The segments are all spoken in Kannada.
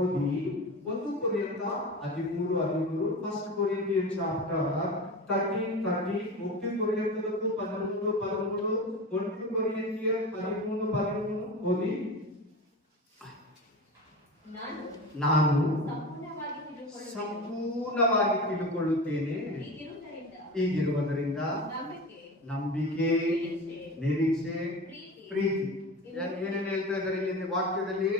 ಓದಿ 1 ಕೊರಿಂಥ 13 ಫಸ್ಟ್ ಕೊರಿಂಥಿಯನ್ ಚಾಪ್ಟರ್ 13 ಮುಕ್ತಿ ಕೊರಿಂಥದಕ್ಕೂ 13 1 ಕೊರಿಂಥಿಯನ್ 13 ಓದಿ. ನಾನು ಸಂಪೂರ್ಣವಾಗಿ ತಿಳುಕೊಳ್ಳುತ್ತೇನೆ, ಹೀಗಿರುವುದರಿಂದ ನಂಬಿಕೆ, ನಿರೀಕ್ಷೆ, ಪ್ರೀತಿ. ಏನೇನು ಹೇಳ್ತಾ ಇದ್ದಾರೆ ಇಲ್ಲಿ ವಾಕ್ಯದಲ್ಲಿ?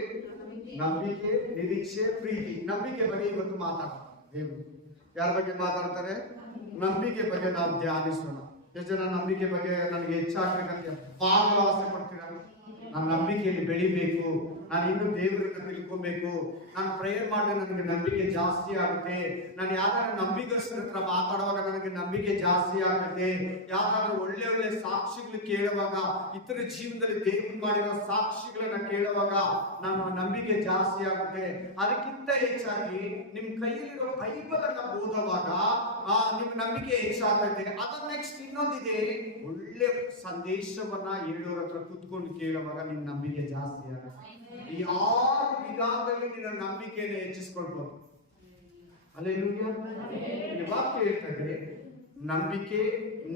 ನಂಬಿಕೆ, ನಿರೀಕ್ಷೆ, ಪ್ರೀತಿ. ನಂಬಿಕೆ ಬಗ್ಗೆ ಇವತ್ತು ಮಾತಾಡ್ತಾರೆ. ಯಾರ ಬಗ್ಗೆ ಮಾತಾಡ್ತಾರೆ? ನಂಬಿಕೆ ಬಗ್ಗೆ ನಾವು ಧ್ಯಾನಿಸೋಣ. ಎಷ್ಟು ಜನ ನಂಬಿಕೆ ಬಗ್ಗೆ ನನಗೆ ಹೆಚ್ಚಾಗಬೇಕಂತ ಬಹಳ ಆಸೆ ಪಡ್ತೀರಾ? ನಾನು ನಂಬಿಕೆಯಲ್ಲಿ ಬೆಳಿಬೇಕು, ನಾನು ಇನ್ನೂ ದೇವರನ್ನ ತಿಳ್ಕೊಬೇಕು, ನಾನು ಪ್ರೇಯರ್ ಮಾಡಿದ್ರೆ ನನಗೆ ನಂಬಿಕೆ ಜಾಸ್ತಿ ಆಗುತ್ತೆ, ನಾನು ಯಾವ್ದಾದ್ರು ನಂಬಿಕಸ್ಥರ ಹತ್ರ ಮಾತಾಡುವಾಗ ನನಗೆ ನಂಬಿಕೆ ಜಾಸ್ತಿ ಆಗುತ್ತೆ, ಯಾವ್ದಾದ್ರು ಒಳ್ಳೆ ಒಳ್ಳೆ ಸಾಕ್ಷಿಗಳು ಕೇಳುವಾಗ, ಇತರ ಜೀವನದಲ್ಲಿ ದೇವರು ಮಾಡಿರೋ ಸಾಕ್ಷಿಗಳನ್ನ ಕೇಳುವಾಗ ನಮ್ಮ ನಂಬಿಕೆ ಜಾಸ್ತಿ ಆಗುತ್ತೆ. ಅದಕ್ಕಿಂತ ಹೆಚ್ಚಾಗಿ ನಿಮ್ ಕೈಯಲ್ಲಿರೋ ಬೈಬಲ್ ಅನ್ನ ಓದುವಾಗ ನಿಮ್ ನಂಬಿಕೆ ಹೆಚ್ಚಾಗುತ್ತೆ. ಅದ ನೆಕ್ಸ್ಟ್ ಇನ್ನೊಂದಿದೆ, ಒಳ್ಳೆ ಸಂದೇಶವನ್ನ ಹೇಳೋರ ಹತ್ರ ಕೂತ್ಕೊಂಡು ಕೇಳುವಾಗ ನಿಮ್ ನಂಬಿಕೆ ಜಾಸ್ತಿ ಆಗುತ್ತೆ. ಈ 6 ವಿಧಾನದಲ್ಲಿ ನಿನ್ನ ನಂಬಿಕೆಯನ್ನು ಹೆಚ್ಚಿಸ್ಕೊಳ್ಬಹುದು. ಅಲ್ಲೇಲೂಯಾ. ವಾಕ್ಯ ಹೇಳ್ತದೆ ನಂಬಿಕೆ,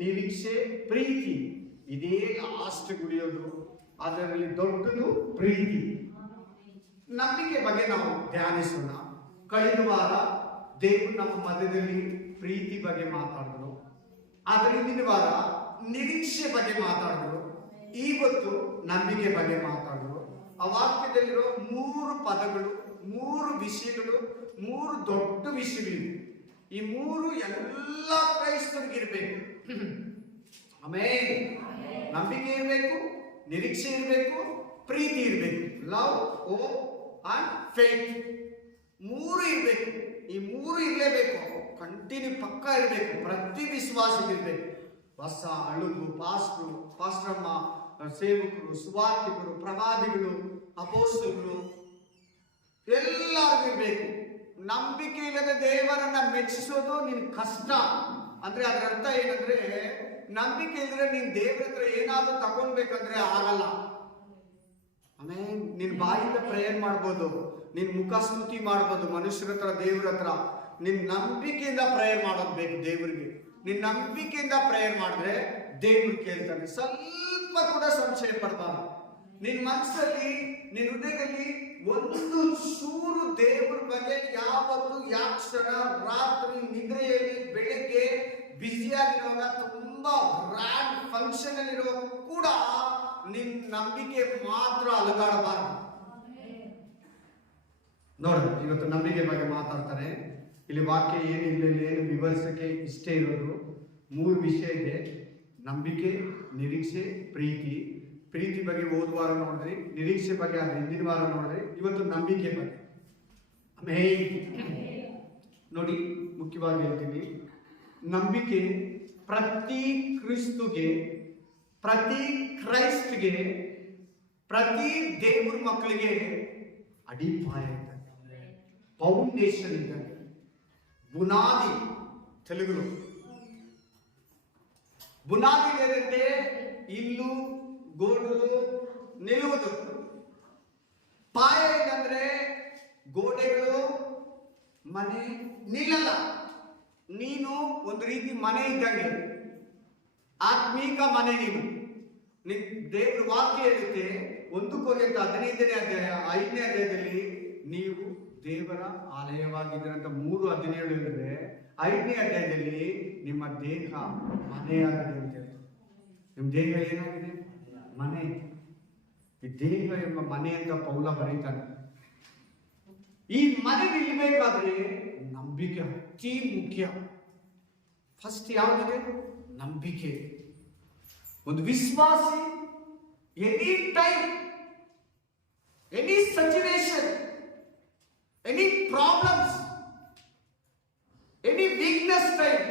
ನಿರೀಕ್ಷೆ, ಪ್ರೀತಿ ಇದೇ ಲಾಸ್ಟ್ ಗುಡಿಯೋದು. ಅದರಲ್ಲಿ ದೊಡ್ಡದು ಪ್ರೀತಿ. ನಂಬಿಕೆ ಬಗ್ಗೆ ನಾವು ಧ್ಯಾನಿಸೋಣ. ಕಳೆದ ವಾರ ದೇವರು ನಮ್ಮ ಮಧ್ಯದಲ್ಲಿ ಪ್ರೀತಿ ಬಗ್ಗೆ ಮಾತಾಡಿದ್ರು. ಆದ್ರೆ ಹಿಂದಿನ ವಾರ ನಿರೀಕ್ಷೆ ಬಗ್ಗೆ ಮಾತಾಡಿದ್ರು. ಇವತ್ತು ನಂಬಿಕೆ ಬಗ್ಗೆ ಮಾತಾಡಿದ್ರು. ಆ ವಾಕ್ಯದಲ್ಲಿರೋ 3 ಪದಗಳು, 3 ವಿಷಯಗಳು, 3 ದೊಡ್ಡ ವಿಷಯಗಳಿವೆ. ಈ 3 ಎಲ್ಲ ಕ್ರೈಸ್ತರಿಗೆ ಇರಬೇಕು. ಆಮೇಲೆ ನಂಬಿಕೆ ಇರಬೇಕು, ನಿರೀಕ್ಷೆ ಇರಬೇಕು, ಪ್ರೀತಿ ಇರಬೇಕು. ಲವ್, ಹೋಪ್ ಅಂಡ್ ಫೇತ್ 3 ಇರಬೇಕು. ಈ 3 ಇರಲೇಬೇಕು, ಕಂಟಿನ್ಯೂ ಪಕ್ಕ ಇರಬೇಕು. ಪ್ರತಿ ವಿಶ್ವಾಸಿಗಿರ್ಬೇಕು. ಹೊಸ ಅಳುಗು, ಪಾಸ್ಟ್ರಮ್ಮ, ಸೇವಕರು, ಸುವಾರ್ತಿಕರು, ಪ್ರವಾದಿಗಳು, ಅಪೋಸ್ತಲರು ಎಲ್ಲರಿಗೂ ಇರಬೇಕು. ನಂಬಿಕೆ ಇಲ್ಲದೆ ದೇವರನ್ನ ಮೆಚ್ಚಿಸೋದು ನಿನ್ ಕಷ್ಟ. ಅಂದ್ರೆ ಅದರ ಅರ್ಥ ಏನಂದ್ರೆ, ನಂಬಿಕೆ ಇಲ್ಲದ್ರೆ ನೀನ್ ದೇವರ ಹತ್ರ ಏನಾದ್ರೂ ತಗೊಂಡ್ಬೇಕಂದ್ರೆ ಆಗಲ್ಲ. ಆಮೇಲೆ ನಿನ್ ಬಾಯಿಂದ ಪ್ರೇಯರ್ ಮಾಡ್ಬೋದು, ನಿನ್ ಮುಖ ಸ್ತುತಿ ಮಾಡ್ಬೋದು ಮನುಷ್ಯರ ಹತ್ರ, ದೇವ್ರ ಹತ್ರ. ನಿನ್ ನಂಬಿಕೆಯಿಂದ ಪ್ರೇಯರ್ ಮಾಡೋದು ಬೇಕು ದೇವರಿಗೆ. ನಿನ್ ನಂಬಿಕೆಯಿಂದ ಪ್ರೇಯರ್ ಮಾಡಿದ್ರೆ ದೇವ್ರು ಕೇಳ್ತಾನೆ. ಸ್ವಲ್ಪ ಕೂಡ ಸಂಶಯ ಪಡಬಾರ್ದು. ನಿನ್ ಮನಸ್ಸಲ್ಲಿ, ನಿನ್ ಹೃದಯದಲ್ಲಿ ಒಂದು ಚೂರು ದೇವ್ರ ಬಗ್ಗೆ ಯಾವತ್ತು, ಯಾಕ್ಷಣ, ರಾತ್ರಿ ನಿದ್ರೆಯಲ್ಲಿ, ಬೆಳಗ್ಗೆ ಬ್ಯುಸಿಯಾಗಿರುವಾಗ, ತುಂಬಾ ಗ್ರ್ಯಾಂಡ್ ಫಂಕ್ಷನ್ ಅಲ್ಲಿರುವಾಗ ಕೂಡ ನಿನ್ ನಂಬಿಕೆ ಮಾತ್ರ ಅಲುಗಾಡಬಾರ್ದು. ನೋಡಿ, ಇವತ್ತು ನಂಬಿಕೆ ಬಗ್ಗೆ ಮಾತಾಡ್ತಾರೆ. ಇಲ್ಲಿ ವಾಕ್ಯ ಏನಿಲ್ಲ, ಏನು ವಿವರಿಸಕ್ಕೆ ಇಷ್ಟೇ ಇರೋದು. 3 ವಿಷಯ ಇದೆ: ನಂಬಿಕೆ, ನಿರೀಕ್ಷೆ, ಪ್ರೀತಿ. ಪ್ರೀತಿ ಬಗ್ಗೆ ಹೋದ ವಾರ ನೋಡಿದ್ರಿ, ನಿರೀಕ್ಷೆ ಬಗ್ಗೆ ಆದ್ರೆ ಹಿಂದಿನ ವಾರ ನೋಡಿದ್ರಿ, ಇವತ್ತು ನಂಬಿಕೆ ಬಗ್ಗೆ. ನೋಡಿ, ಮುಖ್ಯವಾಗಿ ಹೇಳ್ತೀನಿ, ನಂಬಿಕೆ ಪ್ರತಿ ಕ್ರಿಸ್ತುಗೆ, ಪ್ರತಿ ಕ್ರೈಸ್ಟ್ಗೆ, ಪ್ರತಿ ದೇವ್ರ ಮಕ್ಕಳಿಗೆ ಅಡಿಪಾಯ ಇದ್ದಂತೆ, ಫೌಂಡೇಶನ್ ಇದ್ದಂತೆ, ಬುನಾದಿ. ತೆಲುಗು ಬುನಾದಿ ಏನಂತೆ? ಇಲ್ಲು, ಗೋಡಲು, ನಿಲ್ಲುವುದು. ಪಾಯ ಏನಂದ್ರೆ ಗೋಡೆಗಳು, ಮನೆ ನಿಲ್ಲಲ್ಲ. ನೀನು ಒಂದು ರೀತಿ ಮನೆ ಇದ್ದಂಗೆ, ಆತ್ಮೀಕ ಮನೆ. ನೀನು ದೇವ್ರ ವಾಕ್ಯ ಹೇಳುತ್ತೆ 1 ಕೊರಿಂಥ 15ನೇ ಅಧ್ಯಾಯ 5ನೇ ಅಧ್ಯಾಯದಲ್ಲಿ ನೀವು ದೇವರ ಆಲಯವಾಗಿದ್ದೀರಂತ 3:17 ಹೇಳಿದ್ರೆ, 5ನೇ ಅಧ್ಯಾಯದಲ್ಲಿ ನಿಮ್ಮ ದೇಹ ಮನೆಯಾಗಿದೆ ಅಂತ ಹೇಳ್ತಾರೆ. ನಿಮ್ಮ ದೇಹ ಏನಾಗಿದೆ? ಮನೆ. ಈ ದೇಹ ಎಂಬ ಮನೆ ಅಂತ ಪೌಲ ಬರೀತಾನೆ. ಈ ಮನೆ ನಿಲ್ಲಬೇಕಾದ್ರೆ ನಂಬಿಕೆ ಅತಿ ಮುಖ್ಯ. ಫಸ್ಟ್ ಯಾವುದಿದೆ? ನಂಬಿಕೆ. ಒಂದು ವಿಶ್ವಾಸಿ any time, any situation, any problems, any weakness time,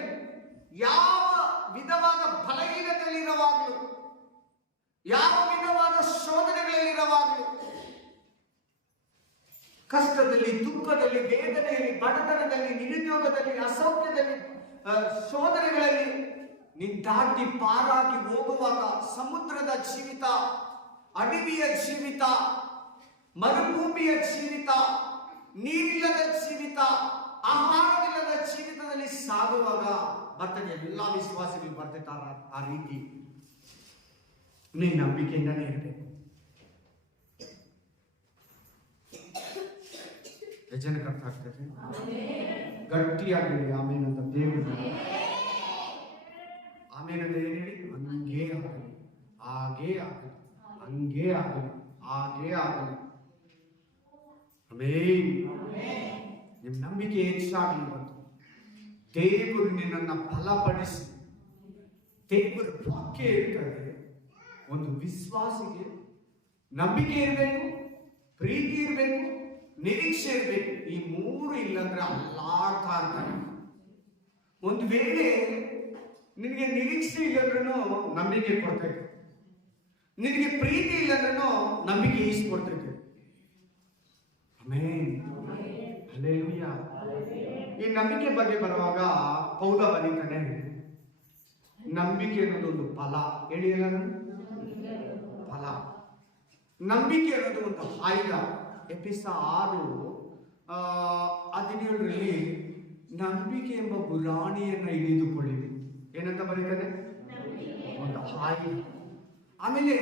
ಯಾವ ವಿಧವಾದ ಬಲಹೀನತೆಯಲ್ಲಿರುವಾಗಲೂ, ಯಾವ ವಿಧವಾದ ಶೋಧನೆಗಳಲ್ಲಿರುವಾಗಲೂ, ಕಷ್ಟದಲ್ಲಿ, ದುಃಖದಲ್ಲಿ, ವೇದನೆಯಲ್ಲಿ, ಬಡತನದಲ್ಲಿ, ನಿರುದ್ಯೋಗದಲ್ಲಿ, ಅಸೌಖ್ಯದಲ್ಲಿ, ಶೋಧನೆಗಳಲ್ಲಿ ನೀನು ದಾಟಿ ಪಾರಾಗಿ ಹೋಗುವಾಗ, ಸಮುದ್ರದ ಜೀವಿತ, ಅಡವಿಯ ಜೀವಿತ, ಮರುಭೂಮಿಯ ಜೀವಿತ, ನೀರಿಲ್ಲದ ಜೀವಿತ, ಆಹಾರವಿಲ್ಲದ ಜೀವಿತದಲ್ಲಿ ಸಾಗುವಾಗ ಬರ್ತದೆ. ಎಲ್ಲ ವಿಶ್ವಾಸಿಗಳು ಬರ್ತಿರ್ತಾರ. ಆ ರೀತಿ ನೀನ್ ನಂಬಿಕೆಯಿಂದನೇ ಇರಬೇಕು. ಜನಕ್ಕೆ ಅರ್ಥ ಆಗ್ತದೆ. ಗಟ್ಟಿಯಾಗಿರಿ ಆಮೇಲೆ ಅಂತ ದೇವರು. ಆಮೇಲೆ ಏನ್ ಹೇಳಿ? ಹಂಗೇ ಆಗಲಿ, ಹಾಗೇ ಆಗಲಿ, ಹಂಗೇ ಆಗಲಿ, ಹಾಗೇ ಆಗಲಿ. ಆಮೇನ್. ನಿಮ್ಮ ನಂಬಿಕೆ ಹೆಚ್ಚಾಗಲಿ. ಬಂತು ದೇವರು ನಿನ್ನನ್ನು ಬಲಪಡಿಸಿ, ದೇವರ ವಾಕ್ಯ ಇರ್ತದೆ. ಒಂದು ವಿಶ್ವಾಸಿಗೆ ನಂಬಿಕೆ ಇರಬೇಕು, ಪ್ರೀತಿ ಇರಬೇಕು, ನಿರೀಕ್ಷೆ ಇರಬೇಕು. ಈ ಮೂರು ಇಲ್ಲಂದ್ರೆ ಅಲ್ಲಾಡ್ತಾ ಇರ್ತಾನೆ. ಒಂದು ವೇಳೆ ನಿನಗೆ ನಿರೀಕ್ಷೆ ಇಲ್ಲಂದ್ರೂ ನಂಬಿಕೆ ಕೊಡ್ತೈತೆ, ನಿನಗೆ ಪ್ರೀತಿ ಇಲ್ಲಂದ್ರೂ ನಂಬಿಕೆ ಈಸ್ಕೊಡ್ತೈತೆ. Amen, hallelujah. ಈ ನಂಬಿಕೆ ಬಗ್ಗೆ ಬರುವಾಗ ಪೌಲ ಬರೀತಾನೆ, ನಂಬಿಕೆ ಅನ್ನೋದು ಒಂದು ಫಲ. ಹೇಳಿ ಎಲ್ಲ, ಫಲ. ನಂಬಿಕೆ ಅನ್ನೋದು ಒಂದು ಆಯುಧ. ಎಪಿಸ 6:17 ನಂಬಿಕೆ ಎಂಬ ಗುರಾಣಿಯನ್ನ ಹಿಡಿದುಕೊಳ್ಳಿರಿ. ಏನಂತ ಬರೀತಾನೆ? ಒಂದು ಆಯುಧ. ಆಮೇಲೆ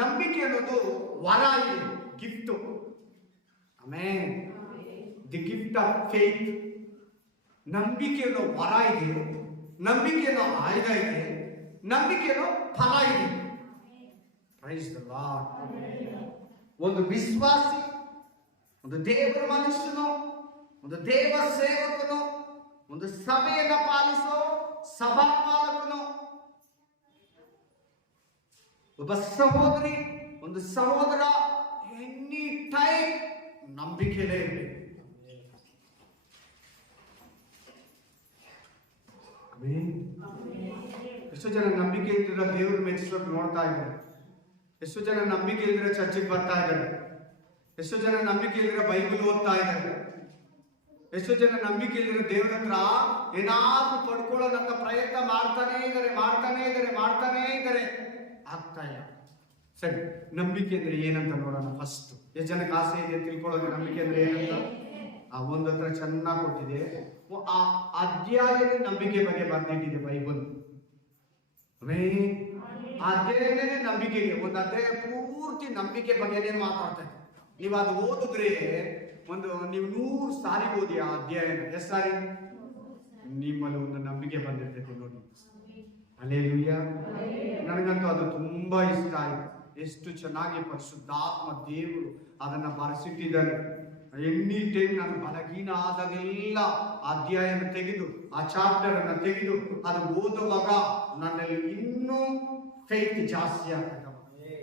ನಂಬಿಕೆ ಅನ್ನೋದು ವರ ಇದೆ, gift. Amen. The gift of faith. ನಂಬಿಕೆ ಅನ್ನೋ ವರ ಇದೆ, ನಂಬಿಕೆ ಅನ್ನೋ ಆಯುಧ ಇದೆ, ನಂಬಿಕೆ ಅನ್ನೋ ಫಲ ಇದೆ. Praise the Lord. ಒಂದು ವಿಶ್ವಾಸಿ, ಒಂದು ದೇವರ ಮನುಷ್ಯನು, ಒಂದು ದೇವ ಸೇವಕನು, ಒಂದು ಸಭೆಯನ್ನು ಪಾಲಿಸೋ ಸಭಾಪಾಲಕನು, ಒಬ್ಬ ಸಹೋದರಿ, ಒಂದು ಸಹೋದರ, ಎನಿ ಟೈಮ್ ನಂಬಿಕೆಯೇ ಇರಬೇಕು. ಎಷ್ಟೋ ಜನ ನಂಬಿಕೆ ಇದ್ರೆ ದೇವರು ಮೆಚ್ಚಿಸೋಕೆ ನೋಡ್ತಾ ಇದ್ದಾರೆ. ಎಷ್ಟೋ ಜನ ನಂಬಿಕೆ ಇದ್ರೆ ಚರ್ಚಿಗೆ ಬರ್ತಾ ಇದ್ದಾರೆ. ಎಷ್ಟೋ ಜನ ನಂಬಿಕೆ ಇದ್ರೆ ಬೈಬಲ್ ಓದ್ತಾ ಇದ್ದಾರೆ. ಎಷ್ಟೋ ಜನ ನಂಬಿಕೆ ಇದ್ರೆ ದೇವರ ಹತ್ರ ಏನಾದ್ರೂ ಪಡ್ಕೊಳ್ಳೋದಂತ ಪ್ರಯತ್ನ ಮಾಡ್ತಾನೇ ಇದ್ದಾರೆ. ಆಗ್ತಾ ಇಲ್ಲ. ಸರಿ, ನಂಬಿಕೆ ಅಂದ್ರೆ ಏನಂತ ನೋಡೋಣ. ಫಸ್ಟ್ ಎಷ್ಟು ಜನಕ್ಕೆ ಆಸೆ ಇದೆ ತಿಳ್ಕೊಳ್ಳೋದು ನಂಬಿಕೆ ಅಂದ್ರೆ ಏನಂತ? ಒಂದು ಹತ್ರ ಚೆನ್ನಾಗಿ ಕೊಟ್ಟಿದೆ. ಆ ಅಧ್ಯಾಯದ ನಂಬಿಕೆ ಬಗ್ಗೆ ಬರ್ದಿಟ್ಟಿದೆ ಬೈಬಲ್. ಅಧ್ಯಾಯನೇ ನಂಬಿಕೆಗೆ, ಒಂದು ಅಧ್ಯಾಯ ಪೂರ್ತಿ ನಂಬಿಕೆ ಬಗ್ಗೆನೇ ಮಾತಾಡ್ತಾರೆ. ನೀವು ಅದು ಓದಿದ್ರೆ ನೀವು 100 ಸಾರಿ ಓದಿ ಆ ಅಧ್ಯಾಯ. ಎಷ್ಟು ಸಾರಿ? ನಿಮ್ಮಲ್ಲಿ ಒಂದು ನಂಬಿಕೆ ಬಂದಿರ್ತೈತೆ ನೋಡಿ. ಹಲ್ಲೆಲೂಯಾ. ನನಗಂತೂ ಅದು ತುಂಬಾ ಇಷ್ಟ ಆಯ್ತು. ಎಷ್ಟು ಚೆನ್ನಾಗಿ ಪರಿಶುದ್ಧಾತ್ಮ ದೇವರು ಅದನ್ನ ಬರೆಸಿಟ್ಟಿದ್ದಾರೆ. ಎನಿ ಟೈಮ್ ನಾನು ಬಲಹೀನ ಆದಾಗೆಲ್ಲ ಅಧ್ಯಾಯನ ತೆಗೆದು, ಆ ಚಾಪ್ಟರ್ ಅನ್ನ ತೆಗೆದು ಅದು ಓದುವಾಗ ನನ್ನಲ್ಲಿ ಇನ್ನೂ ಫೇತ್ ಜಾಸ್ತಿ ಆಗ್ತದೆ,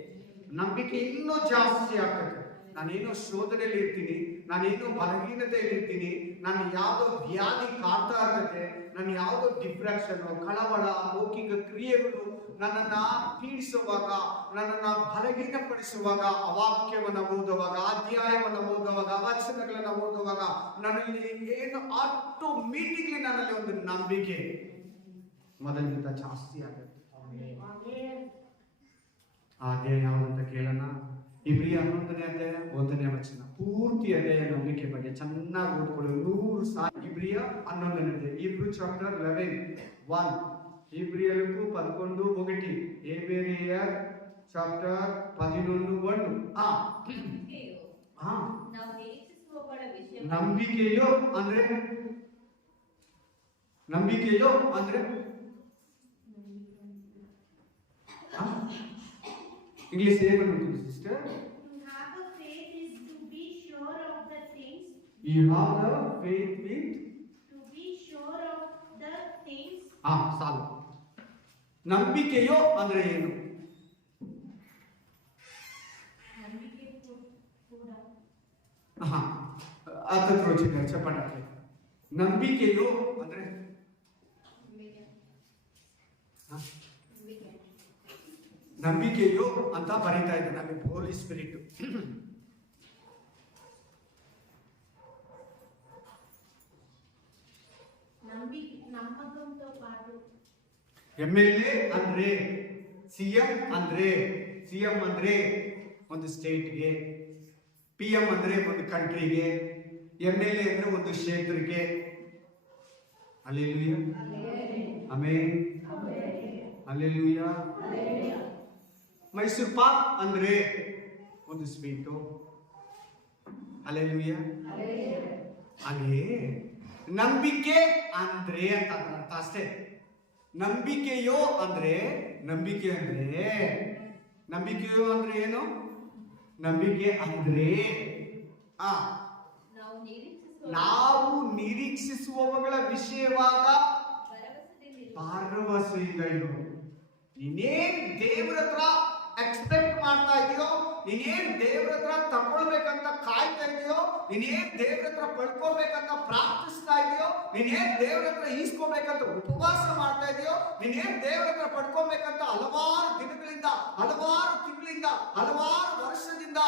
ನಂಬಿಕೆ ಇನ್ನೂ ಜಾಸ್ತಿ ಆಗ್ತದೆ. ನಾನೇನೋ ಶೋಧನೆಯಲ್ಲಿ ಇರ್ತೀನಿ, ನಾನೇನೋ ಬಲಹೀನತೆಯಲ್ಲಿ ಇರ್ತೀನಿ, ನಾನು ಯಾವುದೋ ವ್ಯಾಧಿ ಕಾಡ್ತಾ ಇರ್ತದೆ, ನಾನು ಯಾವುದೋ ಡಿಪ್ರೆಷನ್, ಕಳವಳ, ಲೌಕಿಕ ಕ್ರಿಯೆಗಳು ನನ್ನನ್ನ ಪೀಡಿಸುವಾಗ, ನನ್ನನ್ನ ಬಲಹೀನಪಡಿಸುವಾಗ, ಅವಾಕ್ಯವನ್ನು ಓದುವಾಗ, ಅಧ್ಯಾಯವನ್ನು ಓದುವಾಗ, ವಚನಗಳನ್ನು ಓದುವಾಗ ನನ್ನಲ್ಲಿ ಏನು ಆಟೋಮೆಟಿಕ್ಲಿ ನನ್ನಲ್ಲಿ ಒಂದು ನಂಬಿಕೆ ಮೊದಲಿಗಿಂತ ಜಾಸ್ತಿ ಆಗುತ್ತೆ. ಆ ಅಧ್ಯಾಯ ಯಾವುದಂತ ಕೇಳೋಣ. ಇಬ್ರಿಯ 11ನೇ ಅಧ್ಯಾಯ 1ನೇ ವಚನ. ಪೂರ್ತಿ ಅಧ್ಯಾಯ ನಂಬಿಕೆ ಬಗ್ಗೆ ಚೆನ್ನಾಗಿ ಓದ್ಕೊಳ್ಳಿ. 100 ಸಾರಿ. ಇಬ್ರಿಯ 11ನೇ ಅಧ್ಯಾಯ, ಇಬ್ರು ಚಾಪ್ಟರ್ 11:1. ಇಬ್ರಿಯలకు 11:1. ಎಬ್ರಿಯರ್ ಚಾಪ್ಟರ್ 11:1. ನಂಬಿಕೆಯೋ ಅಂದ್ರೆ ಇಂಗ್ಲಿಷ್ ಏನು ಬರುತ್ತೆ sister? You have the faith with to be sure of the things. ಸಾಲು. ನಂಬಿಕೆಯೋ ಅಂದ್ರೆ ಏನು? ನಂಬಿಕೆ ಕೂಡ ರೋಚಿಕ ಚಪ್ಪಟೆ. ನಂಬಿಕೆಯೋ ಅಂದ್ರೆ ನಂಬಿಕೆಯೋ ಅಂತ ಬರೀತಾ ಇದೆ ನಮಗೆ ಹೋಲಿ ಸ್ಪಿರಿಟ್. నమ్మకంతో పాటు MLA ಅಂದ್ರೆ CM ಅಂದ್ರೆ ಒಂದು ಸ್ಟೇಟ್ಗೆ, PM ಅಂದ್ರೆ ಒಂದು ಕಂಟ್ರಿಗೆ, MLA ಅಂದ್ರೆ ಒಂದು ಕ್ಷೇತ್ರಕ್ಕೆ. Hallelujah, amen, hallelujah. Mysuru Pak ಅಂದ್ರೆ ಒಂದು ಸ್ವೀಟು. ಹಲ್ಲೆಲೂಯಾ. ಹಾಗೆ ನಂಬಿಕೆ ಅಂದ್ರೆ ಅಂತ ಅರ್ಥ ಅಷ್ಟೇ. ನಂಬಿಕೆಯೋ ಅಂದ್ರೆ ನಂಬಿಕೆಯೋ ಅಂದ್ರೆ ಏನು? ನಂಬಿಕೆ ಅಂದ್ರೆ ನಾವು ನಿರೀಕ್ಷಿಸುವವುಗಳ ವಿಷಯವಾದ ಭರವಸೆಯಿಂದ ಇರೋದು. ನೀನೇನ್ ದೇವ್ರ ಹತ್ರ ಎಕ್ಸ್ಪೆಕ್ಟ್ ಮಾಡ್ತಾ ಇದೆಯೋ, ನೀನೇನ್ ದೇವ್ರ ಹತ್ರ ತಗೊಳ್ಬೇಕಂತ ಕಾಯ್ತಾ ಇದೆಯೋ, ನೀನೇನ್ ದೇವ್ರ ಹತ್ರ ಪಡ್ಕೋಬೇಕಂತ ಪ್ರಾರ್ಥಿಸ್ತಾ ಇದೆಯೋ, ನೀನೇನ್ ದೇವ್ರ ಹತ್ರ ಈಸ್ಕೋಬೇಕಂತ ಉಪವಾಸ ಮಾಡ್ತಾ ಇದೆಯೋ, ನೀನೇನ್ ದೇವ್ರ ಹತ್ರ ಪಡ್ಕೋಬೇಕಂತ ಹಲವಾರು ದಿನಗಳಿಂದ, ಹಲವಾರು ತಿಂಗಳಿಂದ, ಹಲವಾರು ವರ್ಷದಿಂದ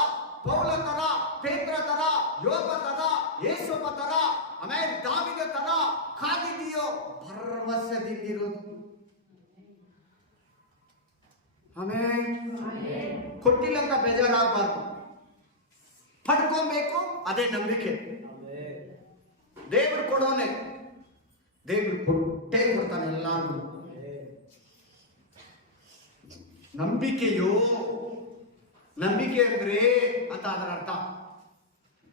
ಪೌಲ ತರ, ಪೇತ್ರ ತರ, ಯೋಬ ತರ, ಯೇಸೋಬ ತರ, ಆಮೇಲೆ ದಾವಿದ ತರ ಕಾದಿದೆಯೋ, ಭರವಸೆದಿಂದಿರೋದು. ಆಮೇಲೆ ಕೊಟ್ಟಿಲ್ಲ ಅಂತ ಬೇಜಾರಾಗಬಾರ್ದು. ಪಡ್ಕೊಬೇಕು, ಅದೇ ನಂಬಿಕೆ. ದೇವರು ಕೊಡೋನೆ, ದೇವರು ಕೊಟ್ಟೇ ಕೊಡ್ತಾನೆ ಎಲ್ಲಾರು. ನಂಬಿಕೆ ಅಂದ್ರೆ ಅಂತ ಅದರ ಅರ್ಥ.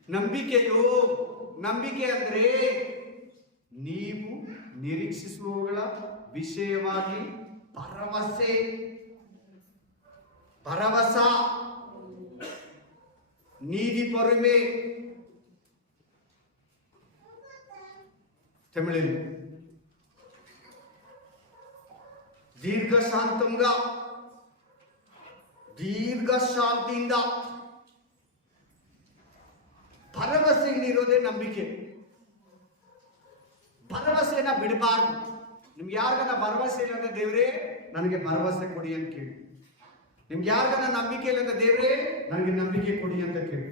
ನಂಬಿಕೆ ಅಂದ್ರೆ ನೀವು ನಿರೀಕ್ಷಿಸುವವುಗಳ ವಿಷಯವಾಗಿ ಭರವಸ, ನೀತಿ ಪೊರುಮೆ, తమిళిல் దీర్ఘశాంతంగా, ದೀರ್ಘಶಾಂತಿಯಿಂದ ಭರವಸೆಗಿರೋದೇ ನಂಬಿಕೆ. ಭರವಸೆನ ಬಿಡಬಾರ್ದು. ನಿಮ್ಗೆ ಯಾರಿಗಾನ ಭರವಸೆ ಇಲ್ಲ ಅಂದ್ರೆ ದೇವ್ರೇ ನನಗೆ ಭರವಸೆ ಕೊಡಿ ಅಂತ ಕೇಳಿ. ನಿಮ್ಗೆ ಯಾರಿಗಾನ ನಂಬಿಕೆ ಇಲ್ಲ ಅಂದ್ರೆ ದೇವ್ರೇ ನನಗೆ ನಂಬಿಕೆ ಕೊಡಿ ಅಂತ ಕೇಳಿ.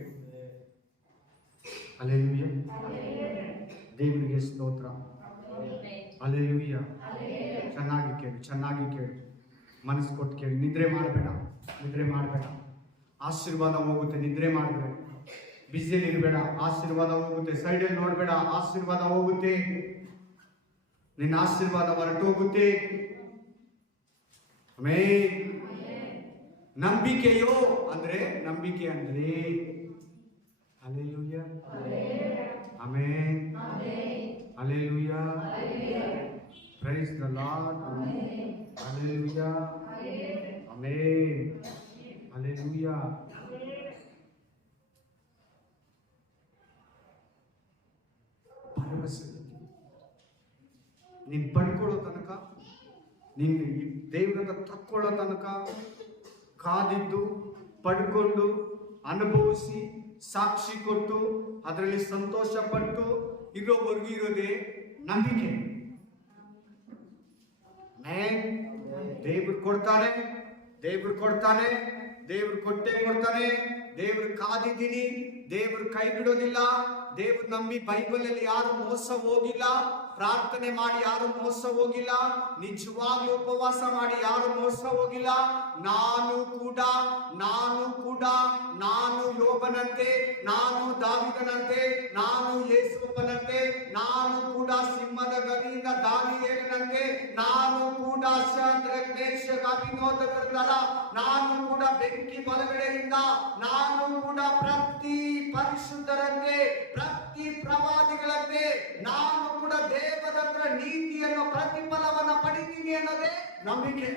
ಹಲ್ಲೆಲೂಯಾ, ದೇವರಿಗೆ ಸ್ತೋತ್ರ. ಹಲ್ಲೆಲೂಯಾ. ಚೆನ್ನಾಗಿ ಕೇಳು, ಮನಸ್ಸು ಕೊಟ್ಟು ಕೇಳಿ. ನಿದ್ರೆ ಮಾಡಬೇಡ. ಆಶೀರ್ವಾದ ಹೋಗುತ್ತೆ. ನಿದ್ರೆ ಮಾಡಬೇಡ, ಬಿಸಿಯಲ್ಲಿ ಇರಬೇಡ. ಆಶೀರ್ವಾದ ಹೋಗುತ್ತೆ. ಸೈಡಲ್ಲಿ ನೋಡಬೇಡ, ಆಶೀರ್ವಾದ ಹೋಗುತ್ತೆ. ನಿನ್ನ ಆಶೀರ್ವಾದ ಹೊರಟೋಗುತ್ತೆ. ಆಮೆನ್. ನಂಬಿಕೆ ಅಂದ್ರೆ hallelujah, amen, hallelujah, praise the Lord, hallelujah, amen, hallelujah. ಭರವಸೆ ನೀನ್ ಪಡ್ಕೊಳ್ಳೋ ತನಕ, ನೀನ್ ದೇವರನ್ನ ತಕ್ಕೊಳ್ಳೋ ತನಕ ಕಾದಿದ್ದು, ಪಡ್ಕೊಂಡು, ಅನುಭವಿಸಿ, ಸಾಕ್ಷಿ ಕೊಟ್ಟು, ಅದರಲ್ಲಿ ಸಂತೋಷ ಪಟ್ಟು ಇರೋವರೆಗೂ ಇರೋದೇ ನಂಬಿಕೆ. ದೇವ್ರು ಕೊಡ್ತಾನೆ, ದೇವ್ರು ಕೊಟ್ಟೇ ಕೊಡ್ತಾನೆ. ದೇವ್ರು ಕಾದಿದ್ದೀನಿ, ದೇವ್ರು ಕೈ ಬಿಡೋದಿಲ್ಲ. ದೇವ್ರು ನಂಬಿ ಬೈಬಲ್ ಅಲ್ಲಿ ಯಾರು ಮೋಸ ಹೋಗಿಲ್ಲ. ಪ್ರಾರ್ಥನೆ ಮಾಡಿ ಯಾರು ಮೋಸ ಹೋಗಿಲ್ಲ. ನಿಜವಾಗ್ಲೂ ಉಪವಾಸ ಮಾಡಿ ಯಾರು ಮೋಸ ಹೋಗಿಲ್ಲ. ನಾನು ಕೂಡ ನಾನು ಯೋಬನಂತೆ, ನಾನು ದಾವಿದನಂತೆ, ನಾನು ಯೇಸುವನಂತೆ, ನಾನು ಕೂಡ ಸಿಂಹದ ಗದಿಯಿಂದ ದಾನಿಯೇಲನಂತೆ, ನಾನು ಕೂಡ ಶಾದ್ರಕ್ ಮೇಷಕ್ ಅಬೇದ್ನೆಗೋಗಳ ತರ, ನಾನು ಕೂಡ ಬೆಂಕಿ ಬಲಗಡೆಯಿಂದ, ನಾನು ಕೂಡ ಪ್ರತಿ ಪರಿಶುದ್ಧರಂತೆ, ಪ್ರತಿ ಪ್ರವಾದಿಗಳಂತೆ, ನಾನು ಕೂಡ ದೇವರ ಹತ್ರ ನೀತಿಯನ್ನು, ಪ್ರತಿಫಲವನ್ನು ಪಡಿತೀನಿ ಅನ್ನೋದೇ ನಂಬಿಕೆ.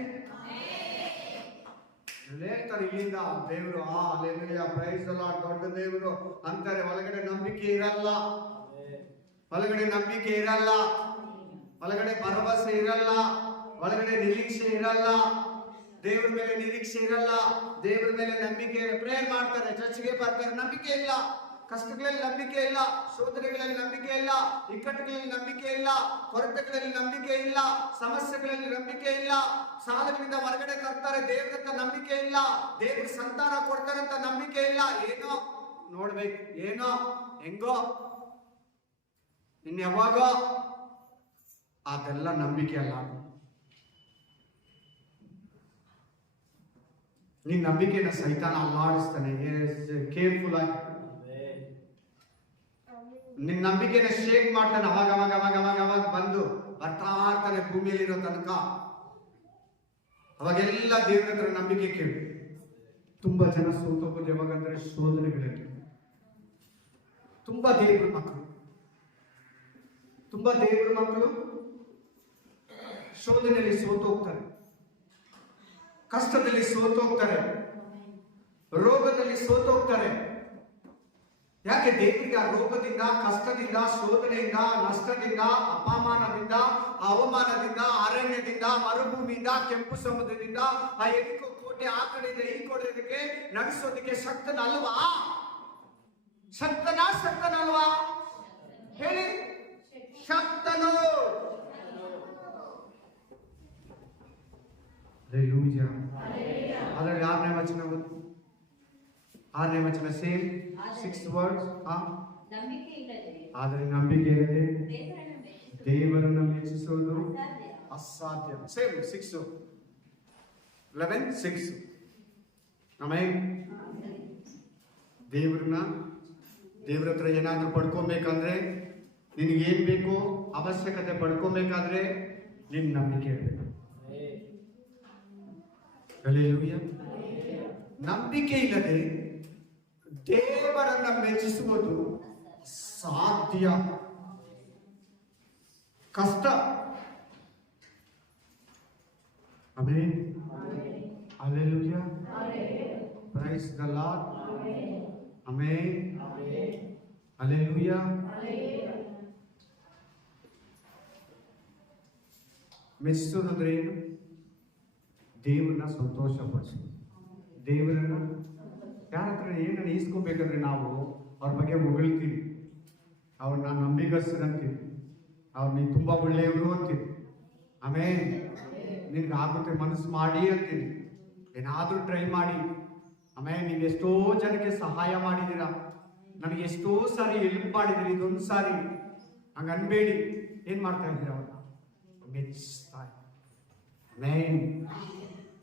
ಹೇಳ್ತಾರೆ ಇಲ್ಲಿಂದ ದೇವರು, ಹಲ್ಲೆಲೂಯಾ, ಪ್ರೈಸ್ ದಿ ಲಾರ್ಡ್, ದೊಡ್ಡ ದೇವರು ಅಂತಾರೆ. ಒಳಗಡೆ ನಂಬಿಕೆ ಇರಲ್ಲ, ಒಳಗಡೆ ಭರವಸೆ ಇರಲ್ಲ, ಒಳಗಡೆ ನಿರೀಕ್ಷೆ ಇರಲ್ಲ, ದೇವ್ರ ಮೇಲೆ ನಿರೀಕ್ಷೆ ಇರಲ್ಲ, ದೇವ್ರ ಮೇಲೆ ನಂಬಿಕೆ. ಪ್ರೇಯರ್ ಮಾಡ್ತಾರೆ, ಚರ್ಚ್ಗೆ ಬರ್ತಾರೆ, ನಂಬಿಕೆ ಇಲ್ಲ. ಕಷ್ಟಗಳಲ್ಲಿ ನಂಬಿಕೆ ಇಲ್ಲ, ಶೋಧನೆಗಳಲ್ಲಿ ನಂಬಿಕೆ ಇಲ್ಲ, ಇಕ್ಕಟ್ಟುಗಳಲ್ಲಿ ನಂಬಿಕೆ ಇಲ್ಲ, ಕೊರತೆಗಳಲ್ಲಿ ನಂಬಿಕೆ ಇಲ್ಲ, ಸಮಸ್ಯೆಗಳಲ್ಲಿ ನಂಬಿಕೆ ಇಲ್ಲ, ಸಾಲಗಳಿಂದ ಹೊರಗಡೆ ತರ್ತಾರೆ, ದೇವ್ರಂತ ನಂಬಿಕೆ ಇಲ್ಲ, ದೇವ್ರ ಸಂತಾನ ಕೊಡ್ತಾರಂತ ನಂಬಿಕೆ ಇಲ್ಲ. ಏನೋ ನೋಡ್ಬೇಕು, ಏನೋ ಹೆಂಗೋ ಇನ್ ಯಾವಾಗ, ಅದೆಲ್ಲ ನಂಬಿಕೆ ಅಲ್ಲ. ನಿನ್ ನಂಬಿಕೆನ ಸೈತಾನ ಅಲ್ಲಾಡಿಸ್ತಾನೆ. ಕೇರ್ಫುಲ್ ಆಗಿ ನಿನ್ನ ನಂಬಿಕೆನ ಶೇಕ್ ಮಾಡ್ತಾನೆ. ಅವಾಗ ಅವಾಗ ಅವಾಗ ಅವಾಗ ಅವಾಗ ಬಂದು ಬರ್ತಾ ಇರ್ತಾನೆ ಭೂಮಿಯಲ್ಲಿರೋ ತನಕ. ಅವಾಗೆಲ್ಲ ದೇವರ ಹತ್ರ ನಂಬಿಕೆ ಕೇಳಿ. ತುಂಬಾ ಜನ ಸೋತೋಗೋದು ಯಾವಾಗಂದ್ರೆ ಶೋಧನೆಗಳಲ್ಲಿ. ತುಂಬಾ ದೇವರ ಮಕ್ಕಳು ಶೋಧನೆಯಲ್ಲಿ ಸೋತೋಗ್ತಾರೆ, ಕಷ್ಟದಲ್ಲಿ ಸೋತೋಗ್ತಾರೆ, ರೋಗದಲ್ಲಿ ಸೋತೋಗ್ತಾರೆ. ಯಾಕೆ? ದೇವರಿಗೆ ಆ ರೋಗದಿಂದ, ಕಷ್ಟದಿಂದ, ಶೋಧನೆಯಿಂದ, ನಷ್ಟದಿಂದ, ಅಪಮಾನದಿಂದ, ಅವಮಾನದಿಂದ, ಅರಣ್ಯದಿಂದ, ಮರುಭೂಮಿಯಿಂದ, ಕೆಂಪು ಸಮುದ್ರದಿಂದ, ಆ ಎರಿಕೋ ಕೋಟೆ ಆ ಕಡೆಯಿಂದ ಈ ಕಡೆಗೆ ನಡೆಸೋದಕ್ಕೆ ಶಕ್ತನಲ್ವಾ? ಶಕ್ತನಲ್ವಾ? ಹೇಳಿ, ಶಕ್ತನು. ಅದರಲ್ಲಿ 6ನೇ ವಚನ ಓದಿ. 6ನೇ ವಚನ ಸೇಮ್ 6 ವರ್ಡ್ಸ್. ಆದರೆ ನಂಬಿಕೆ ಇಲ್ಲದೆ ದೇವರನ್ನು ಮೆಚ್ಚಿಸುವುದು ಅಸಾಧ್ಯ. ಸೇಮ್ 6:11-6. ಆಮೇಲೆ ದೇವ್ರ ಹತ್ರ ಏನಾದ್ರೂ ಪಡ್ಕೊಬೇಕಂದ್ರೆ, ನಿನಗೇನ್ ಬೇಕು ಅವಶ್ಯಕತೆ ಪಡ್ಕೊಬೇಕಾದ್ರೆ ನಿನ್ ನಂಬಿಕೆ ಇರಬೇಕು. ಹಲ್ಲೆಲೂಯಾ. ನಂಬಿಕೆ ಇಲ್ಲದೆ ದೇವರನ್ನ ಮೆಚ್ಚಿಸುವುದು ಸಾಧ್ಯ, ಕಷ್ಟ. Amen. Hallelujah. Praise the Lord. Amen. Hallelujah. ಮೆಚ್ಚಿಸೋದಂದ್ರೆ ಏನು? ದೇವರನ್ನ ಸಂತೋಷಪಡಿಸೋದು. ದೇವರನ್ನ ಯಾರ ಹತ್ರ ಏನನ್ನ ಈಸ್ಕೋಬೇಕಂದ್ರೆ ನಾವು ಅವ್ರ ಬಗ್ಗೆ ಹೊಗಳ್ತೀವಿ, ಅವ್ರನ್ನ ನಂಬಿಗಸ್ತರಂತೀವಿ, ಅವ್ರು ನೀನು ತುಂಬಾ ಒಳ್ಳೆಯವರು ಅಂತೀವಿ. ಆಮೇಲೆ ನಿನ್ಗೆ ಆಗುತ್ತೆ ಮನಸ್ಸು ಮಾಡಿ ಅಂತೀವಿ, ಏನಾದ್ರೂ ಟ್ರೈ ಮಾಡಿ. ಆಮೇಲೆ ನೀವು ಎಷ್ಟೋ ಜನಕ್ಕೆ ಸಹಾಯ ಮಾಡಿದ್ದೀರಾ, ನನಗೆ ಎಷ್ಟೋ ಸಾರಿ ಹೆಲ್ಪ್ ಮಾಡಿದ್ದೀರಿ, ಇದೊಂದು ಸಾರಿ ಹಂಗ ಅನ್ಬೇಡಿ. ಏನ್ ಮಾಡ್ತಾ ಇದ್ದೀರಾ? ಅವ್ರನ್ನ ಮೆಚ್ಚಿಸ್ತಾ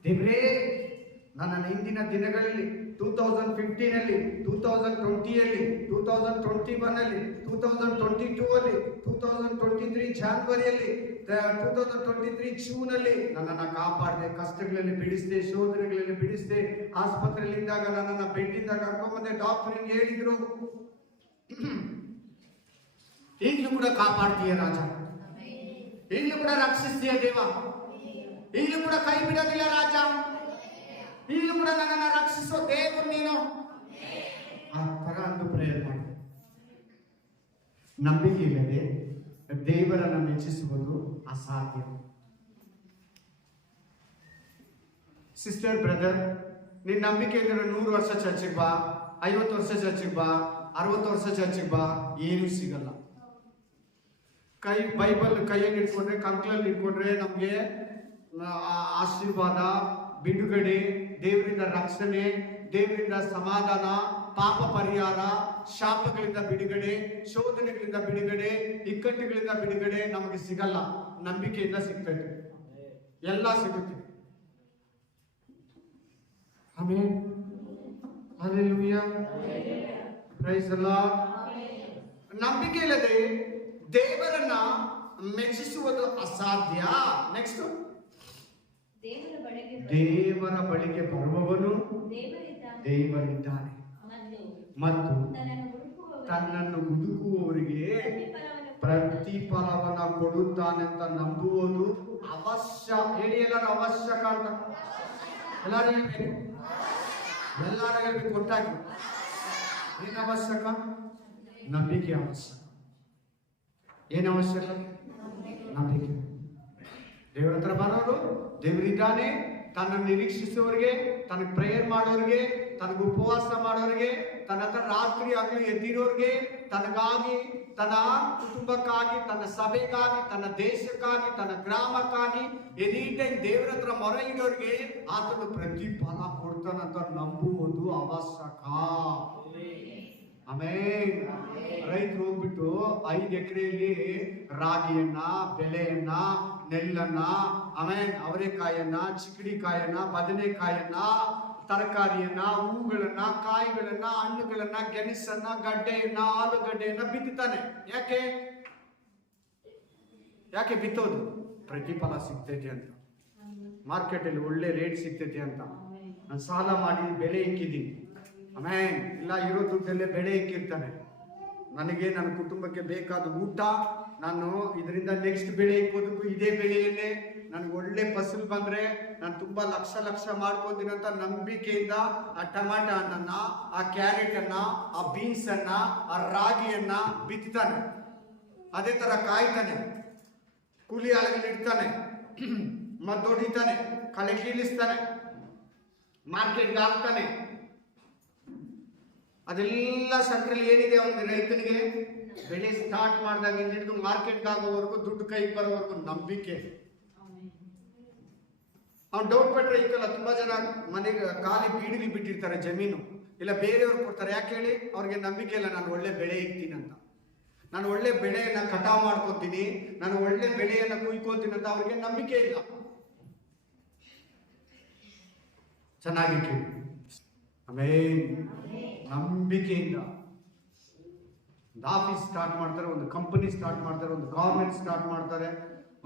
ದೇವ್ರೇ, ನನ್ನ ಹಿಂದಿನ ದಿನಗಳಲ್ಲಿ 2015 2020 2021 2022 2023 ಜಾನ್ವರಿಯಲ್ಲಿ 2023 ಜೂನ್ ಅಲ್ಲಿ ನನ್ನನ್ನು ಕಾಪಾಡಿದೆ, ಕಷ್ಟಗಳಲ್ಲಿ ಬಿಡಿಸಿದೆ, ಶೋಧನೆಗಳಲ್ಲಿ ಬಿಡಿಸಿದೆ. ಆಸ್ಪತ್ರೆಯಲ್ಲಿದ್ದಾಗ ನನ್ನನ್ನು ಬೆಡ್ಡಿಂದ ಕರ್ಕೊಂಡ್ಬಂದೆ, ಡಾಕ್ಟರ್ ಹಿಂಗೆ ಹೇಳಿದ್ರು. ಈಗಲೂ ಕೂಡ ಕಾಪಾಡ್ತೀಯ ರಾಜ, ಈಗಲೂ ಕೂಡ ರಕ್ಷಿಸ್ತೀಯ ದೇವ, ಈಗಲೂ ಕೂಡ ಕೈ ಬಿಡೋದಿಲ್ಲ ರಾಜ, ಈಗಲೂ ಕೂಡ ನನ್ನನ್ನು ರಕ್ಷಿಸೋ ದೇವರು ನೀನು. ಆ ತರ ಒಂದು ಪ್ರೇಯರ್ ಮಾಡಿ. ನಂಬಿಕೆ ಇಲ್ಲದೆ ದೇವರನ್ನ ಮೆಚ್ಚಿಸುವುದು ಅಸಾಧ್ಯ. ಸಿಸ್ಟರ್, ಬ್ರದರ್, ನಿನ್ ನಂಬಿಕೆ ಇದ್ರೆ 100 ವರ್ಷ ಚರ್ಚಿಗೆ ಬಾ, 50 ವರ್ಷ ಚರ್ಚಿಗೆ ಬಾ, 60 ವರ್ಷ ಚರ್ಚಿಗೆ ಬಾ, ಏನೂ ಸಿಗಲ್ಲ. ಬೈಬಲ್ ಕೈಯಲ್ಲಿ ಇಟ್ಕೊಂಡ್ರೆ, ಕಂಕ್ಲಲ್ಲಿ ಇಟ್ಕೊಂಡ್ರೆ ನಮ್ಗೆ ಆಶೀರ್ವಾದ, ಬಿಡುಗಡೆ, ದೇವರಿಂದ ರಕ್ಷಣೆ, ದೇವರಿಂದ ಸಮಾಧಾನ, ಪಾಪ ಪರಿಹಾರ, ಶಾಪಗಳಿಂದ ಬಿಡುಗಡೆ, ಶೋಧನೆಗಳಿಂದ ಬಿಡುಗಡೆ, ಇಕ್ಕಟ್ಟುಗಳಿಂದ ಬಿಡುಗಡೆ ನಮಗೆ ಸಿಗಲ್ಲ. ನಂಬಿಕೆಯಿಂದ ಸಿಗ್ತದೆ, ಎಲ್ಲ ಸಿಗುತ್ತೆ. Amen. Hallelujah. Praise the Lord. ನಂಬಿಕೆ ಇಲ್ಲದೆ ದೇವರನ್ನ ಮೆಚ್ಚಿಸುವುದು ಅಸಾಧ್ಯ. ನೆಕ್ಸ್ಟ್, ದೇವರ ಬಳಿಗೆ ಬರುವವನು ದೇವರಿದ್ದಾನೆ ಮತ್ತು ತನ್ನನ್ನು ಹುಡುಕುವವರಿಗೆ ಪ್ರತಿಫಲವನ್ನ ಕೊಡುತ್ತಾನೆಂತ ನಂಬುವುದು ಅವಶ್ಯ. ಹೇಳಿ ಎಲ್ಲರೂ, ಅವಶ್ಯಕ ಅಂತ. ಎಲ್ಲರೂ ಹೇಳ್ಬೇಕು ಗೊತ್ತಾಗಿ. ಏನು ಅವಶ್ಯಕ? ನಂಬಿಕೆ ಅವಶ್ಯಕ. ಏನು ಅವಶ್ಯಕ? ನಂಬಿಕೆ. ದೇವರ ಹತ್ರ ಬರೋರು, ದೇವರಿದ್ದಾನೆ, ತನ್ನನ್ನು ನಿರೀಕ್ಷಿಸುವವರಿಗೆ, ತನಗೆ ಪ್ರೇಯರ್ ಮಾಡೋರಿಗೆ, ತನಗೆ ಉಪವಾಸ ಮಾಡೋರಿಗೆ, ತನ್ನ ಹತ್ರ ರಾತ್ರಿ ಆಗಲಿ ಎದ್ದಿರೋರಿಗೆ, ತನಗಾಗಿ, ತನ್ನ ಕುಟುಂಬಕ್ಕಾಗಿ, ತನ್ನ ಸಭೆಗಾಗಿ, ತನ್ನ ದೇಶಕ್ಕಾಗಿ, ತನ್ನ ಗ್ರಾಮಕ್ಕಾಗಿ ಎನಿ ಟೈಮ್ ದೇವರ ಹತ್ರ ಮೊರೆ ಇಡೋರಿಗೆ ಆತನು ಪ್ರತಿಫಲ ಕೊಡ್ತಾನಂತ ನಂಬುವುದು ಅವಶ್ಯಕ. ಆಮೇಲೆ ರೈತರು ಹೋಗ್ಬಿಟ್ಟು 5 ಎಕರೆಯಲ್ಲಿ ರಾಗಿಯನ್ನ, ಬೆಳೆಯನ್ನ, ನೆಲ್ಲನ್ನ, ಆಮೇಲೆ ಅವರೆಕಾಯನ್ನ, ಚಿಕ್ಕಡಿಕಾಯನ್ನ, ಬದನೆಕಾಯನ್ನ ತರಕಾರಿಯನ್ನ, ಹೂಗಳನ್ನ, ಕಾಯಿಗಳನ್ನ, ಹಣ್ಣುಗಳನ್ನ, ಗೆಣಸನ್ನ, ಗಡ್ಡೆಯನ್ನ, ಆಲೂಗಡ್ಡೆಯನ್ನ ಬಿತ್ತುತ್ತಾನೆ. ಯಾಕೆ ಬಿತ್ತೋದು? ಪ್ರತಿಫಲ ಸಿಗ್ತೈತೆ ಅಂತ, ಮಾರ್ಕೆಟಲ್ಲಿ ಒಳ್ಳೆ ರೇಟ್ ಸಿಗ್ತೈತೆ ಅಂತ. ನಾನು ಸಾಲ ಮಾಡಿ ಬೆಳೆ ಇಕ್ಕಿದ್ದೀನಿ, ಆಮೇಲೆ ಇಲ್ಲ ಇರೋ ದುಡ್ಡಲ್ಲೇ ಬೆಳೆ ಇಕ್ಕಿರ್ತಾನೆ. ನನಗೆ ನನ್ನ ಕುಟುಂಬಕ್ಕೆ ಬೇಕಾದ ಊಟ, ನಾನು ಇದರಿಂದ ನೆಕ್ಸ್ಟ್ ಬೆಳೆ ಇಕ್ಕೋದಕ್ಕೂ ಇದೇ ಬೆಳೆಯನ್ನೇ, ನನಗೆ ಒಳ್ಳೆ ಫಸಲು ಬಂದ್ರೆ ನಾನು ತುಂಬಾ ಲಕ್ಷ ಮಾಡ್ಕೋತೀನಿ ಅಂತ ನಂಬಿಕೆಯಿಂದ ಆ ಟಮಾಟ ಹಣ್ಣನ್ನ, ಆ ಕ್ಯಾರೆಟ್ ಅನ್ನ, ಆ ಬೀನ್ಸ್ ಅನ್ನ, ಆ ರಾಗಿಯನ್ನ ಬಿತ್ತಾನೆ. ಅದೇ ತರ ಕಾಯ್ತಾನೆ, ಕೂಲಿ ಆಳುಗಳಿಡ್ತಾನೆ, ಮದ್ದೊಡಿತಾನೆ, ಕಳೆ ಕೀಳಿಸ್ತಾನೆ, ಮಾರ್ಕೆಟ್ಗೆ ಹಾಕ್ತಾನೆ. ಅದೆಲ್ಲ ಸೆಂಟ್ರಲ್ಲಿ ಏನಿದೆ ಅವನಿಗೆ, ರೈತನಿಗೆ ಬೆಳೆ ಸ್ಟಾರ್ಟ್ ಮಾಡಿದಾಗ ಹಿಡಿದು ಮಾರ್ಕೆಟ್ಗೆ ಆಗೋವರೆಗೂ, ದುಡ್ಡು ಕೈಗೆ ಬರೋವರೆಗೂ ನಂಬಿಕೆ. ಅವ್ನು ಡೌಟ್ ಪಟ್ರೆ ಇಕ್ಕಲ್ಲ. ತುಂಬಾ ಜನ ಮನೆಗೆ ಖಾಲಿ ಬೀಡಿಗೆ ಬಿಟ್ಟಿರ್ತಾರೆ ಜಮೀನು, ಇಲ್ಲ ಬೇರೆಯವ್ರು ಕೊಡ್ತಾರೆ. ಯಾಕೆ ಹೇಳಿ? ಅವ್ರಿಗೆ ನಂಬಿಕೆ ಇಲ್ಲ, ನಾನು ಒಳ್ಳೆ ಬೆಳೆ ಇಕ್ತೀನಿ ಅಂತ, ನಾನು ಒಳ್ಳೆ ಬೆಳೆಯನ್ನ ಕಟಾವು ಮಾಡ್ಕೊತೀನಿ, ನಾನು ಒಳ್ಳೆ ಬೆಳೆಯನ್ನ ಕುಯ್ಕೊತೀನಿ ಅಂತ ಅವ್ರಿಗೆ ನಂಬಿಕೆ ಇಲ್ಲ. ಚೆನ್ನಾಗಿ ಕೇಳಿ, ಆಮೇಲೆ ನಂಬಿಕೆಯಿಂದ ಒಂದು ಆಫೀಸ್ ಸ್ಟಾರ್ಟ್ ಮಾಡ್ತಾರೆ, ಒಂದು ಕಂಪನಿ ಸ್ಟಾರ್ಟ್ ಮಾಡ್ತಾರೆ, ಒಂದು ಗವರ್ಮೆಂಟ್ ಸ್ಟಾರ್ಟ್ ಮಾಡ್ತಾರೆ,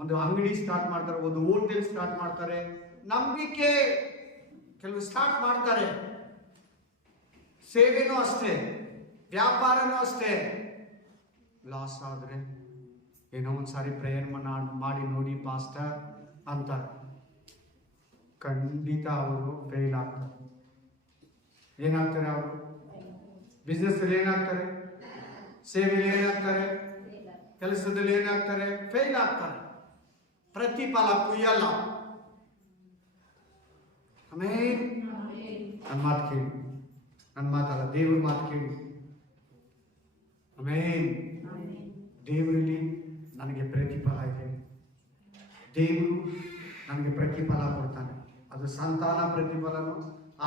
ಒಂದು ಅಂಗಡಿ ಸ್ಟಾರ್ಟ್ ಮಾಡ್ತಾರೆ, ಒಂದು ಹೋಟೆಲ್ ಸ್ಟಾರ್ಟ್ ಮಾಡ್ತಾರೆ. ನಂಬಿಕೆ. ಕೆಲವು ಸ್ಟಾರ್ಟ್ ಮಾಡ್ತಾರೆ, ಸೇವೆನೂ ಅಷ್ಟೇ, ವ್ಯಾಪಾರನೂ ಅಷ್ಟೇ. ಲಾಸ್ ಆದ್ರೆ ಏನೋ ಒಂದ್ಸಾರಿ ಪ್ರೇಯರ್ ಮಾಡಿ ನೋಡಿ ಪಾಸ್ಟರ್ ಅಂತಾರೆ. ಖಂಡಿತ ಅವರು ಫೇಲ್ ಆಗ್ತಾರೆ. ಏನಾಗ್ತಾರೆ ಅವರು? ಬಿಸ್ನೆಸ್ ಅಲ್ಲಿ ಏನಾಗ್ತಾರೆ? ಸೇವೆಯಲ್ಲಿ ಏನಾಗ್ತಾರೆ? ಕೆಲಸದಲ್ಲಿ ಏನಾಗ್ತಾರೆ? ಫೇಲ್ ಆಗ್ತಾರೆ. ಪ್ರತಿಫಲ ಕುಯ್ಯಲ್ಲ. ಆಮೇಲೆ ನನ್ನ ಮಾತು ಕೇಳಿ, ನನ್ನ ಮಾತಲ್ಲ, ದೇವ್ರ ಮಾತು ಕೇಳಿ. ಆಮೇಲೆ ದೇವರಲ್ಲಿ ನನಗೆ ಪ್ರತಿಫಲ ಇದೆ, ದೇವರು ನನಗೆ ಪ್ರತಿಫಲ ಕೊಡ್ತಾನೆ. ಅದು ಸಂತಾನ ಪ್ರತಿಫಲನೋ,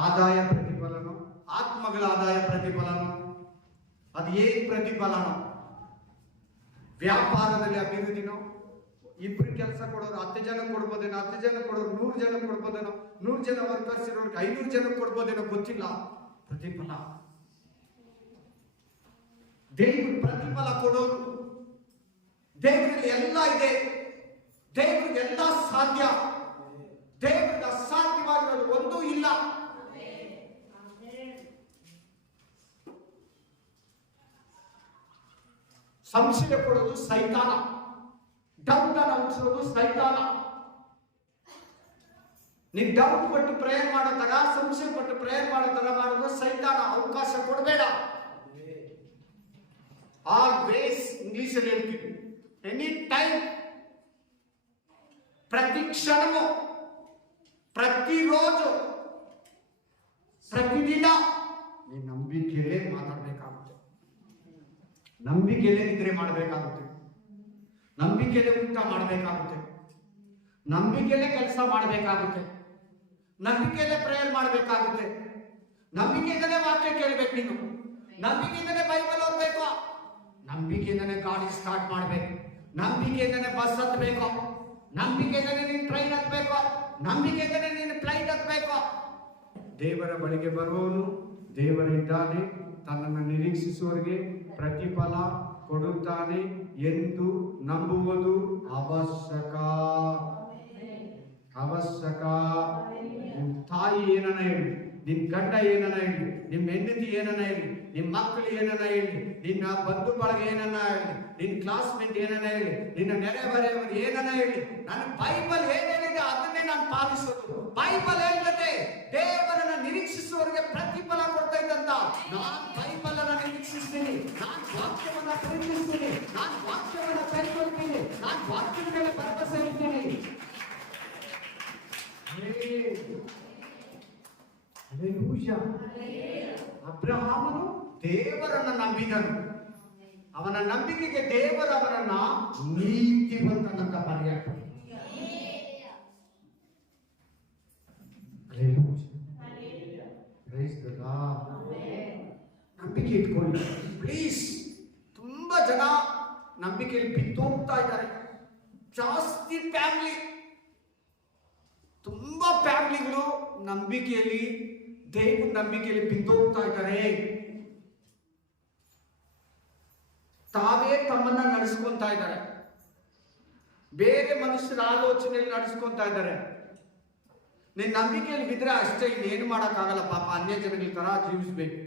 ಆದಾಯ ಪ್ರತಿಫಲನೋ, ಆತ್ಮಗಳ ಆದಾಯ ಪ್ರತಿಫಲನೋ, ಅದು ಏನ್ ಪ್ರತಿಫಲನೋ, ವ್ಯಾಪಾರದಲ್ಲಿ ಅಭಿವೃದ್ಧಿನೋ, ಇಬ್ರು ಕೆಲಸ ಕೊಡೋರು 10 ಜನಕ್ಕೆ ಕೊಡ್ಬೋದೇನೋ, 10 ಜನ ಕೊಡೋರು 100 ಜನಕ್ಕೆ ಕೊಡ್ಬೋದೇನೋ, 100 ಜನ ವರ್ಕರ್ಸ್ ಇರೋರ್ಗೆ 500 ಜನಕ್ಕೆ ಕೊಡ್ಬೋದೇನೋ, ಗೊತ್ತಿಲ್ಲ. ಪ್ರತಿಫಲ ದೇವರು ಪ್ರತಿಫಲ ಕೊಡೋರು. ದೇವರಲ್ಲಿ ಎಲ್ಲ ಇದೆ, ದೇವರಿಗೆ ಎಲ್ಲ ಸಾಧ್ಯ, ದೇವರಿಗೆ ಅಸಾಧ್ಯವಾಗಿರೋದು ಒಂದೂ ಇಲ್ಲ. ಸಂಶಯ ಕೊಡೋದು ಸೈತಾನ, ಡೌಟ್ ಅನ್ನು ಹುಟ್ಟಿಸೋದು ಸೈತಾನ. ನೀನ್ ಡೌಟ್ ಪಟ್ಟು ಪ್ರೇಯರ್ ಮಾಡೋ ತರ, ಸಂಶಯ ಪಟ್ಟು ಪ್ರೇಯರ್ ಮಾಡೋ ತರ ಮಾಡೋದು ಸೈತಾನ. ಅವಕಾಶ ಕೊಡಬೇಡ. ಆಲ್ವೇಸ್ ಇಂಗ್ಲಿಷ್ ಅಲ್ಲಿ ಹೇಳ್ತೀವಿ, ಎನಿ ಟೈಮ್, ಪ್ರತಿ ಕ್ಷಣವೂ, ಪ್ರತಿರೋಜು, ಪ್ರತಿದಿನ ನೀನು ನಂಬಿಕೆಯಲ್ಲೇ ಮಾತಾಡಬೇಕಾಗುತ್ತೆ, ನಂಬಿಕೆಯಲ್ಲೇ ನಿದ್ರೆ ಮಾಡಬೇಕಾಗುತ್ತೆ, ನಂಬಿಕೆಯಲ್ಲೇ ಊಟ ಮಾಡಬೇಕಾಗುತ್ತೆ, ನಂಬಿಕೆಯಲ್ಲೇ ಕೆಲಸ ಮಾಡಬೇಕಾಗುತ್ತೆ, ನಂಬಿಕೆಯಲ್ಲೇ ಪ್ರೇಯರ್ ಮಾಡಬೇಕಾಗುತ್ತೆ, ನಂಬಿಕೆಯಿಂದಲೇ ವಾಕ್ಯ ಕೇಳಬೇಕು, ನೀನು ನಂಬಿಕೆಯಿಂದಲೇ ಬೈಬಲ್ ಓದಬೇಕು, ನಂಬಿಕೆಯಿಂದಲೇ ಗಾಡಿ ಸ್ಟಾರ್ಟ್ ಮಾಡಬೇಕು, ನಂಬಿಕೆಯಿಂದಲೇ ಬಸ್ ಹತ್ತಬೇಕು, ನಂಬಿಕೆಯಿಂದಲೇ ನೀನು ಟ್ರೈನ್ ಹತ್ತಬೇಕು, ನಂಬಿಕೆಯಿಂದಲೇ ನೀನು ಫ್ಲೈಟ್ ಹತ್ತಬೇಕು. ದೇವರ ಬಳಿಗೆ ಬರುವವನು ದೇವರಿದ್ದಾನೆ, ತನ್ನನ್ನು ನಿರೀಕ್ಷಿಸುವವರಿಗೆ ಪ್ರತಿಫಲ ಕೊಡುತ್ತಾನೆ ಎಂದು ನಂಬುವುದು ಅವಶ್ಯಕ. ಅವಶ್ಯಕ. ನಿಮ್ ತಾಯಿ ಏನನ್ನ ಹೇಳಿ, ನಿಮ್ ಗಂಡ ಏನನ್ನ ಹೇಳಿ, ನಿಮ್ ಹೆಂಡತಿ ಏನನ್ನ ಹೇಳಿ, ನಿಮ್ ಮಕ್ಕಳು ಏನನ್ನ ಹೇಳಿ, ನಿನ್ನ ಬಂಧು ಬಳಗ ಏನನ್ನ ಹೇಳಿ, ನಿನ್ ಕ್ಲಾಸ್ಮೇಟ್ ಏನನ್ನ ಹೇಳಿ, ನಿನ್ನ ನೆರೆಹೊರೆಯವರು ಏನನ್ನ ಹೇಳಿ, ನನ್ನ ಬೈಬಲ್ ಏನ್ ಹೇಳಿದೆ ಅದನ್ನೇ ನಾನು ಪಾಲಿಸೋದು. ಬೈಬಲ್ ಹೇಳ್ತದೆ ದೇವರನ್ನ ನಿರೀಕ್ಷಿಸುವವರಿಗೆ ಪ್ರತಿಫಲ ಕೊಡ್ತಾ ಇದ್ದಂತ. ನಾನು ಬೈಬಲ್ ಅನ್ನ ನಿರೀಕ್ಷಿಸ್ತೀನಿ, ನಾನು ವಾಕ್ಯವನ್ನ ಪ್ರೀತಿಸ್ತೀನಿ, ನಾನು ವಾಕ್ಯವನ್ನ ಕೈಗೊಳ್ತೀನಿ, ನಾನು ವಾಕ್ಯದ ಮೇಲೆ ಭರವಸೆ ಇಡ್ತೀನಿ. ಅಬ್ರಹಾಮನು ದೇವರನ್ನ ನಂಬಿದನು, ಅವನ ನಂಬಿಕೆಗೆ ದೇವರ ಅವನನ್ನ ನೀತಿವಂತನಂತ ಪರಿಗಣಿಸಿದ. ನಂಬಿಕೆ ಇಟ್ಕೊಳ್ಳಿ ಪ್ಲೀಸ್. ತುಂಬಾ ಜನ ನಂಬಿಕೆಯಲ್ಲಿ ಬಿತ್ತೋಗ್ತಾ ಇದ್ದಾರೆ. ಜಾಸ್ತಿ ಫ್ಯಾಮಿಲಿ, ತುಂಬಾ ಫ್ಯಾಮಿಲಿಗಳು ನಂಬಿಕೆಯಲ್ಲಿ ದೇವ್ರ ನಂಬಿಕೆಯಲ್ಲಿ ಬಿದ್ದೋಗ್ತಾ ಇದ್ದಾರೆ. ತಾವೇ ತಮ್ಮನ್ನ ನಡೆಸ್ಕೊಂತಾ ಇದ್ದಾರೆ, ಬೇರೆ ಮನುಷ್ಯರ ಆಲೋಚನೆಯಲ್ಲಿ ನಡೆಸ್ಕೊಂತಾ ಇದ್ದಾರೆ. ನೀನ್ ನಂಬಿಕೆಯಲ್ಲಿ ಬಿದ್ರೆ ಅಷ್ಟೇ, ಇನ್ನೇನು ಮಾಡಕ್ಕಾಗಲ್ಲ. ಪಾಪ ಅನ್ಯ ಜನಗಳ ತರ ಜೀವಿಸ್ಬೇಕು.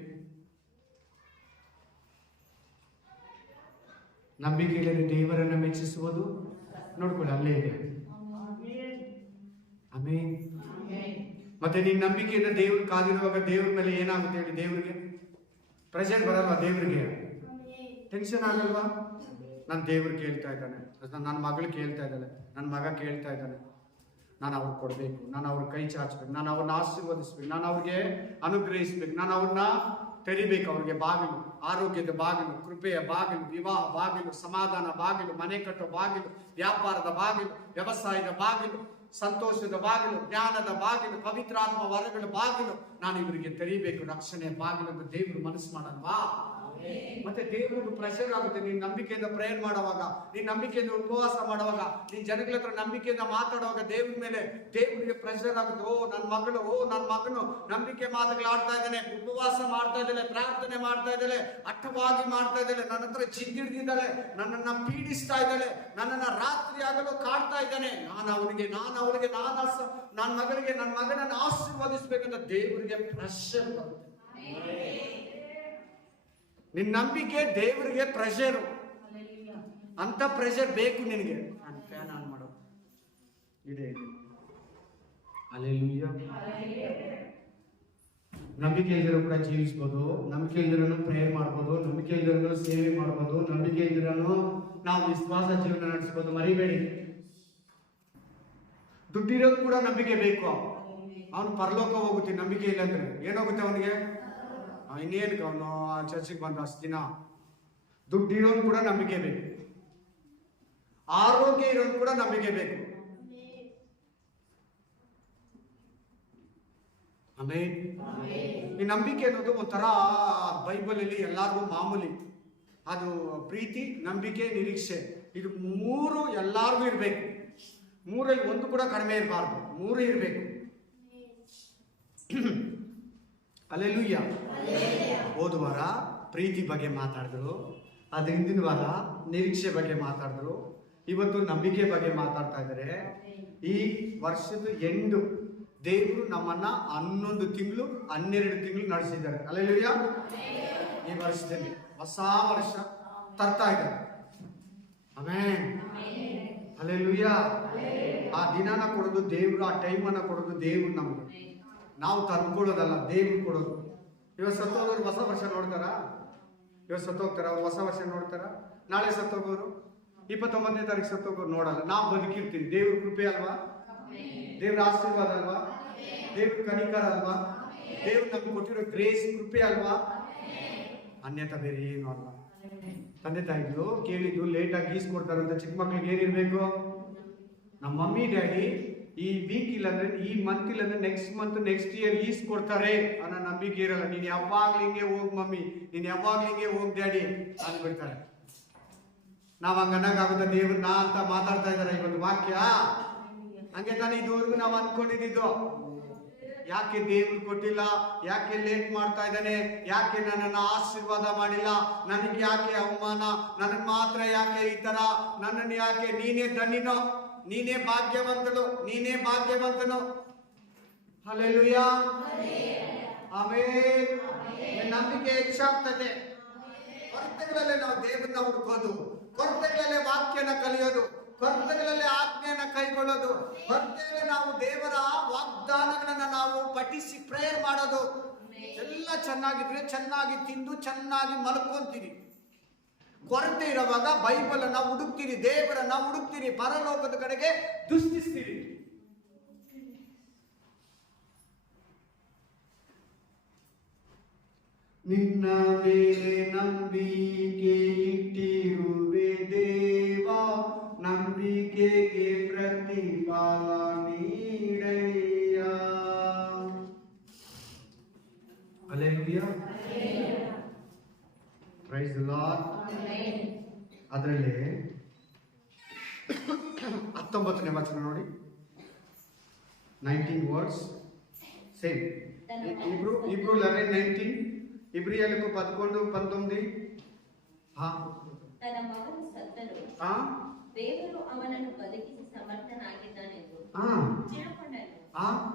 ನಂಬಿಕೆಯಲ್ಲಿ ದೇವರನ್ನ ಮೆಚ್ಚಿಸುವುದು ನೋಡ್ಕೊಳ್ಳಿ, ಅಲ್ಲೇ ಇದೆ. ಆಮೇನ್. ಮತ್ತೆ ನೀನ್ ನಂಬಿಕೆಯಿಂದ ದೇವ್ರು ಕಾದಿರುವಾಗ ದೇವ್ರ ಮೇಲೆ ಏನಾಗುತ್ತೆ ಹೇಳಿ? ದೇವ್ರಿಗೆ ಪ್ರೆಷರ್ ಬರಲ್ವಾ? ದೇವ್ರಿಗೆ ಟೆನ್ಷನ್ ಆಗಲ್ವಾ? ನನ್ನ ದೇವ್ರು ಕೇಳ್ತಾ ಇದ್ದಾನೆ, ನನ್ನ ಮಗಳು ಕೇಳ್ತಾ ಇದ್ದಾಳೆ, ನನ್ನ ಮಗ ಕೇಳ್ತಾ ಇದ್ದಾನೆ, ನಾನು ಅವ್ರಿಗೆ ಕೊಡ್ಬೇಕು, ನಾನು ಅವ್ರ ಕೈ ಚಾಚಬೇಕು, ನಾನು ಅವ್ರನ್ನ ಆಶೀರ್ವದಿಸ್ಬೇಕು, ನಾನು ಅವ್ರಿಗೆ ಅನುಗ್ರಹಿಸ್ಬೇಕು, ನಾನು ಅವ್ರನ್ನ ತೆರಿಬೇಕು. ಅವ್ರಿಗೆ ಬಾಗಿಲು, ಆರೋಗ್ಯದ ಬಾಗಿಲು, ಕೃಪೆಯ ಬಾಗಿಲು, ವಿವಾಹ ಬಾಗಿಲು, ಸಮಾಧಾನ ಬಾಗಿಲು, ಮನೆ ಕಟ್ಟೋ ಬಾಗಿಲು, ವ್ಯಾಪಾರದ ಬಾಗಿಲು, ವ್ಯವಸಾಯದ ಬಾಗಿಲು, ಸಂತೋಷದ ಬಾಗಿಲು, ಜ್ಞಾನದ ಬಾಗಿಲು, ಪವಿತ್ರಾತ್ಮ ವರಗಳ ಬಾಗಿಲು ನಾನು ಇವರಿಗೆ ತೆರೀಬೇಕು. ರಕ್ಷಣೆಯ ಬಾಗಿಲು ಅಂತ ದೇವರು ಮನಸ್ಸು ಮಾಡಲ್ವಾ? ಮತ್ತೆ ದೇವರಿಗೆ ಪ್ರೆಷರ್ ಆಗುತ್ತೆ. ನೀನ್ ನಂಬಿಕೆಯಿಂದ ಪ್ರೇಯರ್ ಮಾಡುವಾಗ, ನೀನ್ ನಂಬಿಕೆಯಿಂದ ಉಪವಾಸ ಮಾಡುವಾಗ, ನೀನ್ ಜನಗಳ ಹತ್ರ ನಂಬಿಕೆಯಿಂದ ಮಾತಾಡುವಾಗ ದೇವ್ರ ಮೇಲೆ ದೇವರಿಗೆ ಪ್ರೆಷರ್ ಆಗುತ್ತೆ. ಓ ನನ್ನ ಮಗಳು, ಓ ನನ್ನ ಮಗನು ನಂಬಿಕೆ ಮಾತುಗಳಾಡ್ತಾ ಇದ್ದಾನೆ, ಉಪವಾಸ ಮಾಡ್ತಾ ಇದ್ದಾಳೆ, ಪ್ರಾರ್ಥನೆ ಮಾಡ್ತಾ ಇದ್ದಾಳೆ, ಅಟ್ಟವಾಗಿ ಮಾಡ್ತಾ ಇದ್ದಾಳೆ, ನನ್ನ ಹತ್ರ ಚಿಂತಿಡ್ದಿದ್ದಾಳೆ, ನನ್ನನ್ನ ಪೀಡಿಸ್ತಾ ಇದ್ದಾಳೆ, ನನ್ನನ್ನ ರಾತ್ರಿ ಆಗಲು ಕಾಡ್ತಾ ಇದ್ದಾನೆ, ನಾನು ಅವಳಿಗೆ ನನ್ನ ಮಗಳಿಗೆ, ನನ್ನ ಮಗನನ್ನು ಆಶೀರ್ವದಿಸ್ಬೇಕಂತ ದೇವರಿಗೆ ಪ್ರೆಷರ್ ಬರುತ್ತೆ. ನಿನ್ನ ನಂಬಿಕೆ ದೇವರಿಗೆ ಪ್ರೆಷರ್, ಅಂತ ಪ್ರೆಷರ್ ಬೇಕು ನಿನಗೆ. ನಾನು ಫ್ಯಾನ್ ಆನ್ ಮಾಡೋ ಇದೆ. ಹಲ್ಲೆಲೂಯಾ. ನಂಬಿಕೆ ಇಲ್ದಿರೋ ಕೂಡ ಜೀವಿಸ್ಬೋದು, ನಂಬಿಕೆ ಇಲ್ದಿರೋನು ಪ್ರೇಯರ್ ಮಾಡ್ಬೋದು, ನಂಬಿಕೆ ಇಲ್ದಿರೋನು ಸೇವೆ ಮಾಡ್ಬೋದು, ನಂಬಿಕೆ ಇಲ್ದಿರೋನು ನಾವು ವಿಶ್ವಾಸ ಜೀವನ ನಡೆಸ್ಬೋದು. ಮರಿಬೇಡಿ, ದುಡ್ಡಿರೋದು ಕೂಡ ನಂಬಿಕೆ ಬೇಕು. ಅವನು ಪರಲೋಕ ಹೋಗುತ್ತೆ ನಂಬಿಕೆ ಇಲ್ಲ ಅಂದ್ರೆ ಏನಾಗುತ್ತೆ ಅವನಿಗೆ? ಇನ್ನೇನಕ್ಕೆ ಅವನು ಚರ್ಚಿಗೆ ಬಂದ ಅಷ್ಟು ದಿನ. ದುಡ್ಡಿರೋನು ಕೂಡ ನಂಬಿಕೆ ಬೇಕು, ಆರೋಗ್ಯ ಇರೋನು ಕೂಡ ನಂಬಿಕೆ ಬೇಕು. ಆಮೇನ್. ಈ ನಂಬಿಕೆ ಅನ್ನೋದು ಒಂಥರ ಬೈಬಲ್ ಅಲ್ಲಿ ಎಲ್ಲಾರ್ಗೂ ಮಾಮೂಲಿ. ಅದು ಪ್ರೀತಿ, ನಂಬಿಕೆ, ನಿರೀಕ್ಷೆ, ಇದು ಮೂರು ಎಲ್ಲಾರ್ಗೂ ಇರ್ಬೇಕು. ಮೂರಲ್ಲಿ ಒಂದು ಕೂಡ ಕಡಿಮೆ ಇರಬಾರ್ದು, ಮೂರು ಇರಬೇಕು. ಹಲ್ಲೆಲೂಯ. ಹೋದ ವಾರ ಪ್ರೀತಿ ಬಗ್ಗೆ ಮಾತಾಡಿದ್ರು, ಅದ್ರ ಹಿಂದಿನ ವಾರ ನಿರೀಕ್ಷೆ ಬಗ್ಗೆ ಮಾತಾಡಿದ್ರು, ಇವತ್ತು ನಂಬಿಕೆ ಬಗ್ಗೆ ಮಾತಾಡ್ತಾ ಇದ್ದಾರೆ. ಈ ವರ್ಷದ ಎಂಡು ದೇವರು ನಮ್ಮನ್ನ 11 ತಿಂಗಳು 12 ತಿಂಗಳು ನಡೆಸಿದ್ದಾರೆ. ಹಲ್ಲೆಲೂಯ. ಈ ವರ್ಷದಲ್ಲಿ ಹೊಸ ವರ್ಷ ತರ್ತಾ ಇದ್ದಾರೆ. ಆಮೆನ್. ಹಲ್ಲೆಲೂಯ. ಆ ದಿನನ ಕೊಡೋದು ದೇವ್ರು, ಆ ಟೈಮನ್ನ ಕೊಡೋದು ದೇವ್ರು ನಮ್ಗೆ. ನಾವು ತಂದ್ಕೊಳ್ಳೋದಲ್ಲ, ದೇವ್ರು ಕೊಡೋದು. ಇವತ್ತು ಸತ್ತೋದವ್ರು ಹೊಸ ವರ್ಷ ನೋಡ್ತಾರ? ಇವತ್ತು ಸತ್ತೋಗ್ತಾರ? ಅವ್ರು ಹೊಸ ವರ್ಷ ನೋಡ್ತಾರ? ನಾಳೆ ಸತ್ತೋಗೋರು 29ನೇ ತಾರೀಕು ಸತ್ತೋಗೋರು ನೋಡಲ್ಲ. ನಾವು ಬದುಕಿರ್ತೀವಿ. ದೇವ್ರ ಕೃಪೆ ಅಲ್ವಾ? ದೇವ್ರ ಆಶೀರ್ವಾದ ಅಲ್ವಾ? ದೇವ್ರ ಕನಿಕರ ಅಲ್ವಾ? ದೇವ್ರು ನಮ್ಗೆ ಕೊಟ್ಟಿರೋ ಗ್ರೇಸ್, ಕೃಪೆ ಅಲ್ವಾ? ಅನ್ಯತಾ ಬೇರೆ ಏನು ಅಲ್ಲ. ತಂದೆ ತಾಯಿಗಳು ಕೇಳಿದ್ದು ಲೇಟಾಗಿ ಈಸ್ಕೊಡ್ತಾರಂತ ಚಿಕ್ಕ ಮಕ್ಳಿಗೆ ಏನಿರ್ಬೇಕು? ನಮ್ಮ ಮಮ್ಮಿ ಡ್ಯಾಡಿ ಈ ವೀಕ್ ಇಲ್ಲ ಅಂದ್ರೆ, ಈ ಮಂತ್ ಇಲ್ಲ ಅಂದ್ರೆ ನೆಕ್ಸ್ಟ್ ಮಂತ್ ನೆಕ್ಸ್ಟ್ ಇಯರ್ ಈಸ್ಕೊಡ್ತಾರೆ ಅನ್ನೋ ನಂಬಿಕೆ ಇರಲ್ಲ. ನೀನ್ ಯಾವಾಗ್ಲೂ ಹಿಂಗೆ ಹೋಗ್ ಮಮ್ಮಿ, ನೀನ್ ಯಾವಾಗ್ಲೂ ಹಿಂಗೆ ಹೋಗ್ ಡ್ಯಾಡಿ ಅಂದ್ಬಿಡ್ತಾರೆ. ನಾವ್ ಹಂಗನ್ನಾಗುತ್ತೆ ದೇವ್ರನ್ನ ಅಂತ ಮಾತಾಡ್ತಾ ಇದಾರೆ ಇವತ್ತು ವಾಕ್ಯ. ಹಂಗೆ ತಾನೇ ಇದುವರೆಗೂ ನಾವು ಅನ್ಕೊಂಡಿದ್ದು. ಯಾಕೆ ದೇವ್ರು ಕೊಟ್ಟಿಲ್ಲ, ಯಾಕೆ ಲೇಟ್ ಮಾಡ್ತಾ ಇದ್ದಾನೆ, ಯಾಕೆ ನನ್ನನ್ನು ಆಶೀರ್ವಾದ ಮಾಡಿಲ್ಲ, ನನಗೆ ಯಾಕೆ ಅವಮಾನ, ನನಗೆ ಮಾತ್ರ ಯಾಕೆ ಈ ತರ, ನನ್ನನ್ನು ಯಾಕೆ, ನೀನೇ ಧನ್ಯನೋ, ನೀನೇ ಭಾಗ್ಯವಂತನು, ನೀನೇ ಭಾಗ್ಯವಂತನು. ಹಲ್ಲೆಲೂಯಾ. ಆಮೆನ್. ನಂಬಿಕೆ ಹೆಚ್ಚಾಗ್ತದೆ. ಕೊರತೆಗಳಲ್ಲೇ ನಾವು ದೇವರನ್ನ ಹುಡುಕೋದು, ಕೊರತೆಗಳಲ್ಲೇ ವಾಕ್ಯನ ಕಲಿಯೋದು, ಕೊರತೆಗಳಲ್ಲಿ ಆಜ್ಞೆಯನ್ನ ಕೈಗೊಳ್ಳೋದು, ಕೊರತೆಗಳಲ್ಲಿ ನಾವು ದೇವರ ವಾಗ್ದಾನಗಳನ್ನ ನಾವು ಪಠಿಸಿ ಪ್ರೇಯರ್ ಮಾಡೋದು. ಎಲ್ಲ ಚೆನ್ನಾಗಿದ್ರೆ ಚೆನ್ನಾಗಿ ತಿಂದು ಚೆನ್ನಾಗಿ ಮಲ್ಕೊಂತೀರಿ. ಕೊರತೆ ಇರುವಾಗ ಬೈಬಲ್ ಅನ್ನ ಹುಡುಕ್ತೀರಿ, ದೇವರನ್ನ ಹುಡುಕ್ತೀರಿ, ಪರಲೋಕದ ಕಡೆಗೆ ದೃಷ್ಟಿಸ್ತೀರಿ. ನಿನ್ನ ಮೇಲೆ ನಂಬಿಕೆ ಇಟ್ಟಿರುವೆ ದೇವಾ, ನಂಬಿಕೆಗೆ ಪ್ರತಿಫಲ ನೀಡಯ್ಯ. ಹಲ್ಲೆಲೂಯಾ. Praise the Lord. ಅದರಲ್ಲಿ 19ನೇ ವಚನ ನೋಡಿ. 19 ವರ್ಡ್ಸ್ ಸೇಮ್. Hebrew 11:19 ఇబ్రియులకు 11:19 తన మగను సత్తను ದೇವರು ಅವನನ್ನು ಬದುಕಿಸಿ ಸಮರ್ಥನಾಗಿದ್ದಾನೆಂದು ತಿಳ್ಕೊಂಡನು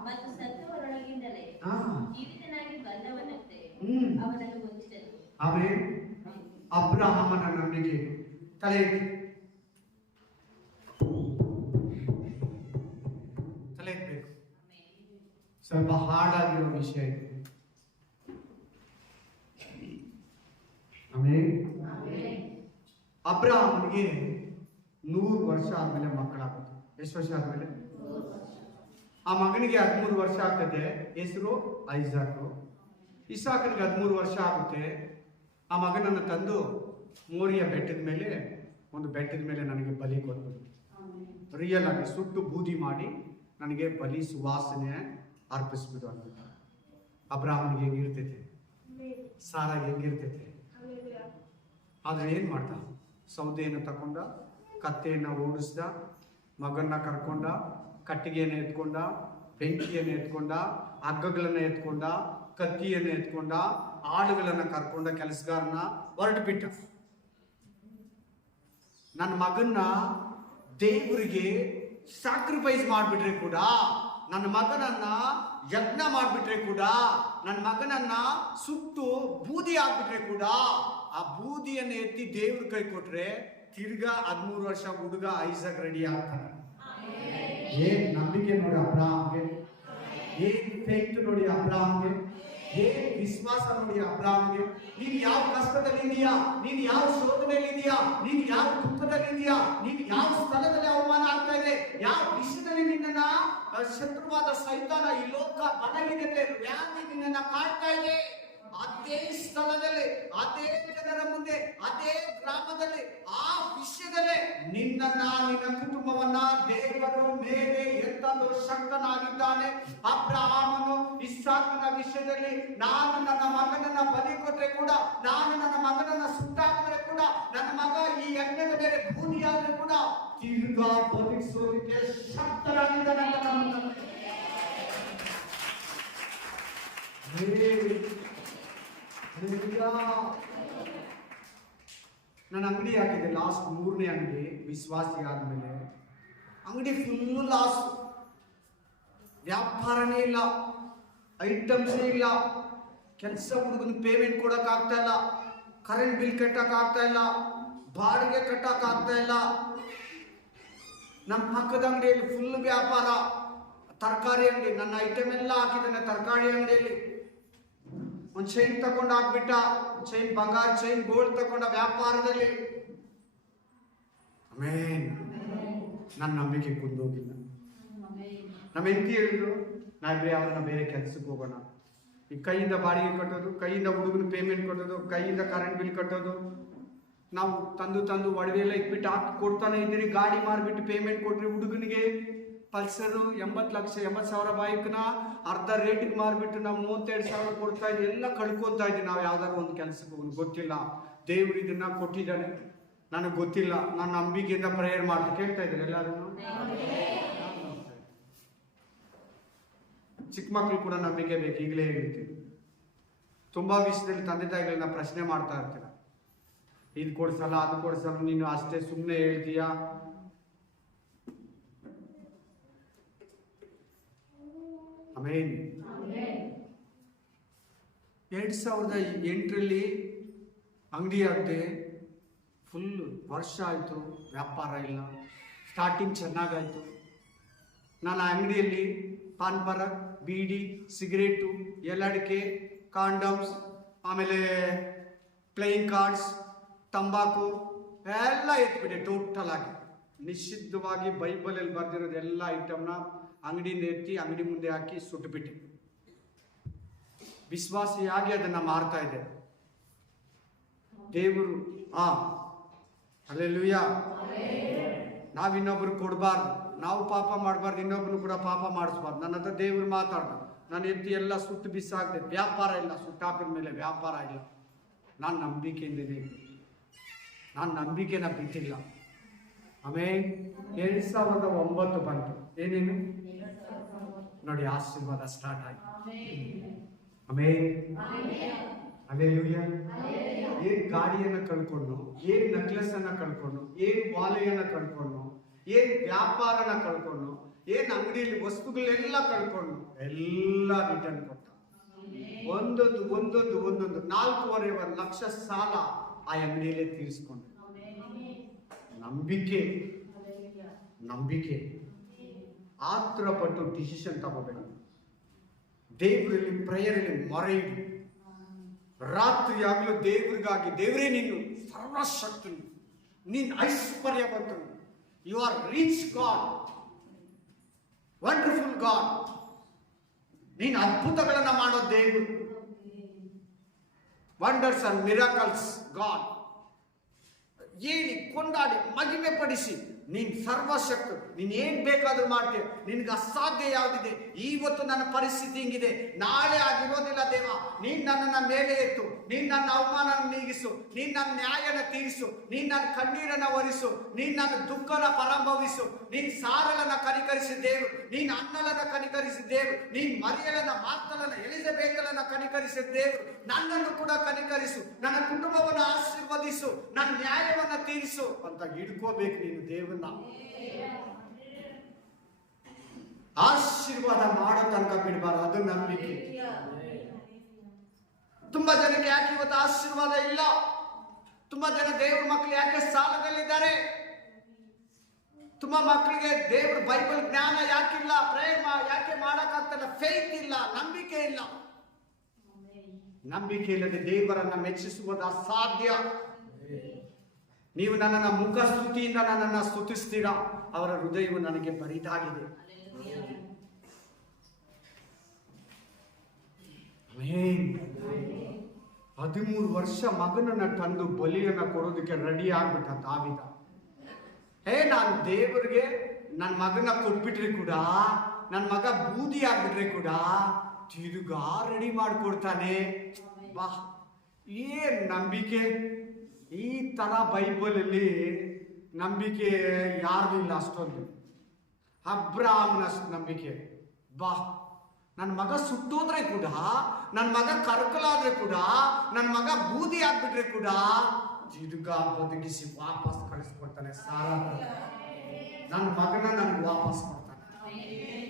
ಮತ್ತು ಸತ್ತವರೊಳಗಿಂದಲೇ ಜೀವಿತನಾಗಿ ಬಂದವನಂತೆ ಅವನನ್ನು ಹೊಂದಿದನು. ಆಮೆನ್. ಅಬ್ರಹಾಮನ ನಂಬಿಕೆ ತಲೆ ಎತ್ತಬೇಕು. ಸ್ವಲ್ಪ ಹಾರ್ಡ್ ವಿಷಯ ಇದು. ಆಮೆನ್. ಅಬ್ರಹಾಮನಿಗೆ 100 ವರ್ಷ ಆದ್ಮೇಲೆ ಮಕ್ಕಳಾಗುತ್ತೆ. ಎಷ್ಟು ವರ್ಷ ಆದ್ಮೇಲೆ? ಆ ಮಗನಿಗೆ 13 ವರ್ಷ ಆಗ್ತದೆ. ಹೆಸರು ಐಸಾಕು. ಇಸಾಕನಿಗೆ 13 ವರ್ಷ ಆಗುತ್ತೆ. ಆ ಮಗನನ್ನು ತಂದು ಮೋರಿಯ ಬೆಟ್ಟದ ಮೇಲೆ, ಒಂದು ಬೆಟ್ಟದ ಮೇಲೆ ನನಗೆ ಬಲಿ ಕೊಟ್ಬಿಟ್ಟು, ರಿಯಲ್ ಆಗಿ ಸುಟ್ಟು ಬೂದಿ ಮಾಡಿ ನನಗೆ ಬಲಿ ಸುವಾಸನೆ ಅರ್ಪಿಸ್ಬಿಡು ಅಂತ. ಅಬ್ರಾಹ್ಮನಿಗೆ ಹೆಂಗಿರ್ತೈತೆ, ಸಾರಾಗಿ ಹೆಂಗಿರ್ತೈತೆ. ಆದ್ರೆ ಏನ್ ಮಾಡ್ದ? ಸೌದೆಯನ್ನು ತಕೊಂಡ, ಕತ್ತೆಯನ್ನು ಓಡಿಸ್ದ, ಮಗನ್ನ ಕರ್ಕೊಂಡ, ಕಟ್ಟಿಗೆಯನ್ನು ಎತ್ಕೊಂಡ, ಬೆಂಕಿಯನ್ನು ಎತ್ಕೊಂಡ, ಹಗ್ಗಗಳನ್ನು ಎತ್ಕೊಂಡ, ಕತ್ತಿಯನ್ನು ಎತ್ಕೊಂಡ, ಆಳುಗಳನ್ನು ಕರ್ಕೊಂಡ, ಕೆಲಸಗಾರನ ಹೊರಟು ಬಿಟ್ಟ. ನನ್ನ ಮಗನ್ನ ದೇವರಿಗೆ ಸ್ಯಾಕ್ರಿಫೈಸ್ ಮಾಡಿಬಿಟ್ರೆ ಕೂಡ, ನನ್ನ ಮಗನನ್ನ ಯಜ್ಞ ಮಾಡಿಬಿಟ್ರೆ ಕೂಡ, ನನ್ನ ಮಗನನ್ನ ಸುಟ್ಟು ಬೂದಿ ಆಗ್ಬಿಟ್ರೆ ಕೂಡ, ಆ ಬೂದಿಯನ್ನು ಎತ್ತಿ ದೇವ್ರ ಕೈ ಕೊಟ್ರೆ ತಿರ್ಗಾ 13 ವರ್ಷ ಹುಡುಗ ಐಸಾಕ್ ರೆಡಿ ಆಗ್ತಾನೆ. ಏನ್ ನಂಬಿಕೆ ನೋಡಿ ಅಬ್ರಾಹ್ಮ್ಗೆ, ಏನ್ ಫೇತ್ ನೋಡಿ ಅಬ್ರಾಹ್ಮ್ಗೆ, ಏನ್ ವಿಶ್ವಾಸ ನೋಡಿ ಅಬ್ರಾಹ್ಮ್ಗೆ. ನೀನು ಯಾವ ಕಷ್ಟದಲ್ಲಿದೆಯಾ, ನೀನು ಯಾವ ಶೋಧನೆಯಲ್ಲಿದೆಯಾ, ನೀನು ಯಾವ ದುಃಖದಲ್ಲಿದೆಯಾ, ನೀನು ಯಾವ ಸ್ಥಳದಲ್ಲಿ ಅವಮಾನ ಆಗ್ತಾ ಇದೆ, ಯಾವ ವಿಷಯದಲ್ಲಿ ನಿನ್ನನ್ನ ಶತ್ರುವಾದ ಸೈತಾನ, ಈ ಲೋಕ ಬಲಹೀನತೆ, ವ್ಯಾಧಿ ನಿನ್ನನ್ನ ಕಾಡ್ತಾ ಇದೆ, ಅದೇ ಸ್ಥಳದಲ್ಲಿ, ಅದೇ ಜನರ ಮುಂದೆ, ಅದೇ ಗ್ರಾಮದಲ್ಲಿ, ಆ ವಿಷಯದಲ್ಲೇ ನಿನ್ನನ್ನ, ನಿನ್ನ ಕುಟುಂಬವನ್ನ ದೇವರು ಮೇಲೆ ಎತ್ತಲು ಶಕ್ತನಾಗಿದ್ದಾನೆ. ಅಬ್ರಹಾಮನು ಇಸಾಕನ ವಿಷಯದಲ್ಲಿ, ನಾನು ನನ್ನ ಮಗನನ್ನ ಬಲಿ ಕೊಟ್ಟರೆ ಕೂಡ, ನಾನು ನನ್ನ ಮಗನನ್ನ ಸುಟ್ಟಾಕಿದ್ರೆ ಕೂಡ, ನನ್ನ ಮಗ ಈ ಯಜ್ಞದ ಮೇಲೆ ಭೂಮಿಯಾದ್ರೆ ಕೂಡ ತಿರ್ಗಾ ಬದುಕಿಸೋದಕ್ಕೆ ಶಕ್ತರಾಗಿದ್ದಾನೆ ಅಂತ ನಾನು ಅಂಗಡಿ ಹಾಕಿದೆ, ಲಾಸ್ಟ್ 3ನೇ ಅಂಗಡಿ ವಿಶ್ವಾಸಿ ಆದ್ಮೇಲೆ ಅಂಗಡಿ ಫುಲ್ ಲಾಸ್, ವ್ಯಾಪಾರನೇ ಇಲ್ಲ, ಐಟಮ್ಸೇ ಇಲ್ಲ, ಕೆಲಸ ಹುಡುಗನ ಪೇಮೆಂಟ್ ಕೊಡಕ್ ಆಗ್ತಾ ಇಲ್ಲ, ಕರೆಂಟ್ ಬಿಲ್ ಕಟ್ಟಕ್ ಆಗ್ತಾ ಇಲ್ಲ, ಬಾಡಿಗೆ ಕಟ್ಟಕ್ ಆಗ್ತಾ ಇಲ್ಲ. ನಮ್ಮ ಪಕ್ಕದ ಅಂಗಡಿಯಲ್ಲಿ ಫುಲ್ ವ್ಯಾಪಾರ, ತರಕಾರಿ ಅಂಗಡಿ, ನನ್ನ ಐಟಮ್ ಎಲ್ಲ ಹಾಕಿದ್ದಾನೆ ತರಕಾರಿ ಅಂಗಡಿಯಲ್ಲಿ. ಒಂದು ಚೈನ್ ತಗೊಂಡು ಹಾಕ್ಬಿಟ್ಟ, ಚೈನ್ ಬಂಗಾರ ಚೈನ್ ಗೋಲ್ಡ್ ತಗೊಂಡ ವ್ಯಾಪಾರದಲ್ಲಿ. ಆಮೇನ್. ನನ್ನ ನಂಬಿಕೆ ಕುಂದೋಗಿಲ್ಲ. ನಮ್ಮ ಹೆಂಡತಿ ಹೇಳಿದ್ರು, ನಾವೇ ಅವ್ರನ್ನ ಬೇರೆ ಕೆಲ್ಸಕ್ಕೆ ಹೋಗೋಣ. ಈ ಕೈಯಿಂದ ಬಾಡಿಗೆ ಕಟ್ಟೋದು, ಕೈಯಿಂದ ಹುಡುಗನ ಪೇಮೆಂಟ್ ಕೊಟ್ಟೋದು, ಕೈಯಿಂದ ಕರೆಂಟ್ ಬಿಲ್ ಕಟ್ಟೋದು, ನಾವು ತಂದು ಒಡವೆ ಎಲ್ಲ ಇಟ್ಬಿಟ್ಟು ಹಾಕಿ ಕೊಡ್ತಾನೆ ಇದ್ದೀರಿ. ಗಾಡಿ ಮಾರ್ಬಿಟ್ಟು ಪೇಮೆಂಟ್ ಕೊಟ್ರಿ ಹುಡುಗನಿಗೆ. ಪಲ್ಸರು 80,000 ಬೈಕ್ನ ಅರ್ಧ ರೇಟಿಗೆ ಮಾರ್ಬಿಟ್ಟು ನಾವು 32,000 ಕೊಡ್ತಾ ಇದ್ದೀವಿ. ಎಲ್ಲ ಕಳ್ಕೊತಾ ಇದ್ದೀವಿ ನಾವು. ಯಾವ್ದಾದ್ರು ಒಂದು ಕೆಲಸಕ್ಕೆ ಹೋಗಿ ಗೊತ್ತಿಲ್ಲ, ದೇವ್ರು ಇದನ್ನ ಕೊಟ್ಟಿದ್ದಾನೆ, ನನಗೆ ಗೊತ್ತಿಲ್ಲ, ನಾನು ನಂಬಿಕೆಯಿಂದ ಪ್ರೇಯರ್ ಮಾಡಿ ಕೇಳ್ತಾ ಇದ್ದೀನಿ ಎಲ್ಲರೂ. ಚಿಕ್ಕ ಮಕ್ಕಳು ಕೂಡ ನಂಬಿಕೆ ಬೇಕು. ಈಗಲೇ ಹೇಳ್ತೀವಿ, ತುಂಬಾ ವಿಷಯದಲ್ಲಿ ತಂದೆ ತಾಯಿಗಳನ್ನ ಪ್ರಶ್ನೆ ಮಾಡ್ತಾ ಇರ್ತೀರ, ಇದು ಕೊಡ್ಸಲ್ಲ ಅದು ಕೊಡ್ಸಲ್ಲ, ನೀನು ಅಷ್ಟೇ ಸುಮ್ಮನೆ ಹೇಳ್ತೀಯಾ. ಆಮೇನ್. 2008ರಲ್ಲಿ ಅಂಗಡಿ ಆಗಿದೆ, ಫುಲ್ ವರ್ಷ ಆಯಿತು, ವ್ಯಾಪಾರ ಇಲ್ಲ. ಸ್ಟಾರ್ಟಿಂಗ್ ಚೆನ್ನಾಗಾಯಿತು. ನಾನು ಆ ಅಂಗಡಿಯಲ್ಲಿ ಪಾನ್ ಪರಾಗ್, ಬೀಡಿ, ಸಿಗರೇಟು, ಎಲಡಿಕೆ, ಕಾಂಡಮ್ಸ್, ಆಮೇಲೆ ಪ್ಲೇಯಿಂಗ್ ಕಾರ್ಡ್ಸ್, ತಂಬಾಕು ಎಲ್ಲ ಎತ್ಬಿಟ್ಟೆ ಟೋಟಲ್ ಆಗಿ. ನಿಷಿದ್ಧವಾಗಿ ಬೈಬಲಲ್ಲಿ ಬರ್ದಿರೋದು ಎಲ್ಲ ಐಟಮ್ನ ಅಂಗಡಿಯಿಂದ ಎತ್ತಿ ಅಂಗಡಿ ಮುಂದೆ ಹಾಕಿ ಸುಟ್ಟುಬಿಟ್ಟೆ. ವಿಶ್ವಾಸಿಯಾಗಿ ಅದನ್ನ ಮಾರ್ತಾ ಇದೆ. ದೇವರು ಹಲ್ಲೆಲೂಯಾ. ನಾವಿನ್ನೊಬ್ರು ಕೊಡಬಾರ್ದು, ನಾವು ಪಾಪ ಮಾಡಬಾರ್ದು, ಇನ್ನೊಬ್ರು ಕೂಡ ಪಾಪ ಮಾಡಿಸ್ಬಾರ್ದು. ನನ್ನ ಹತ್ರ ದೇವ್ರು ಮಾತಾಡ್ದ, ನಾನು ಎತ್ತಿ ಎಲ್ಲ ಸುಟ್ಟು ಬಿಸಾಕ್ದೆ. ವ್ಯಾಪಾರ ಇಲ್ಲ, ಸುಟ್ಟಾಕಿದ ಮೇಲೆ ವ್ಯಾಪಾರ ಇಲ್ಲ. ನಾನು ನಂಬಿಕೆಯಿಂದಲೇ, ನಾನು ನಂಬಿಕೆನ ಬಿಟ್ಟಿಲ್ಲ. ಆಮೇಲೆ 2009 ಬಂತು. ಏನೇನು ನೋಡಿ, ಆಶೀರ್ವಾದ ಸ್ಟಾರ್ಟ್ ಆಯ್ತು. ಆಮೆನ್. ಹಲ್ಲೆಲೂಯಾ. ಏನ್ ಗಾಡಿಯನ್ನ ಕಳ್ಕೊಂಡು, ಏನ್ ನೆಕ್ಲೆಸ್ ಅನ್ನ ಕಳ್ಕೊಂಡು, ಏನ್ ವಾಲೆಯನ್ನ ಕಳ್ಕೊಂಡು, ಏನ್ ವ್ಯಾಪಾರನ ಕಳ್ಕೊಂಡು, ಏನ್ ಅಂಗಡಿಯಲ್ಲಿ ವಸ್ತುಗಳೆಲ್ಲ ಕಳ್ಕೊಂಡು ಎಲ್ಲ ರಿಟರ್ನ್ ಕೊಟ್ಟ. ಒಂದೊಂದು 4.25 ಲಕ್ಷ ಸಾಲ ಆ ಅಂಗಡಿಯಲ್ಲೇ ತೀರಿಸ್ಕೊಂಡು. ನಂಬಿಕೆ ಆತ್ರ ಪಟ್ಟು ಡಿಸಿಷನ್ ತಗೋಬೇಕು. ದೇವರಲ್ಲಿ ಪ್ರೇಯರಲ್ಲಿ ಮೊರೆ ಇಡು. ರಾತ್ರಿ ಆಗಲೂ ದೇವರಿಗಾಗಿ, ದೇವರೇ ನೀನು ಸರ್ವಶಕ್ತಿ, ನೀನ್ ಐಶ್ವರ್ಯವಂತನು, you are rich God, wonderful God, ನೀನು ಅದ್ಭುತಗಳನ್ನ ಮಾಡೋ ದೇವರು, ವಂಡರ್ಸ್ ಅಂಡ್ ಮಿರಾಕಲ್ಸ್ ಗಾಡ್ ಹೇಳಿ ಕೊಂಡಾಡಿ ಮಹಿಮೆ ಪಡಿಸಿ, ನೀನ್ ಸರ್ವಶಕ್ತ, ನೀನ್ ಏನ್ ಬೇಕಾದ್ರೂ ಮಾಡ್ತೀಯ, ನಿನ್ಗೆ ಅಸಾಧ್ಯ ಯಾವುದಿದೆ? ಇವತ್ತು ನನ್ನ ಪರಿಸ್ಥಿತಿ ಹಿಂಗಿದೆ, ನಾಳೆ ಆಗಿರೋದಿಲ್ಲ ದೇವ, ನೀನ್ ನನ್ನನ್ನ ಮೇಲೆ ಎತ್ತು, ನೀನ್ ನನ್ನ ಅವಮಾನ ನೀಗಿಸು, ನೀನ್ ನನ್ನ ನ್ಯಾಯನ ತೀರಿಸು, ನೀನ್ ನನ್ನ ಕಣ್ಣೀರನ್ನ ಒರೆಸು, ನೀನ್ ನನ್ನ ದುಃಖನ ಪರಾಭವಿಸು, ನೀನ್ ಸಾರಳನ್ನ ಕನಿಕರಿಸಿದ್ದೇವು, ನೀನ್ ಅನ್ನಲನ್ನ ಕನಿಕರಿಸಿದ್ದೇವು, ನೀನ್ ಮರಿಯಲನ್ನ, ಮಾರ್ತಲನ್ನ, ಎಲಿಜಬೇತಲನ್ನ ಕನಿಕರಿಸಿದ್ದೇವು, ನನ್ನನ್ನು ಕೂಡ ಕನಿಕರಿಸು, ನನ್ನ ಕುಟುಂಬವನ್ನು ಆಶೀರ್ವದಿಸು, ನನ್ನ ನ್ಯಾಯವನ್ನ ತೀರಿಸು ಅಂತ ಹಿಡ್ಕೋಬೇಕು ನೀನು ದೇವರನ್ನ. ಆಶೀರ್ವಾದ ಮಾಡೋ ತನಕ ಬಿಡಬಾರ್ದು, ಅದು ನಂಬಿಕೆ. ತುಂಬಾ ಜನಕ್ಕೆ ಯಾಕೆ ಇವತ್ತು ಆಶೀರ್ವಾದ ಇಲ್ಲ? ತುಂಬಾ ಜನ ದೇವ್ರ ಮಕ್ಕಳು ಯಾಕೆ ಸಾಲದಲ್ಲಿದ್ದಾರೆ? ತುಂಬಾ ಮಕ್ಕಳಿಗೆ ದೇವ್ರ ಬೈಬಲ್ ಜ್ಞಾನ ಯಾಕಿಲ್ಲ? ಪ್ರೇಮ ಯಾಕೆ ಮಾಡಕ್ಕಾಗ್ತಲ್ಲ? ಫೇತ್ ಇಲ್ಲ, ನಂಬಿಕೆ ಇಲ್ಲ. ನಂಬಿಕೆ ಇಲ್ಲದೆ ದೇವರನ್ನ ಮೆಚ್ಚಿಸುವುದು ಅಸಾಧ್ಯ. ನೀವು ನನ್ನನ್ನ ಮುಖ ಸ್ತುತಿಯಿಂದ ನನ್ನನ್ನ ಸ್ತುತಿಸ್ತೀರಾ, ಅವರ ಹೃದಯವು ನನಗೆ ಬರಿದಾಗಿದೆ. 13 ವರ್ಷ ಮಗನನ್ನ ತಂದು ಬಲಿಯನ್ನ ಕೊಡೋದಕ್ಕೆ ರೆಡಿ ಆಗ್ಬಿಟ್ಟ ದಾವೀದ. ನಾನು ದೇವರಿಗೆ ನನ್ನ ಮಗನ ಕೊಟ್ಬಿಟ್ರೆ ಕೂಡ, ನನ್ನ ಮಗ ಬೂದಿ ಆಗ್ಬಿಟ್ರೆ ಕೂಡ ತಿರುಗಾ ರೆಡಿ ಮಾಡ್ಕೊಡ್ತಾನೆ. ಬಾ, ಏನ್ ನಂಬಿಕೆ! ಈ ತರ ಬೈಬಲ್ ಅಲ್ಲಿ ನಂಬಿಕೆ ಯಾರ್ದು ಇಲ್ಲ ಅಷ್ಟೊಂದು. ಅಬ್ರಾಹ್ಮನಷ್ಟು ನಂಬಿಕೆ. ಬಾ, ನನ್ನ ಮಗ ಸುಟ್ಟೋದ್ರೆ ಕೂಡ, ನನ್ನ ಮಗ ಕರ್ಕಲಾದ್ರೆ ಕೂಡ, ನನ್ನ ಮಗ ಬೂದಿ ಆಗ್ಬಿಟ್ರೆ ಕೂಡ ತಿರುಗಾ ಬದುಕಿಸಿ ವಾಪಸ್ ಕಳಿಸ್ಕೊಡ್ತಾನೆ. ಸಾಲ ನನ್ನ ಮಗನ ನನ್ಗೆ ವಾಪಸ್ ಕೊಡ್ತಾನೆ.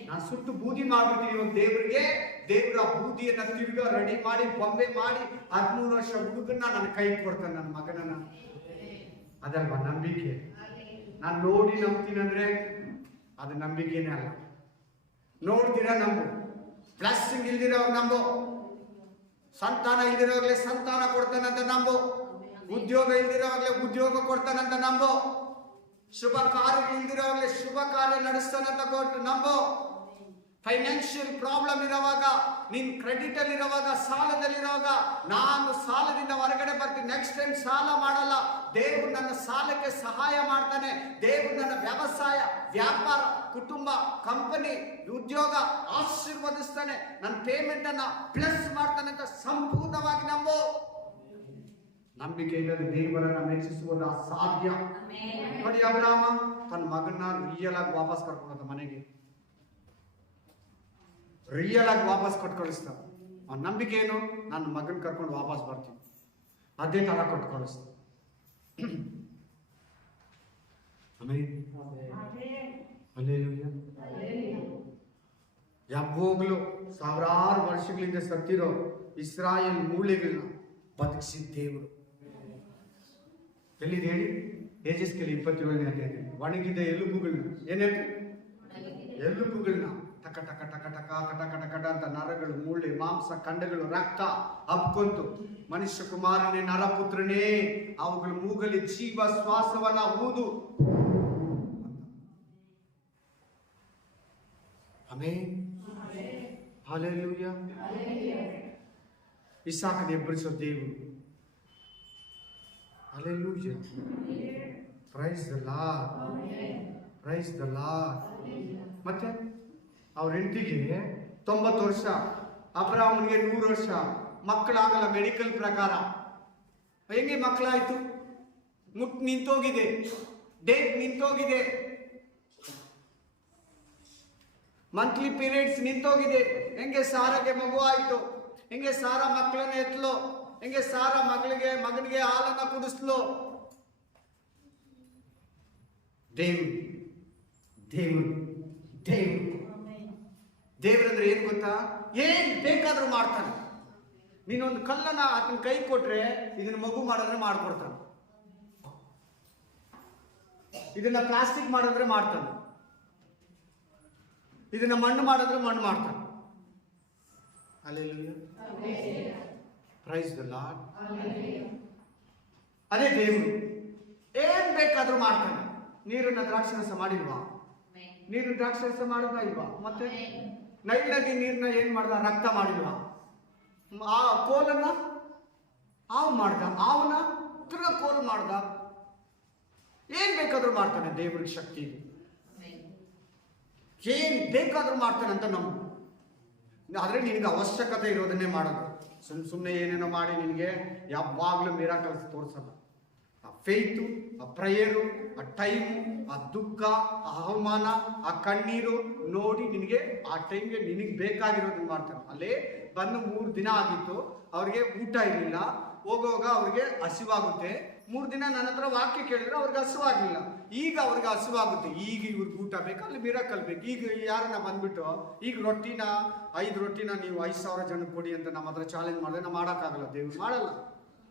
ನಾನು ಸುಟ್ಟು ಬೂದಿ ಮಾಡ್ಬಿಡ್ತೀನಿ ಒಂದು ದೇವರಿಗೆ, ದೇವರ ಬೂದಿಯನ್ನ ತಿರುಗಾ ರೆಡಿ ಮಾಡಿ ಬೊಂಬೆ ಮಾಡಿ 13 ವರ್ಷ ಹುಡುಗನ್ನ ನನ್ನ ಕೈ ಕೊಡ್ತಾನೆ, ನನ್ನ ಮಗನನ್ನ. ಅದಲ್ವಾ ನಂಬಿಕೆ? ನಾನು ನೋಡಿ ನಂಬ್ತೀನಂದ್ರೆ ಅದು ನಂಬಿಕೆನೇ ಅಲ್ಲ. ನೋಡ್ತೀರಾ ನಂಬು. ಬ್ಲೆಸ್ಸಿಂಗ್ ಇಲ್ದಿರೋರು ನಂಬು. ಸಂತಾನ ಇಲ್ದಿರೋವಾಗಲೇ ಸಂತಾನ ಕೊಡ್ತಾನಂತ ನಂಬು. ಉದ್ಯೋಗ ಇಲ್ದಿರೋವಾಗಲೇ ಉದ್ಯೋಗ ಕೊಡ್ತಾನಂತ ನಂಬು. ಶುಭ ಕಾರ್ಯ ಇಲ್ದಿರೋವಾಗಲೇ ಶುಭ ಕಾರ್ಯ ನಡೆಸ್ತಾನಂತ ಕೊಟ್ಟು ನಂಬು. ಫೈನಾನ್ಷಿಯಲ್ ಪ್ರಾಬ್ಲಮ್ ಇರೋವಾಗ, ನೀನ್ ಕ್ರೆಡಿಟ್ ಅಲ್ಲಿ ಇರೋವಾಗ, ಸಾಲದಲ್ಲಿರುವಾಗ, ನಾನು ಸಾಲದಿಂದ ಹೊರಗಡೆ ಬರ್ತೀನಿ, ನೆಕ್ಸ್ಟ್ ಟೈಮ್ ಸಾಲ ಮಾಡಲ್ಲ, ದೇವರು ನನ್ನ ಸಾಲಕ್ಕೆ ಸಹಾಯ ಮಾಡ್ತಾನೆ, ದೇವರು ನನ್ನ ವ್ಯವಸಾಯ, ವ್ಯಾಪಾರ, ಕುಟುಂಬ, ಕಂಪನಿ, ಉದ್ಯೋಗ ಆಶೀರ್ವದಿಸ್ತಾನೆ, ನನ್ನ ಪೇಮೆಂಟ್ ಅನ್ನ ಪ್ಲಸ್ ಮಾಡ್ತಾನೆ ಅಂತ ಸಂಪೂರ್ಣವಾಗಿ ನಂಬು. ನಂಬಿಕೆ ಇಲ್ಲದೆ ದೇವರನ್ನ ಮೆಚ್ಚಿಸುವುದು ಅಸಾಧ್ಯ. ನೋಡಿ, ಅಬ್ರಾಮ ತನ್ನ ಮಗನ್ನ ರಿಯಲ್ ಆಗಿ ವಾಪಸ್ ಕರ್ಕೊಂಡು ಮನೆಗೆ, ರಿಯಲ್ ಆಗಿ ವಾಪಸ್ ಕೊಟ್ಟು ಕಳಿಸ್ತ. ಅವನ ನಂಬಿಕೆ ಏನು? ನನ್ನ ಮಗನ್ ಕರ್ಕೊಂಡು ವಾಪಸ್ ಬರ್ತೀನಿ, ಅದೇ ತರ ಕೊಟ್ಟು ಕಳಿಸ್ತ. ಯಾವಾಗ್ಲೂ ಸಾವಿರಾರು ವರ್ಷಗಳಿಂದ ಸತ್ತಿರೋ ಇಸ್ರಾಯೇಲ್ ಮೂಳೆಗಳನ್ನ ಬದುಕಿಸಿದ ದೇವರು. ಎಲ್ಲಿದೆ ಹೇಳಿ? ಏಜಸ್ಕೇಲಿ 27ನೇ ಅಧ್ಯಾಯದಲ್ಲಿ ಒಣಗಿದ ಎಲುಬುಗಳನ್ನ, ಏನೇನು ಎಲುಬುಗಳನ್ನ ಟಕ ಟಕ ಟಕ ಟಕ ಕಟ ಕಟ ಕಟ ಅಂತ ನರಗಳು, ಮೂಳೆ, ಮಾಂಸ, ಖಂಡಗಳು, ರಕ್ತ ಹಬ್ಕೊಂತು. ಮನುಷ್ಯ ಕುಮಾರನೇ, ನರಪುತ್ರನೇ, ಅವುಗಳ ಮೂಗಲಿ ಜೀವ ಶ್ವಾಸವನ್ನ ಊದು. Amen, hallelujah. ಇಸಾಕನ ಎಬ್ಬರಿಸೋ ದೇವರು. Hallelujah. Praise the lord, price the lord. ಮತ್ತೆ ಅವ್ರ ಹೆಂಡತಿಗೆ 90 ವರ್ಷ, ಅಬ್ರಾಹ್ಮನಿಗೆ 100 ವರ್ಷ, ಮಕ್ಕಳಾಗಲ್ಲ ಮೆಡಿಕಲ್ ಪ್ರಕಾರ. ಹೆಂಗೆ ಮಕ್ಕಳಾಯ್ತು? ಮುಟ್ ನಿಂತೋಗಿದೆ, ಡೇಟ್ ನಿಂತೋಗಿದೆ, ಮಂತ್ಲಿ ಪೀರಿಯಡ್ಸ್ ನಿಂತೋಗಿದೆ. ಹೆಂಗೆ ಸಾರಗೆ ಮಗು ಆಯ್ತು? ಹೆಂಗೆ ಸಾರ ಮಕ್ಕಳನ್ನ ಎತ್ತಲು, ಹೆಂಗೆ ಸಾರ ಮಗನಿಗೆ ಹಾಲನ್ನ ಕುಡಿಸ್ಲು. ದೇವ್ರು ದೇವ್ರು ದೇವ್ರು ದೇವ್ರಂದ್ರೆ ಏನ್ ಗೊತ್ತಾ? ಏನ್ ಬೇಕಾದ್ರೂ ಮಾಡ್ತಾನೆ. ನೀನೊಂದು ಕಲ್ಲನ್ನ ಆತನ ಕೈ ಕೊಟ್ರೆ ಇದನ್ನ ಮಗು ಮಾಡಿದ್ರೆ ಮಾಡ್ಕೊಡ್ತಾನೆ, ಇದನ್ನ ಪ್ಲಾಸ್ಟಿಕ್ ಮಾಡಿದ್ರೆ ಮಾಡ್ತಾನೆ, ಇದನ್ನ ಮಣ್ಣು ಮಾಡಿದ್ರೆ ಮಣ್ಣು ಮಾಡ್ತಾನೆ. Hallelujah, praise the Lord. ಅದೇ ದೇವರು ಏನ್ ಬೇಕಾದ್ರೂ ಮಾಡ್ತಾನೆ. ನೀರನ್ನ ದ್ರಾಕ್ಷರಸ ಮಾಡಿಲ್ವಾ? ನೀರು ದ್ರಾಕ್ಷರಸ ಮಾಡಿದ್ವಾ ಇಲ್ವಾ? ಮತ್ತೆ ನೈಲ್ ನದಿ ನೀರನ್ನ ಏನ್ ಮಾಡ್ದ? ರಕ್ತ ಮಾಡಿಲ್ವಾ? ಆ ಕೋಲನ್ನ ಹಾವು ಮಾಡ್ದ, ಹಾವನ್ನ ತಿರ್ಗ ಕೋಲು ಮಾಡ್ದ. ಏನ್ ಬೇಕಾದ್ರೂ ಮಾಡ್ತಾನೆ. ದೇವ್ರಿಗೆ ಶಕ್ತಿ ಇದೆ, ಏನ್ ಬೇಕಾದ್ರೂ ಮಾಡ್ತಾನೆ ಅಂತ ನಾವು. ಆದ್ರೆ ನಿನಗೆ ಅವಶ್ಯಕತೆ ಇರೋದನ್ನೇ ಮಾಡೋದು. ಸುಮ್ಮನೆ ಏನೇನೋ ಮಾಡಿ ನಿನಗೆ ಯಾವಾಗ್ಲೂ ಮಿರಾಕಲ್ಸ್ ತೋರಿಸಲ್ಲ. ಆ ಫೇತು, ಆ ಪ್ರೇಯರು, ಆ ಟೈಮು, ಆ ದುಃಖ, ಆ ಅವಮಾನ, ಆ ಕಣ್ಣೀರು ನೋಡಿ ನಿನಗೆ ಆ ಟೈಮ್ಗೆ ನಿನಗೆ ಬೇಕಾಗಿರೋದನ್ನ ಮಾಡ್ತಾನೆ. ಅಲ್ಲೇ ಬಂದು 3 ದಿನ ಆಗಿತ್ತು, ಅವ್ರಿಗೆ ಊಟ ಇರಲಿಲ್ಲ. ಹೋಗೋವಾಗ ಅವ್ರಿಗೆ ಹಸಿವಾಗುತ್ತೆ. 3 ದಿನ ನನ್ನ ಹತ್ರ ವಾಕ್ಯ ಕೇಳಿದ್ರೆ ಅವ್ರಿಗೆ ಹಸಿವಾಗಲಿಲ್ಲ. ಈಗ ಅವ್ರಿಗೆ ಹಸಿವಾಗುತ್ತೆ. ಈಗ ಇವ್ರಿಗೆ ಊಟ ಬೇಕು, ಅಲ್ಲಿ ಮಿರಾಕಲ್ ಬೇಕು. ಈಗ ಯಾರನ್ನ ಬಂದ್ಬಿಟ್ಟು ಈಗ 5 ರೊಟ್ಟಿನ ನೀವು 5,000 ಜನಕ್ಕೆ ಕೊಡಿ ಅಂತ ನಮ್ಮ ಹತ್ರ ಚಾಲೆಂಜ್ ಮಾಡಿದ್ರೆ ನಾವು ಮಾಡೋಕ್ಕಾಗಲ್ಲ. ದೇವ್ರು ಮಾಡಲ್ಲ,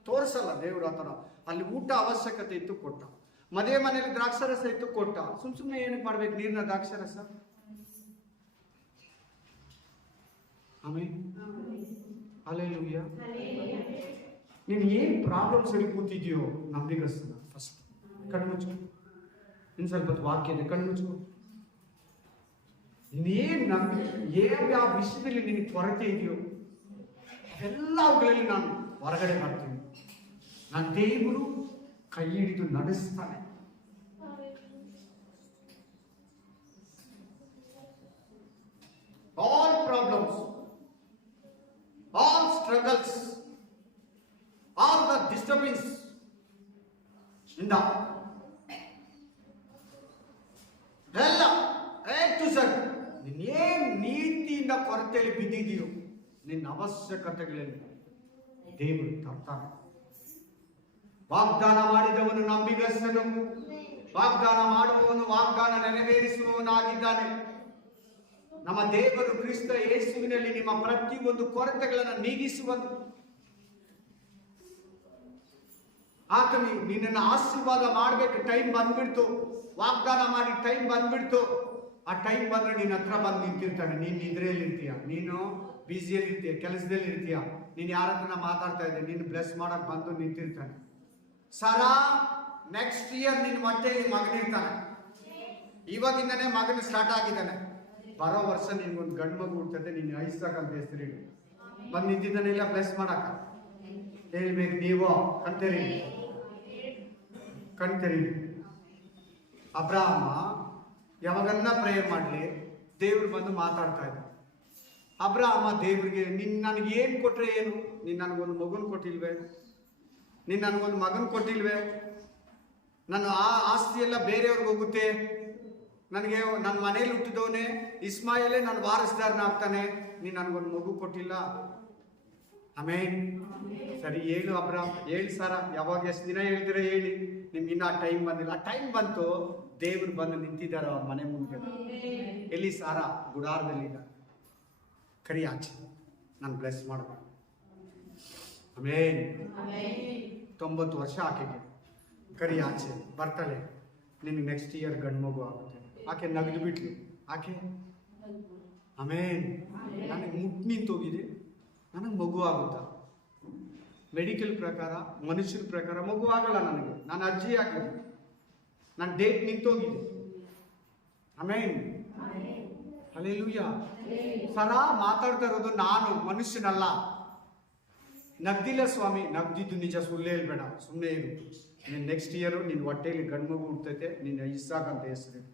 ತೋರಿಸಲ್ಲ. ದೇವ್ರು ಆ ಥರ ಅಲ್ಲಿ ಊಟ ಅವಶ್ಯಕತೆ ಇತ್ತು, ಕೊಟ್ಟ. ಮದುವೆ ಮನೇಲಿ ದ್ರಾಕ್ಷರಸ ಇತ್ತು, ಕೊಟ್ಟ. ಸುಮ್ಮನೆ ಏನಕ್ಕೆ ಮಾಡ್ಬೇಕು ನೀರಿನ ದ್ರಾಕ್ಷರಸ? ಆಮೇಲೆ ಹಲ್ಲೆಲೂಯಾ. ನೀನು ಏನು ಪ್ರಾಬ್ಲಮ್ಸ್ ಅಲ್ಲಿ ಕೂತಿದ್ಯೋ ನಂಬಿಗಸ್ತನ ಫಸ್ಟ್ ಕಣ್ಣು ಮುಚ್ಕೊ. ಇನ್ನು ಸ್ವಲ್ಪ ಹೊತ್ತು ವಾಕ್ಯ ಇದೆ, ಕಣ್ಣು ಮುಚ್ಕೊ. ಯಾವ ವಿಷಯದಲ್ಲಿ ನಿನಗೆ ಕೊರತೆ ಇದೆಯೋ ಎಲ್ಲವುಗಳಲ್ಲಿ ನಾನು ಹೊರಗಡೆ ಬರ್ತೀನಿ. ನನ್ನ ದೇವರು ಕೈ ಹಿಡಿದು ನಡೆಸ್ತಾನೆ. All problems, all struggles, all the disturbance ಇಂದ ಎಲ್ಲ ಟು Z ನೀನೇನ್ ನೀತಿಯಿಂದ ಕೊರತೆಯಲ್ಲಿ ಬಿದ್ದಿದೆಯೋ ನಿನ್ನ ಅವಶ್ಯಕತೆಗಳಲ್ಲಿ ದೇವರು ತರ್ತಾನೆ. ವಾಗ್ದಾನ ಮಾಡಿದವನು ನಂಬಿಗಸ್ತನು, ವಾಗ್ದಾನ ಮಾಡುವವನು ವಾಗ್ದಾನ ನೆರವೇರಿಸುವವನಾಗಿದ್ದಾನೆ. ನಮ್ಮ ದೇವರು ಕ್ರಿಸ್ತ ಯೇಸುವಿನಲ್ಲಿ ನಿಮ್ಮ ಪ್ರತಿಯೊಂದು ಕೊರತೆಗಳನ್ನು ನೀಗಿಸುವನು. ಆತನು ನಿನ್ನನ್ನು ಆಶೀರ್ವಾದ ಮಾಡ್ಬೇಕು. ಟೈಮ್ ಬಂದ್ಬಿಡ್ತು, ವಾಗ್ದಾನ ಮಾಡಿ ಟೈಮ್ ಬಂದ್ಬಿಡ್ತು. ಆ ಟೈಮ್ ಬಂದ್ರೆ ನಿನ್ನ ಹತ್ರ ಬಂದು ನಿಂತಿರ್ತಾನೆ. ನೀನು ನಿದ್ರೆಯಲ್ಲಿ ಇರ್ತೀಯ, ನೀನು ಬ್ಯುಸಿಯಲ್ಲಿ ಇರ್ತೀಯ, ಕೆಲಸದಲ್ಲಿ ಇರ್ತೀಯ, ನೀನು ಯಾರ ಹತ್ರ ಮಾತಾಡ್ತಾ ಇದ್ದೆ, ನೀನು ಬ್ಲೆಸ್ ಮಾಡಕ್ ಬಂದು ನಿಂತಿರ್ತಾನೆ. ಸರಾ ನೆಕ್ಸ್ಟ್ ಇಯರ್ ನಿನ್ನ ಹೊಟ್ಟೆಯಲ್ಲಿ ಮಗನಿರ್ತಾನೆ. ಇವಾಗಿಂದನೇ ಮಗನ ಸ್ಟಾರ್ಟ್ ಆಗಿದ್ದಾನೆ. ಬರೋ ವರ್ಷ ನಿನ್ಗೊಂದು ಗಂಡು ಮಗು ಹುಡ್ತದೆ. ನೀನು ಐಸಾಕ್ ಅಂತ ಹೆಸರು ಬಂದು ನಿಂತಿದ್ದಾನೆ. ಇಲ್ಲ ಬ್ಲೆಸ್ ಮಾಡಕ್ಕ ಹೇಳ್ಬೇಕು. ನೀವು ಕಣ್ತರಿ ಅಬ್ರಾಹಮ ಯಾವಾಗನ್ನ ಪ್ರೇಯರ್ ಮಾಡಲಿ ದೇವ್ರು ಬಂದು ಮಾತಾಡ್ತಾ ಇದ್ದ. ಅಬ್ರಾಹಮ ದೇವ್ರಿಗೆ ನನಗೆ ಏನು ಕೊಟ್ರೆ ಏನು? ನೀನು ನನಗೊಂದು ಮಗನ ಕೊಟ್ಟಿಲ್ವೇ? ನೀನು ನನಗೊಂದು ಮಗನ ಕೊಟ್ಟಿಲ್ವೇ? ನನ್ನ ಆಸ್ತಿ ಎಲ್ಲ ಬೇರೆಯವ್ರಿಗೆ ಹೋಗುತ್ತೆ. ನನಗೆ ನನ್ನ ಮನೇಲಿ ಹುಟ್ಟಿದವನೇ ಇಸ್ಮಾಯಿಲೇ ನನ್ನ ವಾರಸ್ದಾರನಾಗ್ತಾನೆ. ನೀನು ನನಗೊಂದು ಮಗು ಕೊಟ್ಟಿಲ್ಲ. ಆಮೇನ್. ಸರಿ ಹೇಳು ಅಬ್ರಾಮ್, ಹೇಳಿ ಸರ, ಯಾವಾಗ ಎಷ್ಟು ದಿನ ಹೇಳ್ತೀರ ಹೇಳಿ, ನಿಮ್ಗೆ ಇನ್ನ ಆ ಟೈಮ್ ಬಂದಿಲ್ಲ. ಆ ಟೈಮ್ ಬಂತು, ದೇವ್ರು ಬಂದು ನಿಂತಿದ್ದಾರೆ ಅವ್ರ ಮನೆ ಮುಂದೆ. ಎಲ್ಲಿ ಸಾರ? ಗುಡಾರದಲ್ಲಿದ್ದ. ಕರಿ ಆಚೆ, ನಾನು ಬ್ಲೆಸ್ ಮಾಡಬೇಕು. ಆಮೇನ್. 90 ವರ್ಷ ಆಕೆಗೆ ಕರಿ ಆಚೆ ಬರ್ತಾಳೆ. ನಿನ್ಗೆ ನೆಕ್ಸ್ಟ್ ಇಯರ್ ಗಂಡು ಮಗು ಆಗುತ್ತೆ. ಆಕೆ ನಗದು ಬಿಟ್ಲು. ಆಕೆ ಆಮೇನ್. ನನಗೆ ಮುಟ್ಟು ನಿಂತೋಗಿದೆ, ನನಗೆ ಮಗು ಆಗುತ್ತಾ? ಮೆಡಿಕಲ್ ಪ್ರಕಾರ, ಮನುಷ್ಯರ ಪ್ರಕಾರ ಮಗು ಆಗಲ್ಲ ನನಗೆ. ನಾನು ಅಜ್ಜಿ ಆಗಿದೆ, ನನ್ನ ಡೇಟ್ ನಿಂತೋಗಿದೆ. ಆಮೇನ್. ಹಲ್ಲೆಲೂಯಾ. ಸದಾ ಮಾತಾಡ್ತಾ ಇರೋದು ನಾನು, ಮನುಷ್ಯನಲ್ಲ. ನಗ್ದಿಲ್ಲ ಸ್ವಾಮಿ, ನಗ್ದಿದ್ದು ನಿಜ, ಸುಳ್ಳು ಹೇಳ್ಬೇಡ, ಸುಮ್ಮನೆ ಇರು. ನೀನು ನೆಕ್ಸ್ಟ್ ಇಯರು ನಿನ್ನ ಹೊಟ್ಟೆಯಲ್ಲಿ ಗಂಡು ಮಗು ಹುಡ್ತೈತೆ. ನಿನ್ನ ಐಸಾಕ್ ಅಂತ ಹೆಸರಿಡು,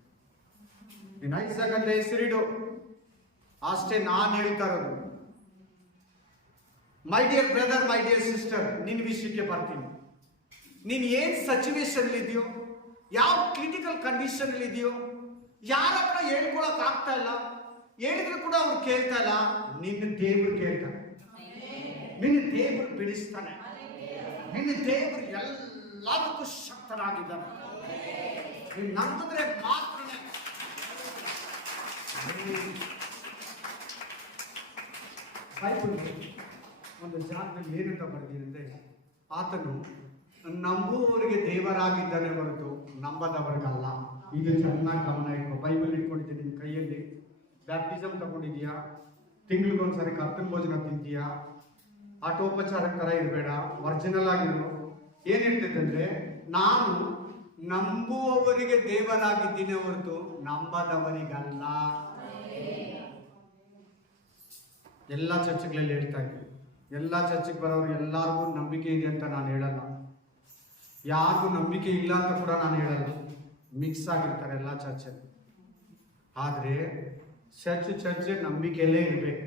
ನಿನ್ನ ಐಸಾಕ್ ಅಂತ ಹೆಸರಿಡು. ಅಷ್ಟೇ ನಾನು ಹೇಳ್ತಾ ಇರೋದು. My dear brother, my dear sister, ನಿನ್ನ ವಿಷಯಕ್ಕೆ ಬರ್ತೀನಿ. ನೀನು ಏನು ಸಿಚುವೇಶನ್ ಇದೆಯೋ, ಯಾವ ಕ್ರಿಟಿಕಲ್ ಕಂಡೀಷನ್ ಇದೆಯೋ, ಯಾರ ಹತ್ರ ಹೇಳ್ಕೊಳಕ್ ಆಗ್ತಾ ಇಲ್ಲ, ಹೇಳಿದ್ರು ಕೂಡ ಅವ್ರು ಕೇಳ್ತಾ ಇಲ್ಲ, ನಿನ್ನ ದೇವ್ರು ಕೇಳ್ತಾರೆ. ನಿನ್ನ ದೇವರು ಬಿಡಿಸ್ತಾನೆ. ನಿನ್ನ ದೇವರು ಎಲ್ಲದಕ್ಕೂ ಶಕ್ತನಾಗಿದ್ದಾನೆ. ನೀನು ನಂಬಿದ್ರೆ ಮಾತ್ರನೇ. ಬೈಬಲ್ ಒಂದು ಜಾಗದಲ್ಲಿ ಏನಂತ ಬರೆದಿದೆ, ಆತನು ನಂಬುವವರಿಗೆ ದೇವರಾಗಿದ್ದಾನೆ ಹೊರತು ನಂಬದವರಿಗಲ್ಲ. ಇದು ಚೆನ್ನಾಗಿ ಗಮನ ಇಟ್ಕೊ. ಬೈಬಲ್ ಇಟ್ಕೊಂಡಿದ್ದೀನಿ ನಿನ್ನ ಕೈಯಲ್ಲಿ. ಬ್ಯಾಪ್ಟಿಸಮ್ ತಗೊಂಡಿದ್ಯಾ, ತಿಂಗಳಿಗೊಂದ್ಸರಿ ಕರ್ತನ ಭೋಜನ ತಿಂತೀಯಾ, ಆಟೋಪಚಾರಕ ತರ ಇರಬೇಡ, ಒರಿಜಿನಲ್ ಆಗಿರು. ಏನ್ ಹೇಳ್ತೈತೆ ಅಂದ್ರೆ, ನಾನು ನಂಬುವವರಿಗೆ ದೇವರಾಗಿದ್ದೀನಿ ಹೊರತು ನಂಬದವರಿಗಲ್ಲ. ಎಲ್ಲ ಚರ್ಚ್ಗಳಲ್ಲಿ ಹೇಳ್ತಾ ಇದ್ದೀನಿ, ಎಲ್ಲ ಚರ್ಚಿಗೆ ಬರೋರು ಎಲ್ಲರಿಗೂ ನಂಬಿಕೆ ಇದೆ ಅಂತ ನಾನು ಹೇಳಲ್ಲ, ಯಾರಿಗೂ ನಂಬಿಕೆ ಇಲ್ಲ ಅಂತ ಕೂಡ ನಾನು ಹೇಳಲ್ಲ. ಮಿಕ್ಸ್ ಆಗಿರ್ತಾರೆ ಎಲ್ಲ ಚರ್ಚಲ್ಲಿ. ಆದರೆ ಚರ್ಚ್ ನಂಬಿಕೆಯಲ್ಲೇ ಇರಬೇಕು,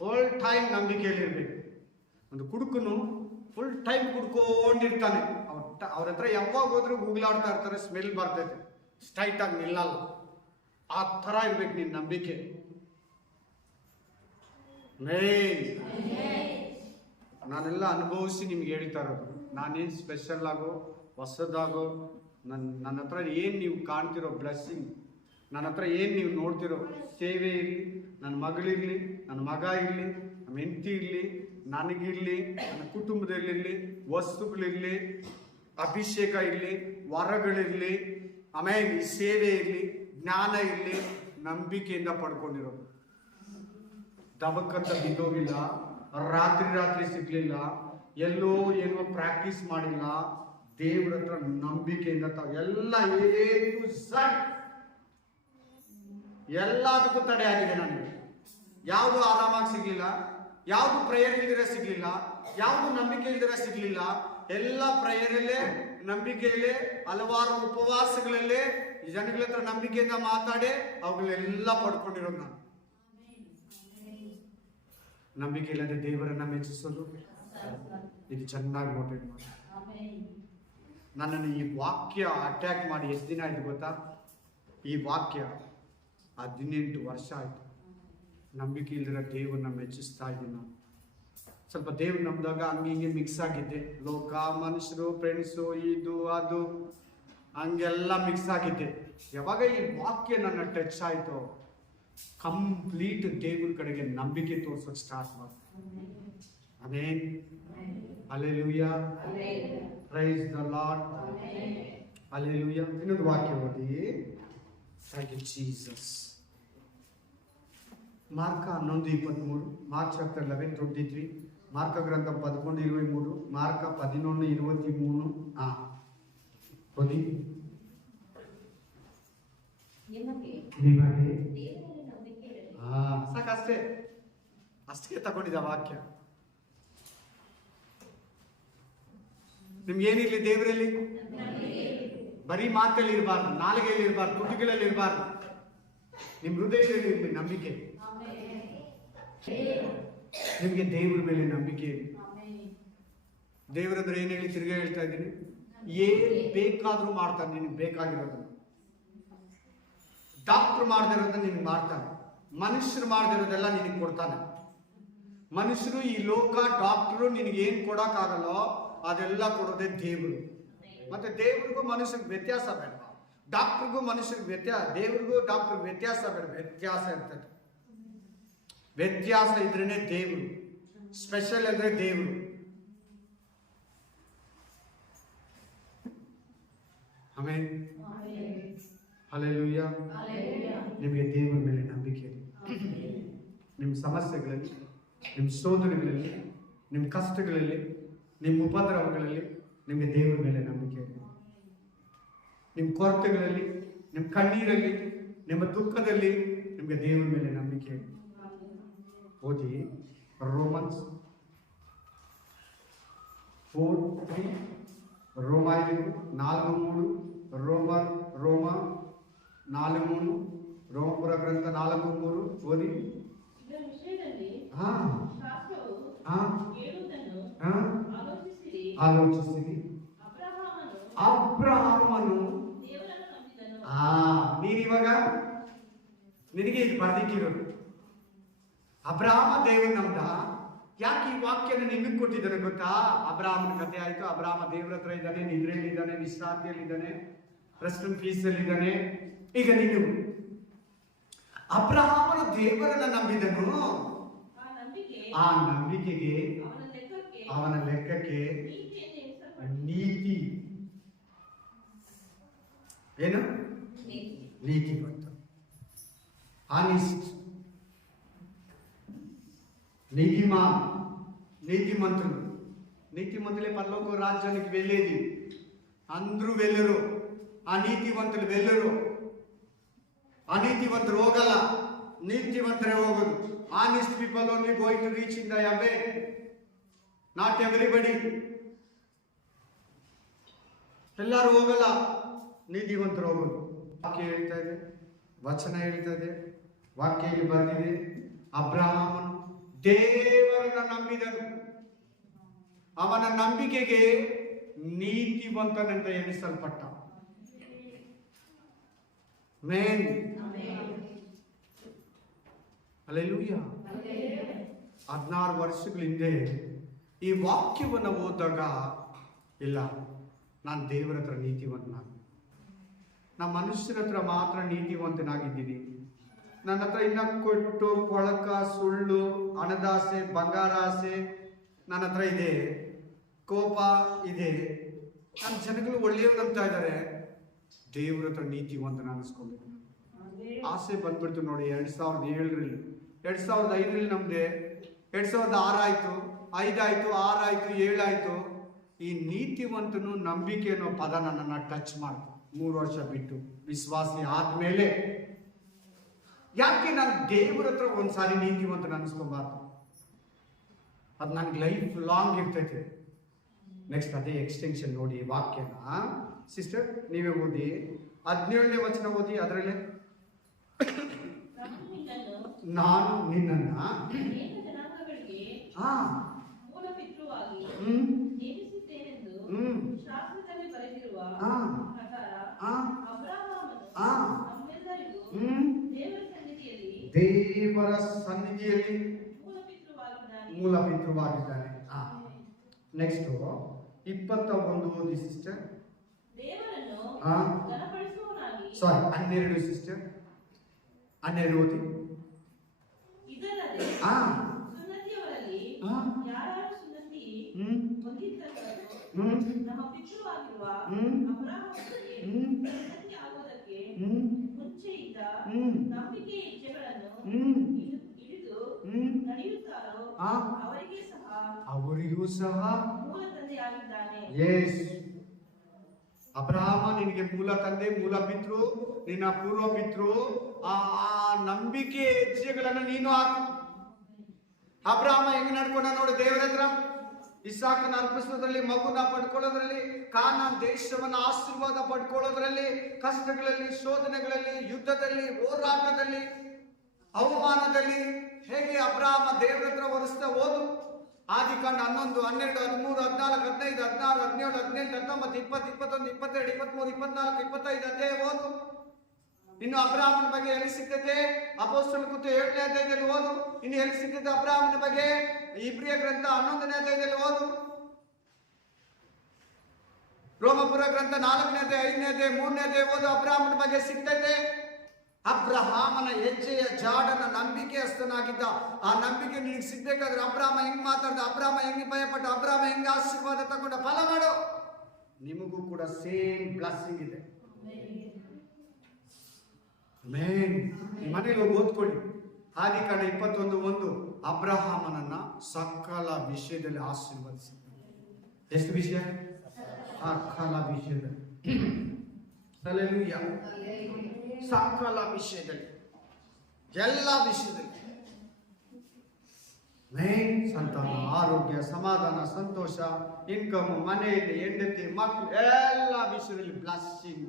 ಫುಲ್ ಟೈಮ್ ನಂಬಿಕೆಯಲ್ಲಿ ಇರಬೇಕು. ಒಂದು ಕುಡುಕನು ಫುಲ್ ಟೈಮ್ ಕುಡ್ಕೊಂಡಿರ್ತಾನೆ, ಅವ್ರ ಹತ್ರ ಯಾವಾಗ ಹೋದ್ರೂ ಗೂಗ್ಲಾಡ್ತಾ ಇರ್ತಾರೆ, ಸ್ಮೆಲ್ ಬರ್ತೈತೆ, ಸ್ಟ್ರೈಟ್ ಆಗಿ ನಿಲ್ಲಲ್ಲ. ಆ ಥರ ಇರ್ಬೇಕು ನಿನ್ನ ನಂಬಿಕೆ. ನಾನೆಲ್ಲ ಅನುಭವಿಸಿ ನಿಮ್ಗೆ ಹೇಳ್ತಾ ಇರೋದು. ನಾನೇನು ಸ್ಪೆಷಲ್ ಆಗೋ ಹೊಸದಾಗೋ ನನ್ನ ಹತ್ರ ಏನು ನೀವು ಕಾಣ್ತಿರೋ ಬ್ಲೆಸ್ಸಿಂಗ್, ನನ್ನ ಹತ್ರ ಏನು ನೀವು ನೋಡ್ತಿರೋ ಸೇವೆ ಇರಲಿ, ನನ್ನ ಮಗಳಿರಲಿ, ನನ್ನ ಮಗ ಇರಲಿ, ನಮ್ಮ ಹೆಂಡತಿ ಇರಲಿ, ನನಗಿರಲಿ, ನನ್ನ ಕುಟುಂಬದಲ್ಲಿರಲಿ, ವಸ್ತುಗಳಿರಲಿ, ಅಭಿಷೇಕ ಇರಲಿ, ವರಗಳಿರಲಿ, ಆಮೇಲೆ ಈ ಸೇವೆ ಇರಲಿ, ಜ್ಞಾನ ಇರಲಿ, ನಂಬಿಕೆಯಿಂದ ಪಡ್ಕೊಂಡಿರೋದು. ದಬಕ್ಕಂತ ಬಿದ್ದೋಗಿಲ್ಲ, ರಾತ್ರಿ ಸಿಗ್ಲಿಲ್ಲ, ಎಲ್ಲೋ ಏನೋ ಪ್ರಾಕ್ಟೀಸ್ ಮಾಡಿಲ್ಲ, ದೇವ್ರ ಹತ್ರ ನಂಬಿಕೆಯಿಂದ ಎಲ್ಲ ಎಲ್ಲದಕ್ಕೂ ತಡೆ ಆಗಿದೆ. ನನಗೆ ಯಾವುದು ಆರಾಮಾಗಿ ಸಿಗ್ಲಿಲ್ಲ, ಯಾವುದು ಪ್ರೇಯರ್ ಇಲ್ದಿರ ಸಿಗ್ಲಿಲ್ಲ, ಯಾವುದು ನಂಬಿಕೆ ಇಲ್ದಿರ ಸಿಗ್ಲಿಲ್ಲ. ಎಲ್ಲ ಪ್ರೇಯರಲ್ಲೇ, ನಂಬಿಕೆಯಲ್ಲೇ, ಹಲವಾರು ಉಪವಾಸಗಳಲ್ಲೇ ಜನಗಳ ಹತ್ರ ನಂಬಿಕೆಯಿಂದ ಮಾತಾಡಿ ಅವುಗಳೆಲ್ಲ ಪಡ್ಕೊಂಡಿರೋದು ನಾನು. ನಂಬಿಕೆ ಇಲ್ಲದೆ ದೇವರನ್ನ ಮೆಚ್ಚಿಸೋದು, ಇದು ಚೆನ್ನಾಗಿ ನೋಟೇಟ್ ಮಾಡಿ. ನನ್ನನ್ನು ಈ ವಾಕ್ಯ ಅಟ್ಯಾಕ್ ಮಾಡಿ ಎಷ್ಟು ದಿನ ಆಯ್ತು ಗೊತ್ತಾ? ಈ ವಾಕ್ಯ 18 ವರ್ಷ ಆಯ್ತು. ನಂಬಿಕೆ ಇಲ್ಲದಿರೋ ದೇವರನ್ನ ಮೆಚ್ಚಿಸ್ತಾ ಇದ್ದೀನಿ ನಾನು. ಸ್ವಲ್ಪ ದೇವ್ರು ನಂಬಿದಾಗ ಹಂಗೆ ಮಿಕ್ಸ್ ಆಗಿದ್ದೆ. ಲೋಕ, ಮನುಷ್ಯರು, ಫ್ರೆಂಡ್ಸು, ಇದು ಅದು ಹಂಗೆಲ್ಲ ಮಿಕ್ಸ್ ಆಗಿದ್ದೆ. ಯಾವಾಗ ಈ ವಾಕ್ಯ ನನ್ನ ಟಚ್ ಆಯ್ತು, ಕಂಪ್ಲೀಟ್ ದೇವ್ರ ಕಡೆಗೆ ನಂಬಿಕೆ ತೋರ್ಸೋಕೆ ಸ್ಟಾರ್ಟ್ ಮಾಡಿ. Amen, hallelujah, praise the Lord, hallelujah. ಇನ್ನೊಂದು ವಾಕ್ಯ ಓದಿ. Thank you Jesus. Mark 11:23, Mark chapter 11:23, Mark ಗ್ರಂಥ 11:23, ಮಾರ್ಕ 11:23. ಓದಿ. ನಿಮಗೆ ಸಾಕಷ್ಟೇ, ಅಷ್ಟೇ ತಗೊಂಡಿದ್ದ ವಾಕ್ಯ. ನಿಮ್ಗೆ ಏನಿರ್ಲಿ ದೇವರಲ್ಲಿ, ಬರೀ ಮಾತಲ್ಲಿ ಇರಬಾರ್ದು, ನಾಲಿಗೆಯಲ್ಲಿ ಇರಬಾರ್ದು, ತುಟಿಗಳಲ್ಲಿ ಇರಬಾರ್ದು, ನಿಮ್ ಹೃದಯದಲ್ಲಿ ಇರಲಿ ನಂಬಿಕೆ. ನಿಮ್ಗೆ ದೇವರ ಮೇಲೆ ನಂಬಿಕೆ ಇದೆ. ದೇವರಂದ್ರೆ ಏನ್ ಹೇಳಿ ತಿರ್ಗಾ ಹೇಳ್ತಾ ಇದ್ದೀನಿ, ಏನ್ ಬೇಕಾದ್ರೂ ಮಾಡ್ತಾನೆ ನಿನಗೆ ಬೇಕಾಗಿರೋದನ್ನ. ಡಾಕ್ಟರ್ ಮಾಡದಿರೋದನ್ನ ನಿನ್ಗೆ ಮಾಡ್ತಾನೆ, ಮನುಷ್ಯರು ಮಾಡದಿರೋದೆಲ್ಲ ನಿನಗೆ ಕೊಡ್ತಾನೆ. ಮನುಷ್ಯರು, ಈ ಲೋಕ, ಡಾಕ್ಟರು ನಿನಗೆ ಏನ್ ಕೊಡಕ್ಕಾಗಲ್ಲೋ ಅದೆಲ್ಲ ಕೊಡೋದೇ ದೇವರು. ಮತ್ತೆ ದೇವ್ರಿಗೂ ಮನುಷ್ಯರಿಗೆ ವ್ಯತ್ಯಾಸ ಬೇಡ, ಡಾಕ್ಟರ್ಗೂ ಮನುಷ್ಯರಿಗೆ ವ್ಯತ್ಯಾಸ, ದೇವ್ರಿಗೂ ಡಾಕ್ಟರ್ ವ್ಯತ್ಯಾಸ ಬೇಡ. ವ್ಯತ್ಯಾಸ ಇರ್ತದೆ. ವ್ಯತ್ಯಾಸ ಇದ್ರೇನೆ ದೇವರು, ಸ್ಪೆಷಲ್ ಅಂದ್ರೆ ದೇವರು. Amen, hallelujah. ನಿಮಗೆ ದೇವರ ಮೇಲೆ ನಂಬಿಕೆ ಇದೆ. ನಿಮ್ಮ ಸಮಸ್ಯೆಗಳಲ್ಲಿ, ನಿಮ್ಮ ಶೋಧನೆಗಳಲ್ಲಿ, ನಿಮ್ಮ ಕಷ್ಟಗಳಲ್ಲಿ, ನಿಮ್ಮ ಉಪದ್ರವಗಳಲ್ಲಿ ನಿಮಗೆ ದೇವರ ಮೇಲೆ ನಂಬಿಕೆ ಇದೆ. ನಿಮ್ಮ ಕೊರತೆಗಳಲ್ಲಿ, ನಿಮ್ಮ ಕಣ್ಣೀರಲ್ಲಿ, ನಿಮ್ಮ ದುಃಖದಲ್ಲಿ ನಿಮಗೆ ದೇವರ ಮೇಲೆ ನಂಬಿಕೆ ಇದೆ. ಓದಿ ರೋಮನ್ಸ್ 4:3, ರೋಮ 4:3, ರೋಮ 4:3, ರೋಮಪುರ ಗ್ರಂಥ 4:3. ಓದಿ. ಆಲೋಚಿಸಿರಿ. ಅಬ್ರಹಾಮನು ನೀನಿವಾಗ ನಿನಗೆ ಇದು ಬರ್ದಿಕ್ಕಿರೋದು. ಅಬ್ರಹಾಮ ದೇವರು ನಂಬ್ದ, ಯಾಕೆ ಈ ವಾಕ್ಯನ ನಿನಗೆ ಕೊಟ್ಟಿದ್ದಾರೆ ಗೊತ್ತಾ? ಅಬ್ರಾಹ್ಮನ ಕಥೆ ಆಯ್ತು. ಅಬ್ರಾಹ್ಮ ದೇವರ ಹತ್ರ ಇದ್ದಾನೆ, ನಿದ್ರೆಯಲ್ಲಿ ಇದ್ದಾನೆ, ವಿಶ್ರಾಂತಿಯಲ್ಲಿ ಇದ್ದಾನೆ, ರೆಸ್ಟನ್ ಪೀಸ್ ಅಲ್ಲಿ ಇದ್ದಾನೆ. ಈಗ ನೀನು ಅಬ್ರಾಹ್ಮನು ದೇವರನ್ನ ನಂಬಿದನು. ಆ ನಂಬಿಕೆಗೆ ಅವನ ಲೆಕ್ಕಕ್ಕೆ ನೀತಿ ಏನು? ನೀತಿ ಬಂತು. ಆನೆಸ್ಟ್, నీతిమంతులు. నీతిమంతులే పరలోక రాజ్యానికి వెళ్ళేది. అందరూ వెళ్ళరు, అనీతివంతులు వెళ్ళరు. అనీతివంతులు ಹೋಗಲ್ಲ, ನೀತಿವಂತರೇ ಹೋಗೋದು. Honest people only going to reach in the heaven. Not everybody. ಎಲ್ಲರೂ ಹೋಗಲ್ಲ, ನೀತಿವಂತರು ಹೋಗೋದು. ವಾಕ್ಯ ಹೇಳ್ತಾ ಇದೆ, ವಚನ ಹೇಳ್ತಾ ಇದೆ, ವಾಕ್ಯ ಇಲ್ಲಿ ಬರೆದಿದೆ. ಅಬ್ರಹಾಮನು ದೇವರನ್ನ ನಂಬಿದನು. ಅವನ ನಂಬಿಕೆಗೆ ನೀತಿವಂತನೆಂತ ಎಣಿಸಲ್ಪಟ್ಟ. Main hallelujah. 16 ವರ್ಷಗಳ ಹಿಂದೆ ಈ ವಾಕ್ಯವನ್ನು ಓದಿದಾಗ, ಇಲ್ಲ ನಾನು ದೇವರ ಹತ್ರ ನೀತಿವಂತನಾಗ, ನಾ ಮನುಷ್ಯರ ಹತ್ರ ಮಾತ್ರ ನೀತಿವಂತನಾಗಿದ್ದೀನಿ. ನನ್ನ ಹತ್ರ ಇನ್ನ ಕೊಟ್ಟು ಕೊಳಕ, ಸುಳ್ಳು, ಹಣದಾಸೆ, ಬಂಗಾರ ಆಸೆ ನನ್ನ ಹತ್ರ ಇದೆ, ಕೋಪ ಇದೆ. ನನ್ನ ಜನಗಳು ಒಳ್ಳೆಯವರಂತ ಇದ್ದಾರೆ. ದೇವ್ರ ಹತ್ರ ನೀತಿವಂತನ ಅನಿಸ್ಕೊಬೇಕು. ಆಸೆ ಬಂದ್ಬಿಡ್ತು ನೋಡಿ. 2007ರಲ್ಲಿ 2005ರಲ್ಲಿ ನಮ್ದೆ 2006 ಆಯ್ತು, 5 ಆಯ್ತು, 6 ಆಯ್ತು, 7 ಆಯ್ತು. ಈ ನೀತಿವಂತನು ನಂಬಿಕೆ ಅನ್ನೋ ಪದ ನನ್ನನ್ನು ಟಚ್ ಮಾಡ್ತು 3 ವರ್ಷ ಬಿಟ್ಟು ವಿಶ್ವಾಸಿ ಆದ್ಮೇಲೆ. ಯಾಕೆ ನಾನು ದೇವರ ಹತ್ರ ಒಂದ್ಸಾರಿ ನೀತಿವಂತನ ಅನ್ಸ್ಕೊಬಾರ್ದು? ಅದು ನನ್ಗೆ ಲೈಫ್ ಲಾಂಗ್ ಇರ್ತೈತೆ. ನೆಕ್ಸ್ಟ್ ಅದೇ ಎಕ್ಸ್ಟೆನ್ಷನ್ ನೋಡಿ ವಾಕ್ಯನ. ಸಿಸ್ಟರ್ ನೀವೇ ಓದಿ 17ನೇ ವಚನ ಓದಿ. ಅದರಲ್ಲೇ ನಾನು ನಿನ್ನನ್ನ ದೇವರ ಸನ್ನಿಧಿಯಲ್ಲಿ ಮೂಲ ಪಿತೃವಾಗಿದ್ದಾನೆ. ನೆಕ್ಸ್ಟ್ 21 ಓದಿ ಸಿಸ್ಟರ್. ಸಾರಿ 12 ಸಿಸ್ಟರ್, 12 ಓದಿ. ಅವರಿಗೂ ಸಹ ಎಸ್, ಅಬ್ರಹಾಮ ನಿನಗೆ ಮೂಲ ತಂದೆ, ಮೂಲ ಪಿತೃ, ನಿನ್ನ ಪೂರ್ವ ಪಿತೃ. ಆ ನಂಬಿಕೆ ಹೆಜ್ಜೆಗಳನ್ನು ನೀನು ಹಾಕು. ಅಬ್ರಹಾಮ ಹೆಂಗ್ ನಡ್ಕೊಂಡ ನೋಡಿ ದೇವರ ಹತ್ರ. ಇಸಾಕನ ಅರ್ಪಿಸೋದ್ರಲ್ಲಿ, ಮಗುನ ಪಡ್ಕೊಳ್ಳೋದ್ರಲ್ಲಿ, ಕಾನಾನ್ ದೇಶವನ್ನ ಆಶೀರ್ವಾದ ಪಡ್ಕೊಳ್ಳೋದ್ರಲ್ಲಿ, ಕಷ್ಟಗಳಲ್ಲಿ, ಶೋಧನೆಗಳಲ್ಲಿ, ಯುದ್ಧದಲ್ಲಿ, ಹೋರಾಟದಲ್ಲಿ, ಅವಮಾನದಲ್ಲಿ ಹೇಗೆ ಅಬ್ರಹಾಮ ದೇವರ ಹತ್ರ ಹೊರಿಸ್ತಾ ಓದು. ಆದಿಕಾಂಡ 11, 12, 13, 14, 15, 16, 17, 18, 19, 20, 21, 22, 23, 24, 25 ಅದೇ ಓದು. ಇನ್ನು ಅಬ್ರಹಾಮನ ಬಗ್ಗೆ ಎಲ್ಲಿ ಸಿಗ್ತದೆ? ಅಪೊಸ್ತಲರ ಕೃತ್ಯ 7ನೇ ಅಧ್ಯಾಯದಲ್ಲಿ ಓದು. ಇನ್ನು ಎಲ್ಲಿ ಸಿಗ್ತದೆ ಅಬ್ರಹಾಮನ ಬಗ್ಗೆ? ಇಬ್ರಿಯ ಗ್ರಂಥ 11ನೇ ಅಧ್ಯಾಯದಲ್ಲಿ ಓದು. ರೋಮಪುರ ಗ್ರಂಥ 4ನೇ ಅಧ್ಯಾಯ, 5ನೇ ಅಧ್ಯಾಯ, 3ನೇ ಅಧ್ಯಾಯ ಓದು. ಅಬ್ರಹಾಮನ ಬಗ್ಗೆ ಸಿಗ್ತದೆ. ಅಬ್ರಹಾಮನ ಹೆಜ್ಜೆಯ ಜಾಡನ ನಂಬಿಕೆಯಸ್ತನಾಗಿದ್ದ. ಆ ನಂಬಿಕೆ ನಿನಗೆ ಸಿಗ್ಬೇಕಾದ್ರೆ ಅಬ್ರಹಾಮ ಹೆಂಗ್ ಮಾತಾಡ್ದ, ಅಬ್ರಹಾಮ ಹೆಂಗ್ ಭಯಪಟ್ಟ, ಅಬ್ರಹಾಮ ಹೆಂಗ್ ಆಶೀರ್ವಾದ ತಗೊಂಡ, ಫಲ ಮಾಡು. ನಿಮಗೂ ಕೂಡ ಸೇಮ್ ಬ್ಲೆಸ್ಸಿಂಗ್ ಇದೆ. ಮೇನ್ ಮನೇಲಿ ಹೋಗಿ ಓದ್ಕೊಳ್ಳಿ. ಆದಿಕಾಂಡ 21:1 ಅಬ್ರಹಾಮನನ್ನ ಸಕಲ ವಿಷಯದಲ್ಲಿ ಆಶೀರ್ವದಿಸಿದ. ಎಷ್ಟು ವಿಷಯ? ಸಕಲ ವಿಷಯದಲ್ಲಿ. ಹಲ್ಲೆಲೂಯಾ. ಸಕಲ ವಿಷಯದಲ್ಲಿ, ಎಲ್ಲ ವಿಷಯದಲ್ಲಿ. ಮೇನ್ ಸಂತಾನ, ಆರೋಗ್ಯ, ಸಮಾಧಾನ, ಸಂತೋಷ, ಇನ್ಕಮ್, ಮನೆಯಲ್ಲಿ ಹೆಂಡತಿ, ಮಕ್ಕಳು, ಎಲ್ಲ ವಿಷಯದಲ್ಲಿ ಬ್ಲೆಸ್ಸಿಂಗ್.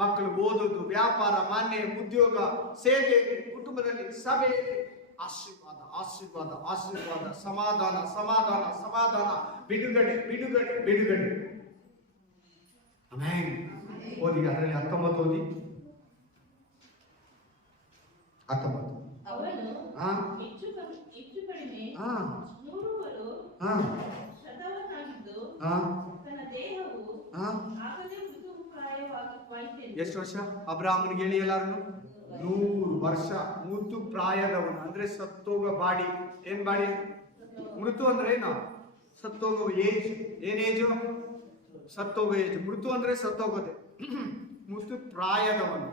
ಮಕ್ಕಳು ಓದೋದು, ವ್ಯಾಪಾರ, ಮನೆ, ಉದ್ಯೋಗ, ಸೇವೆ, ಕುಟುಂಬದಲ್ಲಿ, ಸಭೆಯಲ್ಲಿ ಆಶೀರ್ವಾದ, ಆಶೀರ್ವಾದ, ಆಶೀರ್ವಾದ, ಸಮಾಧಾನ, ಸಮಾಧಾನ, ಸಮಾಧಾನ, ಬಿಡುಗಡೆ, ಬಿಡುಗಡೆ, ಬಿಡುಗಡೆ. ಆಮೆನ್. ಓದಿ ಅದರಲ್ಲಿ 19 ಓದಿ. 19. ಅವನು ಹೆಚ್ಚು ಕಡಿಮೆ 100 ಹಾ ಶತವನ್ನಾಗಿದ್ದು ಹಾ ತನ್ನ ದೇಹವು ಹಾ ಆಗಲೇ ಮೃತಪ್ರಾಯವಾಯಿತೆಂದು. ಎಷ್ಟು ವರ್ಷ ಅಬ್ರಾಹ್ಮನಿಗೆ ಹೇಳಿ ಎಲ್ಲಾರು? 100 ವರ್ಷ. ಮೃತು ಪ್ರಾಯದವನು ಅಂದ್ರೆ ಸತ್ತೋಗ ಬಾಡಿ. ಏನ್ ಬಾಡಿ? ಮೃತು ಅಂದ್ರೆ ಏನು? ಸತ್ತೋಗುವ ಏಜ್. ಏನ್ ಏಜು? ಸತ್ತೋಗೋ ಏಜ್. ಮೃತು ಅಂದ್ರೆ ಸತ್ತೋಗೋದೆ. ಮೃತು ಪ್ರಾಯದವನು,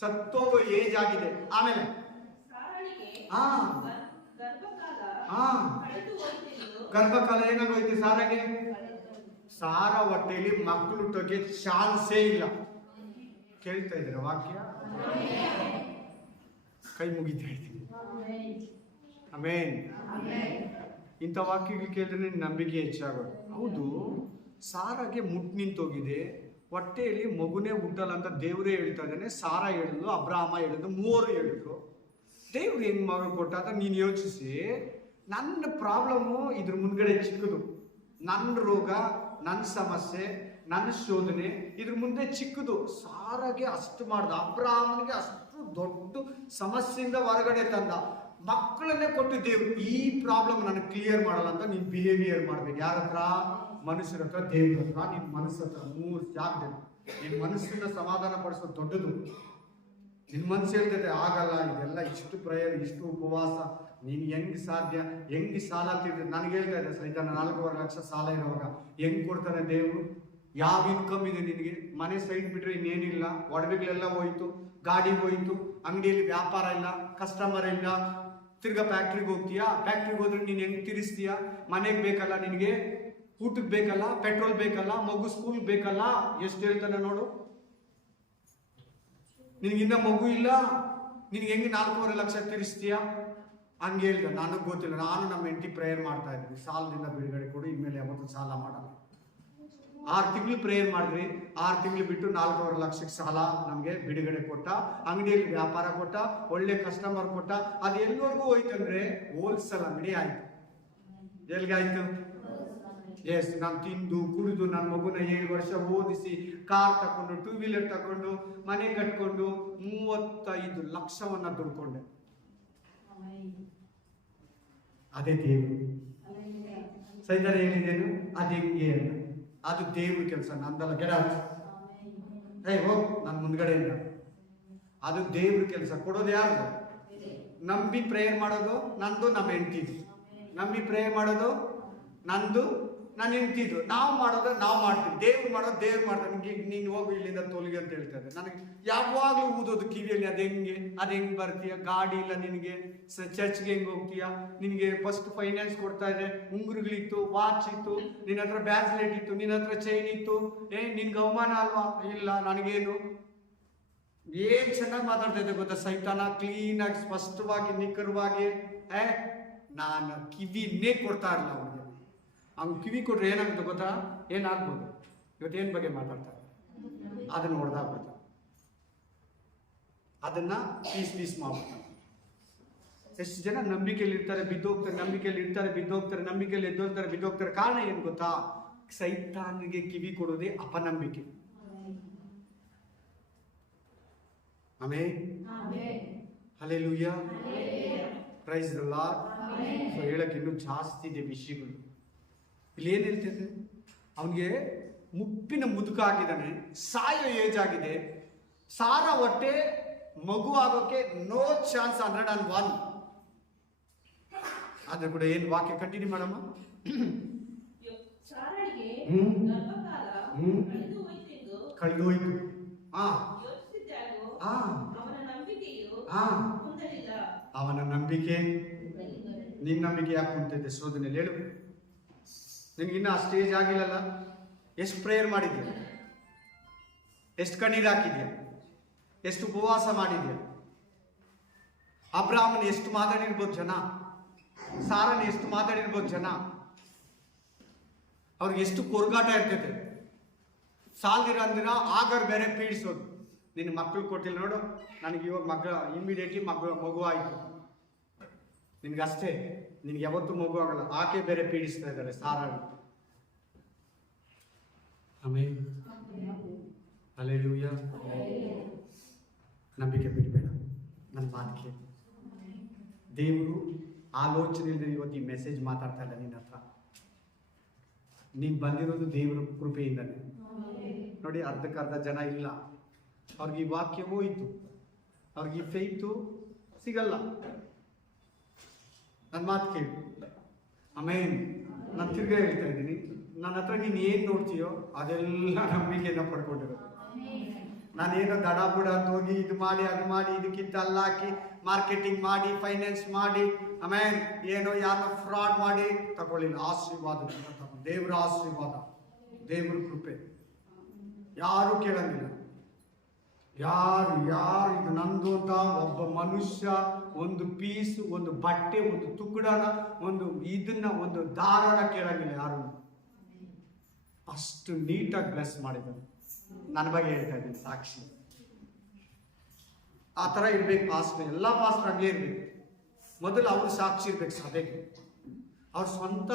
ಸತ್ತೋಗೋ ಏಜ್ ಆಗಿದೆ. ಆಮೇಲೆ ಸಾರಳಿಗೆ ಹಾ ಗರ್ಭಕಾಲ ಹಾ ಕಳೆದು ಹೋಯಿತೆಂದು. ಗರ್ಭಕಾಲ ಏನಾಗೋಯ್ತು ಸಾರಾಗೆ? ಸಾರ ಹೊಟ್ಟೆಯಲ್ಲಿ ಮಕ್ಕಳು ಹುಟ್ಟೋಕೆ ಚಾನ್ಸೇ ಇಲ್ಲ. ಕೇಳ್ತಾ ಇದ್ದೀರಾ ವಾಕ್ಯ? ಕೈ ಮುಗಿತಾ ಇದ್ದೀನಿ. ಆಮೇನ್. ಇಂಥ ವಾಕ್ಯಗಳು ಕೇಳಿದ್ರೆ ನಂಬಿಕೆ ಹೆಚ್ಚಾಗೋದು. ಹೌದು, ಸಾರಾಗೆ ಮುಟ್ಟು ನಿಂತೋಗಿದೆ, ಹೊಟ್ಟೆಯಲ್ಲಿ ಮಗುನೇ ಹುಟ್ಟಲ್ಲ ಅಂತ ದೇವರೇ ಹೇಳ್ತಾ ಇದ್ದಾನೆ. ಸಾರ ಹೇಳಿದ್ಲು, ಅಬ್ರಾಹ್ಮ ಹೇಳಿದ್ರು, ಮೂವರು ಹೇಳಿದ್ರು. ದೇವ್ರು ಹೆಂಗ್ ಮಗ ಕೊಟ್ಟ ಅಂತ ನೀನು ಯೋಚಿಸಿ. ನನ್ನ ಪ್ರಾಬ್ಲಮ್ಮು ಇದ್ರ ಮುಂದ್ಗಡೆ ಚಿಕ್ಕದು. ನನ್ನ ರೋಗ, ನನ್ನ ಸಮಸ್ಯೆ, ನನ್ನ ಶೋಧನೆ ಇದ್ರ ಮುಂದೆ ಚಿಕ್ಕದು. ಸಾರಾಗೆ ಅಷ್ಟು ಮಾಡ್ದ, ಅಬ್ರಾಹ್ಮನಿಗೆ ಅಷ್ಟು ದೊಡ್ಡ ಸಮಸ್ಯೆಯಿಂದ ಹೊರಗಡೆ ತಂದ. ಮಕ್ಕಳನ್ನೇ ಕೊಟ್ಟು ದೇವ್ರು ಈ ಪ್ರಾಬ್ಲಮ್ ನನಗೆ ಕ್ಲಿಯರ್ ಮಾಡಲ್ಲ ಅಂತ ನೀನು ಬಿಹೇವಿಯರ್ ಮಾಡ್ಬೇಕು. ಯಾರ ಹತ್ರ? ಮನುಷ್ಯರ ಹತ್ರ, ದೇವ್ರ ಹತ್ರ, ನಿನ್ನ ಮನಸ್ಸು ಹತ್ರ. 3 ಜಾಗದಲ್ಲಿ ನಿನ್ನ ಮನಸ್ಸಿನ ಸಮಾಧಾನ ಪಡಿಸೋದು ದೊಡ್ಡದು. ನಿನ್ನ ಮನಸ್ಸು ಹೇಳ್ತೈತೆ ಆಗಲ್ಲ, ಇದೆಲ್ಲ ಇಷ್ಟು ಪ್ರೇಯರ್, ಇಷ್ಟು ಉಪವಾಸ, ನೀನು ಹೆಂಗ್ ಸಾಧ್ಯ, ಹೆಂಗ್ ಸಾಲ ಅಂತಿದ್ರೆ. ನನಗೆ ಹೇಳ್ತಾ ಇದ್ದೆ ಸೈತಾನ 4.5 ಲಕ್ಷ ಸಾಲ ಇರೋವಾಗ ಹೆಂಗ್ ಕೊಡ್ತಾನೆ ದೇವರು? ಯಾವ ಇನ್ಕಮ್ ಇದೆ ನಿನಗೆ? ಮನೆ ಸೈಡ್ ಬಿಟ್ರೆ ಇನ್ನೇನಿಲ್ಲ, ಒಡವೆಗಳೆಲ್ಲ ಹೋಯ್ತು, ಗಾಡಿ ಹೋಯ್ತು, ಅಂಗಡಿಯಲ್ಲಿ ವ್ಯಾಪಾರ ಇಲ್ಲ, ಕಸ್ಟಮರ್ ಇಲ್ಲ, ತಿರ್ಗಾ ಫ್ಯಾಕ್ಟ್ರಿಗೆ ಹೋಗ್ತೀಯಾ, ಫ್ಯಾಕ್ಟ್ರಿಗೆ ಹೋದ್ರೆ ನೀನು ಹೆಂಗ್ ತಿರ್ಸ್ತೀಯಾ? ಮನೆಗೆ ಬೇಕಲ್ಲ ನಿನಗೆ, ಊಟಕ್ಕೆ ಬೇಕಲ್ಲ, ಪೆಟ್ರೋಲ್ ಬೇಕಲ್ಲ, ಮಗು ಸ್ಕೂಲ್ ಬೇಕಲ್ಲ. ಎಷ್ಟು ಹೇಳ್ತಾನೆ ನೋಡು. ನಿನಗಿನ್ನ ಮಗು ಇಲ್ಲ, ನಿನಗೆ ಹೆಂಗೆ 4.5 ಲಕ್ಷ ತಿರ್ಸ್ತೀಯಾ? ಹಂಗೆ ಹೇಳ್ದ. ನನಗೆ ಗೊತ್ತಿಲ್ಲ, ನಾನು ನಮ್ಮ ಹೆಂಡತಿ ಪ್ರೇಯರ್ ಮಾಡ್ತಾ ಇದ್ದೀನಿ, ಸಾಲದಿಂದ ಬಿಡುಗಡೆ ಕೊಡು, ಇನ್ಮೇಲೆ ಯಾವತ್ತೂ ಸಾಲ ಮಾಡಲ್ಲ. 6 ತಿಂಗಳು ಪ್ರೇಯರ್ ಮಾಡಿದ್ರಿ, 6 ತಿಂಗಳು ಬಿಟ್ಟು 4.5 ಲಕ್ಷಕ್ಕೆ ಸಾಲ ನಮಗೆ ಬಿಡುಗಡೆ ಕೊಟ್ಟ, ಅಂಗಡಿಯಲ್ಲಿ ವ್ಯಾಪಾರ ಕೊಟ್ಟ, ಒಳ್ಳೆ ಕಸ್ಟಮರ್ ಕೊಟ್ಟ. ಅದು ಎಲ್ಲರಿಗೂ ಹೋಯ್ತಂದ್ರೆ ಹೋಲ್ಸೇಲ್ ಅಂಗಡಿ ಆಯ್ತು. ಎಲ್ಗಾಯ್ತು? ಎಸ್, ನಾನು ತಿಂದು ಕುಡಿದು ನನ್ನ ಮಗುನ 7 ವರ್ಷ ಓದಿಸಿ, ಕಾರ್ ತಕೊಂಡು, 2 ವೀಲರ್ ತಕೊಂಡು, ಮನೆ ಕಟ್ಕೊಂಡು 35 ಲಕ್ಷವನ್ನ ದುಡ್ಕೊಂಡೆ. ಅದೇ ದೇವರು. ಸೈತಾನ ಹೇಳಿದೇನು? ಅದು ಹೆಂಗೆ ಅಲ್ಲ, ಅದು ದೇವ್ರ ಕೆಲಸ, ನಂದಲ್ಲ. ಗೆಡ ಹೋಗ್ ನನ್ನ ಮುಂದ್ಗಡೆ ಇಲ್ಲ. ಅದು ದೇವ್ರ ಕೆಲಸ. ಕೊಡೋದು ಯಾರು? ನಂಬಿ ಪ್ರೇಯರ್ ಮಾಡೋದು ನಂದು, ನಮ್ಮ ಹೆಂಡತಿದು. ನಂಬಿ ಪ್ರೇಯರ್ ಮಾಡೋದು ನಂದು, ನನ್ನ ಹೆಂಡತಿದು. ನಾವು ಮಾಡೋದು ನಾವು ಮಾಡ್ತೀವಿ, ದೇವ್ರು ಮಾಡೋದು ದೇವ್ರು ಮಾಡ್ತಾರೆ. ನಿಂಗೆ ನೀನು ಹೋಗು ಇಲ್ಲಿಂದ ತೊಲಗಿ ಅಂತ ಹೇಳ್ತಾರೆ. ನನಗೆ ಯಾವಾಗಲೂ ಊದೋದು ಕಿವಿಯಲ್ಲಿ, ಅದು ಹೆಂಗ್ ಬರ್ತೀಯ? ಗಾಡಿ ಇಲ್ಲ ನಿನಗೆ, ಚರ್ಚ್ಗೆ ಹೆಂಗ್ ಹೋಗ್ತೀಯಾ? ನಿನಗೆ ಫಸ್ಟ್ ಫೈನಾನ್ಸ್ ಕೊಡ್ತಾ ಇದೆ, ಉಂಗುರುಗಳಿತ್ತು, ವಾಚ್ ಇತ್ತು, ನಿನ್ನ ಹತ್ರ ಬ್ಯಾಸ್ಲೆಟ್ ಇತ್ತು, ನಿನ್ನ ಹತ್ರ ಚೈನ್ ಇತ್ತು, ನಿನ್ಗೆ ಅವಮಾನ ಅಲ್ವಾ? ಇಲ್ಲ, ನನಗೇನು? ಏನ್ ಚೆನ್ನಾಗಿ ಮಾತಾಡ್ತಾ ಇದ್ದೆ ಗೊತ್ತಾ ಸೈತಾನ? ಕ್ಲೀನಾಗಿ, ಸ್ಪಷ್ಟವಾಗಿ, ನಿಖರವಾಗಿ. ನಾನು ಕಿವಿನೇ ಕೊಡ್ತಾ ಇರಲ್ಲ ಅವನಿಗೆ. ಅವ್ನು ಕಿವಿ ಕೊಟ್ರೆ ಏನಾಗುತ್ತೆ ಗೊತ್ತಾ? ಏನಾಗ್ಬೋದು? ಇವತ್ತೇನ್ ಬಗ್ಗೆ ಮಾತಾಡ್ತಾರೆ? ಅದನ್ನ ಹೊಡೆದಾಗ್ಬೋದು, ಅದನ್ನ ಪೀಸ್ ಮಾಡ್ಬೋದು. ಎಷ್ಟು ಜನ ನಂಬಿಕೆಯಲ್ಲಿ ಇರ್ತಾರೆ, ಬಿದ್ದೋಗ್ತಾರೆ, ನಂಬಿಕೆಯಲ್ಲಿ ಇರ್ತಾರೆ, ಬಿದ್ದೋಗ್ತಾರೆ, ನಂಬಿಕೆಯಲ್ಲಿ ಎದ್ದೋಗ್ತಾರೆ, ಬಿದ್ದೋಗ್ತಾರೆ. ಕಾರಣ ಏನ್ ಗೊತ್ತಾ? ಸೈತಾನಿಗೆ ಕಿವಿ ಕೊಡೋದೇ ಅಪನಂಬಿಕೆ. Amen, hallelujah, praise the Lord. So ಹೇಳಕ್ಕೆ ಇನ್ನೂ ಜಾಸ್ತಿ ಇದೆ ವಿಷಯಗಳು. ಇಲ್ಲಿ ಏನ್ ಹೇಳ್ತಿದ್ದೆ? ಅವನಿಗೆ ಮುಪ್ಪಿನ ಮುದುಕ ಆಗಿದ್ದಾನೆ, ಸಾಯೋ ಏಜ್ ಆಗಿದೆ. ಸಾರ ಹೊಟ್ಟೆ ಮಗು ಆಗೋಕೆ ನೋ ಚಾನ್ಸ್, 101. ಆದ್ರೆ ಕೂಡ ಏನ್ ವಾಕ್ಯ ಕಂಟಿನ್ಯೂ ಮಾಡಮ್ಮ. ಸಾರಳಿಗೆ ಗರ್ಭಕಾಲ ಕಳೆದು ಹೋಯಿತೆಂದು ಕಳೆದು ಹೋಯ್ತು. ಯೋಚಿಸಿದ್ದಾಗೋ ಆ ಅವನ ನಂಬಿಕೆಯು ಕುಂದಲಿಲ್ಲ. ಅವನ ನಂಬಿಕೆ, ನಿನ್ನ ನಂಬಿಕೆ ಯಾಕೆ ಕುಂತಿದೆ ಶೋಧನೆಯಲ್ಲಿ? ಹೇಳು. ನಿನ್ಗೆ ಇನ್ನ ಆ ಸ್ಟೇಜ್ ಆಗಿಲ್ಲಲ್ಲ. ಎಷ್ಟು ಪ್ರೇಯರ್ ಮಾಡಿದ್ಯಾ? ಎಷ್ಟು ಕಣ್ಣೀರು ಹಾಕಿದ್ಯಾ? ಎಷ್ಟು ಉಪವಾಸ ಮಾಡಿದ್ಯಾ? ಅಬ್ರಾಹ್ಮನ ಎಷ್ಟು ಮಾತಾಡಿರ್ಬೋದು ಜನ, ಸಾರನ ಎಷ್ಟು ಮಾತಾಡಿರ್ಬೋದು ಜನ. ಅವ್ರಿಗೆ ಎಷ್ಟು ಕೊರ್ಗಾಟ ಇರ್ತೈತೆ. ಸಾಲ್ದಿರ ಅಂದಿರ ಆಗರ್ ಬೇರೆ ಪೀಡಿಸೋದು. ನಿನ್ನ ಮಕ್ಕಳು ಕೊಟ್ಟಿಲ್ಲ ನೋಡು, ನನಗೆ ಇವಾಗ ಮಕ್ಕಳ ಇಮಿಡಿಯೇಟ್ಲಿ ಮಗು ಆಯಿತು. ನಿನ್ಗಷ್ಟೇ, ನಿನ್ಗೆ ಯಾವತ್ತೂ ಮಗು ಆಗಲ್ಲ. ಆಕೆ ಬೇರೆ ಪೀಡಿಸ್ತಾ ಇದ್ದಾರೆ ಸಾರನ. Amen, hallelujah. ನಂಬಿಕೆ ಬಿಡಬೇಡ. ನನ್ನ ಮಾತು ಕೇಳಿ. ದೇವರು ಆಲೋಚನೆಯಿಂದ ಇವತ್ತು ಈ ಮೆಸೇಜ್ ಮಾತಾಡ್ತಾ ಇಲ್ಲ ನಿನ್ನ ಹತ್ರ. ನೀನು ಬಂದಿರೋದು ದೇವರ ಕೃಪೆಯಿಂದನೇ. ನೋಡಿ, ಅರ್ಧಕ್ಕರ್ಧ ಜನ ಇಲ್ಲ, ಅವ್ರಿಗೆ ಈ ವಾಕ್ಯ ಹೋಯಿತು, ಅವ್ರಿಗೆ ಈ ಫೇತು ಸಿಗಲ್ಲ. ನನ್ನ ಮಾತು ಕೇಳಿ, ಆಮೇನ್. ನಾನು ತಿರ್ಗಾ ಹೇಳ್ತಾ ಇದ್ದೀನಿ, ನನ್ನ ಹತ್ರ ನೀನು ಏನು ನೋಡ್ತೀಯೋ ಅದೆಲ್ಲ ನಂಬಿಕೆಯನ್ನು ಪಡ್ಕೊಂಡಿರೋದು. ನಾನೇನೋ ದಡ ಬುಡ ಅಂತ ಹೋಗಿ ಇದು ಮಾಡಿ ಅದು ಮಾಡಿ ಇದಕ್ಕಿಂತ ಅಲ್ಲ ಹಾಕಿ ಮಾರ್ಕೆಟಿಂಗ್ ಮಾಡಿ ಫೈನಾನ್ಸ್ ಮಾಡಿ ಆಮೇಲೆ ಏನೋ ಯಾರನ್ನ ಫ್ರಾಡ್ ಮಾಡಿ ತಗೊಳ್ಳಿಲ್ಲ. ಆಶೀರ್ವಾದ, ದೇವರ ಆಶೀರ್ವಾದ, ದೇವರ ಕೃಪೆ. ಯಾರು ಕೇಳಂಗಿಲ್ಲ. ಯಾರು ಇದು ನಂದು ಅಂತ ಒಬ್ಬ ಮನುಷ್ಯ ಒಂದು ಪೀಸ್, ಒಂದು ಬಟ್ಟೆ, ಒಂದು ತುಕ್ಕಡನ, ಒಂದು ಇದನ್ನ, ಒಂದು ದಾರನ ಕೇಳಂಗಿಲ್ಲ ಯಾರು. ಅಷ್ಟು ನೀಟಾಗಿ ಬ್ಲೆಸ್ ಮಾಡಿದ್ದಾರೆ. ನನ್ನ ಬಗ್ಗೆ ಹೇಳ್ತಾ ಇದ್ದೀನಿ, ಸಾಕ್ಷಿ. ಆ ಥರ ಇರ್ಬೇಕು ಪಾಸ್ಟರ್. ಎಲ್ಲ ಪಾಸ್ಟರ್ ಹಂಗೆ ಇರ್ಬೇಕು. ಮೊದಲು ಅವ್ರ ಸಾಕ್ಷಿ ಇರ್ಬೇಕು ಸಭೆಗೆ. ಅವ್ರ ಸ್ವಂತ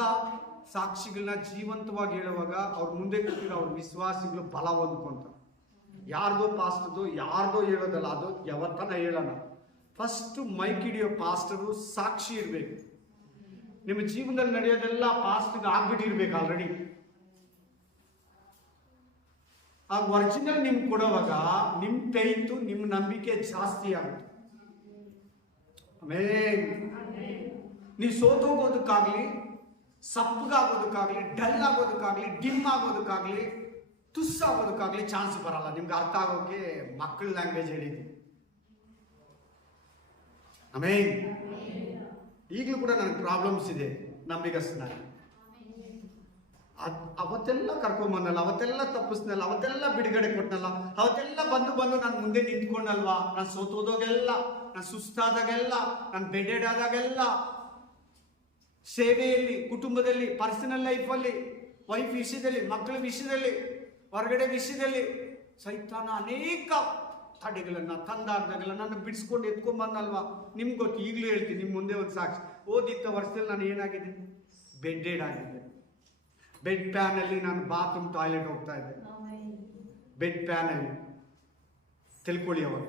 ಸಾಕ್ಷಿಗಳನ್ನ ಜೀವಂತವಾಗಿ ಹೇಳುವಾಗ ಅವ್ರ ಮುಂದೆ ಕೂತಿರೋ ಅವ್ರ ವಿಶ್ವಾಸಿಗಳು ಬಲ ಹೊಂದ್ಕೊಂತ. ಯಾರ್ದೋ ಪಾಸ್ಟರ್ದು ಯಾರ್ದೋ ಹೇಳೋದಲ್ಲ, ಅದು ಯಾವತ್ತನ ಹೇಳೋಣ. ಫಸ್ಟ್ ಮೈಕ್ ಹಿಡಿಯೋ ಪಾಸ್ಟರು ಸಾಕ್ಷಿ ಇರ್ಬೇಕು. ನಿಮ್ಮ ಜೀವನದಲ್ಲಿ ನಡೆಯೋದೆಲ್ಲ ಪಾಸ್ಟರ್ಗೆ ಆಗ್ಬಿಟ್ಟಿರ್ಬೇಕು ಆಲ್ರೆಡಿ. ಆ ಒರಿಜಿನಲ್ ನಿಮ್ಗೆ ಕೊಡುವಾಗ ನಿಮ್ಮ ಫೇತು, ನಿಮ್ಮ ನಂಬಿಕೆ ಜಾಸ್ತಿ ಆಗುತ್ತೆ. ಆಮೇಲೆ ನೀವು ಸೋತೋಗೋದಕ್ಕಾಗ್ಲಿ, ಸಪ್ಪಗಾಗೋದಕ್ಕಾಗ್ಲಿ, ಡಲ್ ಆಗೋದಕ್ಕಾಗ್ಲಿ, ಡಿಮ್ ಆಗೋದಕ್ಕಾಗ್ಲಿ, ತುಸ್ಸಾಗೋದಕ್ಕಾಗ್ಲಿ ಚಾನ್ಸ್ ಬರಲ್ಲ. ನಿಮ್ಗೆ ಅರ್ಥ ಆಗೋಕೆ ಮಕ್ಕಳ ಲ್ಯಾಂಗ್ವೇಜ್ ಹೇಳಿದ್ವಿ. ಆಮೇಲೆ ಈಗಲೂ ಕೂಡ ನನಗೆ ಪ್ರಾಬ್ಲಮ್ಸ್ ಇದೆ ನಂಬಿಗಸ್ತನಾಗಿ. ಅವತ್ತೆಲ್ಲ ಕರ್ಕೊಂಬಂದಲ್ಲ, ಅವತ್ತೆಲ್ಲ ತಪ್ಪಿಸ್ನಲ್ಲ, ಅವತ್ತೆಲ್ಲ ಬಿಡುಗಡೆ ಕೊಟ್ಟನಲ್ಲ, ಅವತ್ತೆಲ್ಲ ಬಂದು ನಾನು ಮುಂದೆ ನಿಂತ್ಕೊಂಡಲ್ವಾ. ನಾನು ಸೋತೋದಾಗೆಲ್ಲ, ನಾನು ಸುಸ್ತಾದಾಗೆಲ್ಲ, ನಾನು ಬೆಡೆಡ್ ಆದಾಗೆಲ್ಲ, ಸೇವೆಯಲ್ಲಿ, ಕುಟುಂಬದಲ್ಲಿ, ಪರ್ಸನಲ್ ಲೈಫಲ್ಲಿ, ವೈಫ್ ವಿಷಯದಲ್ಲಿ, ಮಕ್ಕಳ ವಿಷಯದಲ್ಲಿ, ಹೊರಗಡೆ ವಿಷಯದಲ್ಲಿ ಸೈತಾನ ಅನೇಕ ತಡೆಗಳನ್ನ ತಂದಾಗ್ದಾಗೆಲ್ಲ ನನ್ನ ಬಿಡಿಸ್ಕೊಂಡು ಎತ್ಕೊಂಡ್ಬಂದಲ್ವಾ. ನಿಮ್ಗೆ ಗೊತ್ತು. ಈಗಲೂ ಹೇಳ್ತೀನಿ, ನಿಮ್ಮ ಮುಂದೆ ಒಂದು ಸಾಕ್ಷಿ. ಓದಿದ್ದ ವರ್ಷದಲ್ಲಿ ನಾನು ಏನಾಗಿದೆ, ಬೆಡ್ಡೆಡ್ ಆಗಿದೆ. ಬೆಡ್ ಪ್ಯಾನಲ್ಲಿ ನಾನು ಬಾತ್ರೂಮ್ ಟಾಯ್ಲೆಟ್ ಹೋಗ್ತಾ ಇದ್ದೆ. ಬೆಡ್ ಪ್ಯಾನಲ್ಲಿ ತಿಳ್ಕೊಳ್ಳಿ. ಅವಾಗ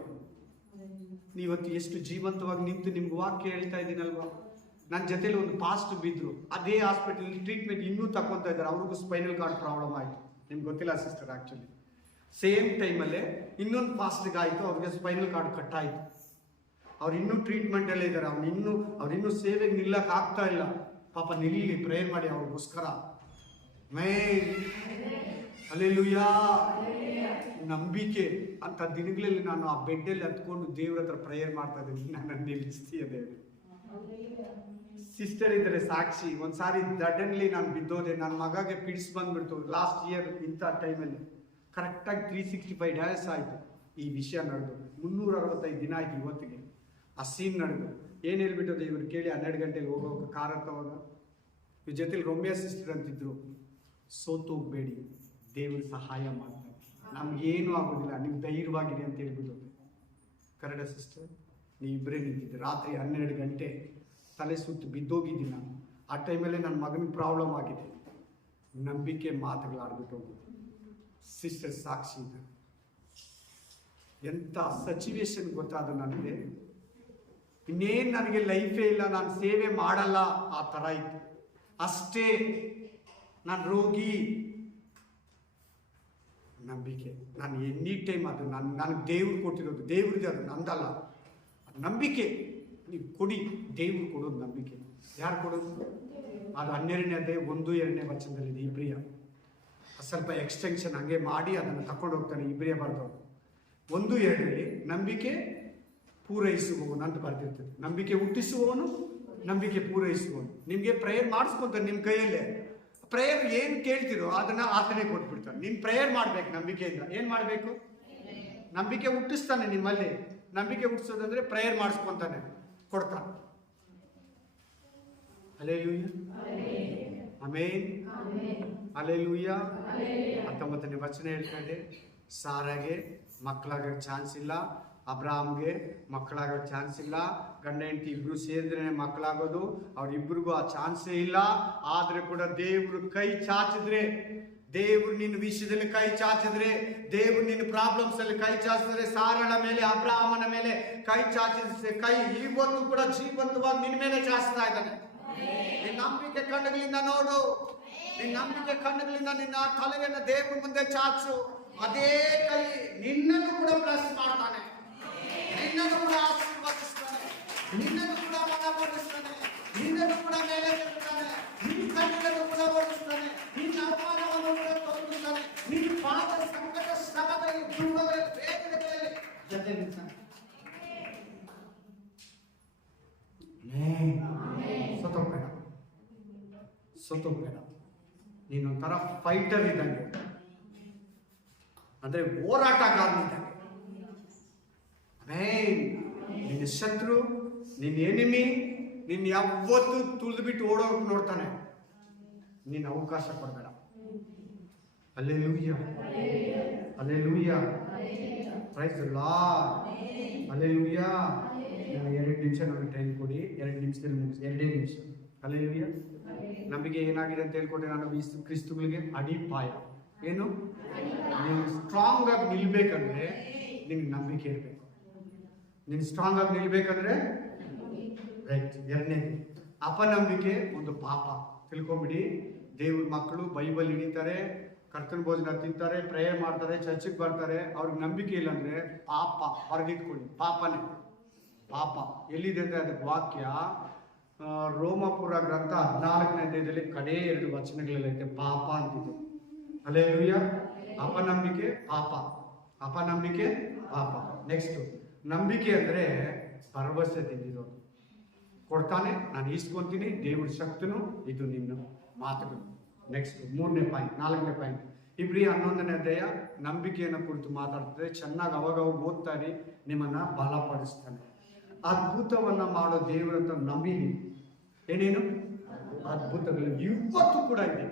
ನೀವತ್ತು ಎಷ್ಟು ಜೀವಂತವಾಗಿ ನಿಂತು ನಿಮ್ಗೆ ವಾಕ್ಯ ಹೇಳ್ತಾ ಇದ್ದೀನಲ್ವಾ. ನನ್ನ ಜೊತೆಲಿ ಒಂದು ಪಾಸ್ಟ್ ಬಿದ್ದರು, ಅದೇ ಹಾಸ್ಪಿಟಲ್ ಟ್ರೀಟ್ಮೆಂಟ್ ಇನ್ನೂ ತಗೊತಾ ಇದ್ದಾರೆ. ಅವ್ರಿಗೂ ಸ್ಪೈನಲ್ ಕಾರ್ಡ್ ಪ್ರಾಬ್ಲಮ್ ಆಯಿತು. ನಿಮ್ಗೆ ಗೊತ್ತಿಲ್ಲ ಸಿಸ್ಟರ್, ಆ್ಯಕ್ಚುಲಿ ಸೇಮ್ ಟೈಮಲ್ಲೇ ಇನ್ನೊಂದು ಪಾಸ್ಟ್ಗೆ ಆಯಿತು, ಅವ್ರಿಗೆ ಸ್ಪೈನಲ್ ಕಾರ್ಡ್ ಕಟ್ಟಾಯಿತು. ಅವ್ರು ಇನ್ನೂ ಟ್ರೀಟ್ಮೆಂಟಲ್ಲೇ ಇದ್ದಾರೆ. ಅವ್ರಿನ್ನೂ ಸೇವೆಗೆ ನಿಲ್ಲಕ್ಕೆ ಆಗ್ತಾ ಇಲ್ಲ. ಪಾಪ ನಿಲ್ಲಿ, ಪ್ರೇಯರ್ ಮಾಡಿ ಅವ್ರಿಗೋಸ್ಕರ. ಹಲ್ಲೆಲೂಯಾ. ನಂಬಿಕೆ ಅಂತ ದಿನಗಳಲ್ಲಿ ನಾನು ಆ ಬೆಡ್ಡಲ್ಲಿ ಹತ್ಕೊಂಡು ದೇವ್ರ ಹತ್ರ ಪ್ರೇಯರ್ ಮಾಡ್ತಾ ಇದ್ದೀನಿ. ನನ್ನನ್ನು ನಿಲ್ಲಿಸ್ತೀಯ ದೇವ್ರು. ಸಿಸ್ಟರ್ ಇದ್ದಾರೆ ಸಾಕ್ಷಿ. ಒಂದ್ಸಾರಿ ಸಡನ್ಲಿ ನಾನು ಬಿದ್ದೋದೆ. ನನ್ನ ಮಗಗೆ ಪಿಡ್ಸ್ ಬಂದ್ಬಿಡ್ತು ಲಾಸ್ಟ್ ಇಯರ್. ಇಂಥ ಟೈಮಲ್ಲಿ ಕರೆಕ್ಟಾಗಿ 365 ಡೇಸ್ ಆಯಿತು ಈ ವಿಷಯ ನಡೆದು. 365 ದಿನ ಆಯ್ತು ಇವತ್ತಿಗೆ ಆ ಸೀನ್ ನಡೆದು. ಏನು ಹೇಳ್ಬಿಟ್ಟದೆ ಇವ್ರು ಕೇಳಿ, 12 ಗಂಟೆಗೆ ಹೋಗೋಕೆ ಕಾರ್ ಹತ್ತವಾಗ ಇವ್ರ ಜೊತೆಲಿ ರಮ್ಯಾ ಸಿಸ್ಟರ್ ಅಂತಿದ್ರು. ಸೋತೋಗ್ಬೇಡಿ, ದೇವರು ಸಹಾಯ ಮಾಡ್ತಾರೆ, ನಮ್ಗೇನು ಆಗೋದಿಲ್ಲ, ನೀವು ಧೈರ್ಯವಾಗಿರಿ ಅಂತ ಹೇಳ್ಬಿಟ್ಟು. ಕನ್ನಡ ಸಿಸ್ಟರ್ ನೀವಿಬ್ಬರೇ ನಿಂತಿದ್ದೆ. ರಾತ್ರಿ 12 ಗಂಟೆ ತಲೆ ಸುತ್ತು ಬಿದ್ದೋಗಿದ್ದೀನಿ ನಾನು. ಆ ಟೈಮಲ್ಲೇ ನನ್ನ ಮಗನಿಗೆ ಪ್ರಾಬ್ಲಮ್ ಆಗಿದೆ. ನಂಬಿಕೆ ಮಾತುಗಳಾಡ್ಬಿಟ್ಟು ಹೋಗಿದ್ದೆ. ಸಿಸ್ಟರ್ ಸಾಕ್ಷಿ ಇದೆ. ಎಂಥ ಸಿಚುವೇಶನ್ ಗೊತ್ತಾದ ನನಗೆ. ಇನ್ನೇನು ನನಗೆ ಲೈಫೇ ಇಲ್ಲ, ನಾನು ಸೇವೆ ಮಾಡಲ್ಲ, ಆ ಥರ ಇತ್ತು. ಅಷ್ಟೇ, ನಾನು ರೋಗಿ. ನಂಬಿಕೆ ನಾನು ಎನಿ ಟೈಮ್ ಅದು ನನಗೆ ದೇವ್ರು ಕೊಟ್ಟಿರೋದು, ದೇವ್ರದ್ದು, ಅದು ನಂದಲ್ಲ. ನಂಬಿಕೆ ನೀವು ಕೊಡಿ, ದೇವ್ರು ಕೊಡೋದು ನಂಬಿಕೆ. ಯಾರು ಕೊಡೋದು? ಅದು 12ನೇ ಅಧ್ಯಾಯ 1-2ನೇ ವಚನದಲ್ಲಿದೆ. ಇಬ್ರಿಯ ಸ್ವಲ್ಪ ಎಕ್ಸ್ಟೆನ್ಷನ್ ಹಂಗೆ ಮಾಡಿ ಅದನ್ನು ತಗೊಂಡು ಹೋಗ್ತಾನೆ. ಇಬ್ರಿಯ ಬರೆದವರು 1-2ರಲ್ಲಿ ನಂಬಿಕೆ ಪೂರೈಸುವವನು ಅಂತ ಬರ್ತಿರ್ತದೆ. ನಂಬಿಕೆ ಹುಟ್ಟಿಸುವವನು, ನಂಬಿಕೆ ಪೂರೈಸುವವನು. ನಿಮಗೆ ಪ್ರೇಯರ್ ಮಾಡಿಸ್ಕೊತಾರೆ ನಿಮ್ಮ ಕೈಯಲ್ಲೇ. ಪ್ರೇಯರ್ ಏನು ಕೇಳ್ತಿರೋ ಅದನ್ನ ಆತನೇ ಕೊಟ್ಬಿಡ್ತಾನೆ. ನೀನು ಪ್ರೇಯರ್ ಮಾಡ್ಬೇಕು ನಂಬಿಕೆಯಿಂದ. ಏನು ಮಾಡಬೇಕು? ನಂಬಿಕೆ ಹುಟ್ಟಿಸ್ತಾನೆ ನಿಮ್ಮಲ್ಲಿ. ನಂಬಿಕೆ ಹುಟ್ಟಿಸೋದಂದ್ರೆ ಪ್ರೇಯರ್ ಮಾಡಿಸ್ಕೊಂತಾನೆ, ಕೊಡ್ತಾನೆ. Hallelujah, amen, hallelujah. 19ನೇ ವಚನ ಹೇಳ್ತಾ ಇದೆ, ಸಾರಾಗೆ ಮಕ್ಕಳಾಗೋ ಚಾನ್ಸ್ ಇಲ್ಲ, ಅಬ್ರಾಮ್ಗೆ ಮಕ್ಕಳಾಗೋ ಚಾನ್ಸ್ ಇಲ್ಲ. ಗಂಡ ಹೆಂಡತಿ ಇಬ್ರು ಸೇರಿದ್ರೆ ಮಕ್ಕಳಾಗೋದು. ಅವ್ರಿಬ್ರಿಗೂ ಆ ಚಾನ್ಸೇ ಇಲ್ಲ. ಆದ್ರೆ ಕೂಡ ದೇವ್ರು ಕೈ ಚಾಚಿದ್ರೆ, ದೇವ್ರು ನಿನ್ನ ವಿಷಯದಲ್ಲಿ ಕೈ ಚಾಚಿದ್ರೆ, ದೇವ್ರು ನಿನ್ನ ಪ್ರಾಬ್ಲಮ್ಸ್ ಅಲ್ಲಿ ಕೈ ಚಾಚಿದ್ರೆ, ಸಾರಳ ಮೇಲೆ ಅಬ್ರಾಹ್ಮನ ಮೇಲೆ ಕೈ ಚಾಚಿದ್ರೆ, ಕೈ ಇವತ್ತು ಕೂಡ ಜೀವಂತವಾಗಿ ನಿನ್ನ ಮೇಲೆ ಚಾಚ್ತಾ ಇದ್ದಾನೆ. ನಂಬಿಕೆ ಕಣ್ಣುಗಳಿಂದ ನೋಡು. ನಿನ್ನ ನಂಬಿಕೆ ಕಣ್ಣುಗಳಿಂದ ನಿನ್ನ ತಲೆಯನ್ನು ದೇವರ ಮುಂದೆ ಚಾಚು. ಅದೇ ಕೈ ನಿನ್ನನ್ನು ಕೂಡ ಬ್ಲೆಸ್ ಮಾಡ್ತಾನೆ, ನಿನ್ನನ್ನು ಕೂಡ ಆಶೀರ್ವದಿಸ್ತಾನೆ, ನಿನ್ನನ್ನು ಕೂಡ ಬಲಪಡಿಸ್ತಾನೆ, ನಿನ್ನನ್ನು ಕೂಡ ಮೇಲೆ ಕೆತ್ತುತ್ತಾನೆ, ನಿನ್ನ ಕಣ್ಣನ್ನು ಕೂಡ ಓಡಿಸ್ತಾನೆ, ನಿನ್ನ ಅವಮಾನವನ್ನು ಕೂಡ ತೊಲಗಿಸ್ತಾನೆ, ನಿನ್ನ ಪಾಪ ಸಂಕಟ ಶ್ರಮದಲ್ಲಿ ದುಃಖದಲ್ಲಿ ಬೇಗದಲ್ಲಿ ಜೊತೆ ನಿಲ್ತಾನೆ. ಸತ್ತೋಗ್ಬೇಡ, ಸತ್ತೋಗ್ಬೇಡ. ನೀನೊಂಥರ ಫೈಟರ್ ಇದ್ದಂಗೆ, ಅಂದ್ರೆ ಹೋರಾಟಗಾರನಿದ್ದಂಗೆ. ನಿನ್ನ ಶತ್ರು, ನಿನ್ನ ಎನಿಮಿ ನಿನ್ನ ಯಾವತ್ತೂ ತುಳಿದು ಬಿಟ್ಟು ಓಡೋಕ್ ನೋಡ್ತಾನೆ. ನೀನು ಅವಕಾಶ ಕೊಡಬೇಡ. Hallelujah, hallelujah, praise the Lord, hallelujah. 2 ನಿಮಿಷ ನನಗೆ ಟೈಮ್ ಕೊಡಿ. 2 ನಿಮಿಷದಲ್ಲಿ ಮುಗಿಸಿ, 2 ನಿಮಿಷ. ಹಲ್ಲೆಲೂಯಾ. ನಮಗೆ ಏನಾಗಿದೆ ಅಂತ ಹೇಳ್ಕೊಟ್ಟೆ ನಾನು, ಕ್ರಿಸ್ತುಗಳಿಗೆ ಅಡಿಪಾಯ ಏನು? ನೀನು ಸ್ಟ್ರಾಂಗ್ ಆಗಿ ನಿಲ್ಬೇಕಂದ್ರೆ ನಿನ್ಗೆ ನಂಬಿಕೆ ಇರಬೇಕು. ನೀನು ಸ್ಟ್ರಾಂಗ್ ಆಗಿ ನಿಲ್ಬೇಕಂದ್ರೆ ರೈಟ್. 2ನೇದು ಅಪನಂಬಿಕೆ, ಒಂದು ಪಾಪ. ತಿಳ್ಕೊಂಬಿಡಿ, ದೇವ್ರ ಮಕ್ಕಳು ಬೈಬಲ್ ಹಿಡಿತಾರೆ, ಕರ್ತನ ಭೋಜನ ತಿಂತಾರೆ, ಪ್ರೇಯರ್ ಮಾಡ್ತಾರೆ, ಚರ್ಚಿಗೆ ಬರ್ತಾರೆ, ಅವ್ರಿಗೆ ನಂಬಿಕೆ ಇಲ್ಲ ಅಂದ್ರೆ ಪಾಪ. ಹೊರಗಿಟ್ಕೊಳ್ಳಿ, ಪಾಪನೇ ಪಾಪ. ಎಲ್ಲಿದೆ ಅಂದ್ರೆ ಅದಕ್ಕೆ ವಾಕ್ಯ ರೋಮಪುರ ಗ್ರಂಥ 14ನೇ ಅಧ್ಯಾಯದಲ್ಲಿ ಕಡೆ 2 ವಚನಗಳಲ್ಲೈತೆ ಪಾಪ ಅಂತಿದೆ. ಹಲ್ಲೆಲೂಯಾ. ಅಪನಂಬಿಕೆ ಪಾಪ, ಅಪನಂಬಿಕೆ ಪಾಪ. ನೆಕ್ಸ್ಟ್ ನಂಬಿಕೆ ಅಂದ್ರೆ ಭರವಸೆ ತಿಂದಿರೋದು. ಕೊಡ್ತಾನೆ, ನಾನು ಇಸ್ಕೊಂತೀನಿ, ದೇವ್ರ ಶಕ್ತಿನೂ ಇದು ನಿನ್ನ ಮಾತುಗಳು. ನೆಕ್ಸ್ಟ್ 3ನೇ ಪಾಯಿಂಟ್, 4ನೇ ಪಾಯಿಂಟ್, ಇಬ್ರಿ 11ನೇ ಅಧ್ಯಾಯ ನಂಬಿಕೆಯನ್ನು ಕುರಿತು ಮಾತಾಡ್ತದೆ. ಚೆನ್ನಾಗಿ ಅವಾಗ ಓದ್ತಾ ಇರಿ, ನಿಮ್ಮನ್ನ ಬಲಪಡಿಸ್ತಾನೆ. ಅದ್ಭುತವನ್ನ ಮಾಡೋ ದೇವರಂತ ನಂಬಿನಿ. ಏನೇನು ಅದ್ಭುತಗಳು ಇವತ್ತು ಕೂಡ ಇದೆ.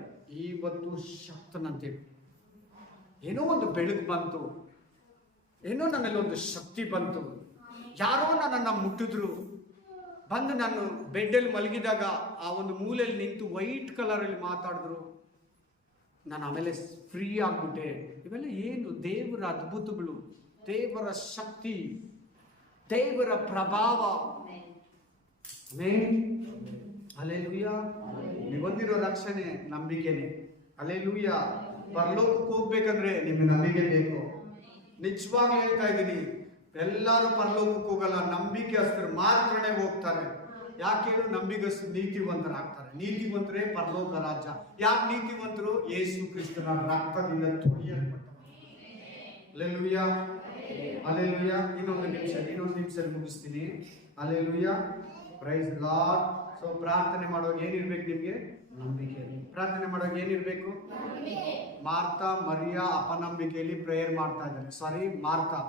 ಇವತ್ತು ಶಕ್ತನಂತೇಳಿ ಏನೋ ಒಂದು ಬೆಳಕು ಬಂತು, ಏನೋ ನನ್ನಲ್ಲಿ ಒಂದು ಶಕ್ತಿ ಬಂತು, ಯಾರೋ ನನ್ನನ್ನು ಮುಟ್ಟಿದ್ರು, ಬಂದು ನಾನು ಬೆಡ್ಡಲ್ಲಿ ಮಲಗಿದಾಗ ಆ ಒಂದು ಮೂಲೆಯಲ್ಲಿ ನಿಂತು ವೈಟ್ ಕಲರಲ್ಲಿ ಮಾತಾಡಿದ್ರು, ನಾನು ಆಮೇಲೆ ಫ್ರೀ ಆಗ್ಬಿಟ್ಟೆ. ಇವೆಲ್ಲ ಏನು? ದೇವರ ಅದ್ಭುತಗಳು, ದೇವರ ಶಕ್ತಿ, ದೇವರ ಪ್ರಭಾವ. ಹಲ್ಲೆಲೂಯಾ. ನೀವು ಹೊಂದಿರೋ ರಕ್ಷಣೆ ನಂಬಿಕೆನೆ. ಹಲ್ಲೆಲೂಯಾ. ಪರಲೋಕಕ್ಕೆ ಹೋಗ್ಬೇಕಂದ್ರೆ ನಿಮ್ಗೆ ನಂಬಿಕೆ ಬೇಕು. ನಿಜವಾಗ್ಲೂ ಹೇಳ್ತಾ ಇದ್ದೀನಿ, ಎಲ್ಲರೂ ಪರಲೋಕಕ್ಕೆ ಹೋಗಲ್ಲ, ನಂಬಿಕೆಸ್ತರು ಮಾತ್ರನೇ ಹೋಗ್ತಾರೆ. ಯಾಕೆ ಹೇಳು? ನಂಬಿಕಸ್ತರು ನೀತಿವಂತರಾಗ್ತಾರೆ. ನೀತಿವಂತರೇ ಪರಲೋಕ ರಾಜ್ಯ. ಯಾಕೆ ನೀತಿವಂತರು? ಯೇಸು ಕ್ರಿಸ್ತನ ರಕ್ತದಿಂದ ತೊಳೆಯಲ್ಪಟ್ಟರು. Hallelujah, hallelujah. ಇನ್ನೊಂದು ನಿಮಿಷ ಮುಗಿಸ್ತೀನಿ. Hallelujah, price lord. ಸೊ ಪ್ರಾರ್ಥನೆ ಮಾಡುವಾಗ ಏನಿರ್ಬೇಕು ನಿಮ್ಗೆ? ನಂಬಿಕೆ. ಪ್ರಾರ್ಥನೆ ಮಾಡುವಾಗ ಏನಿರ್ಬೇಕು? ಮಾರ್ತಾ ಮರಿಯಾ ಅಪನಂಬಿಕೆಯಲ್ಲಿ ಪ್ರೇಯರ್ ಮಾಡ್ತಾ ಇದ್ದಾರೆ. ಸಾರಿ, ಮಾರ್ತಾ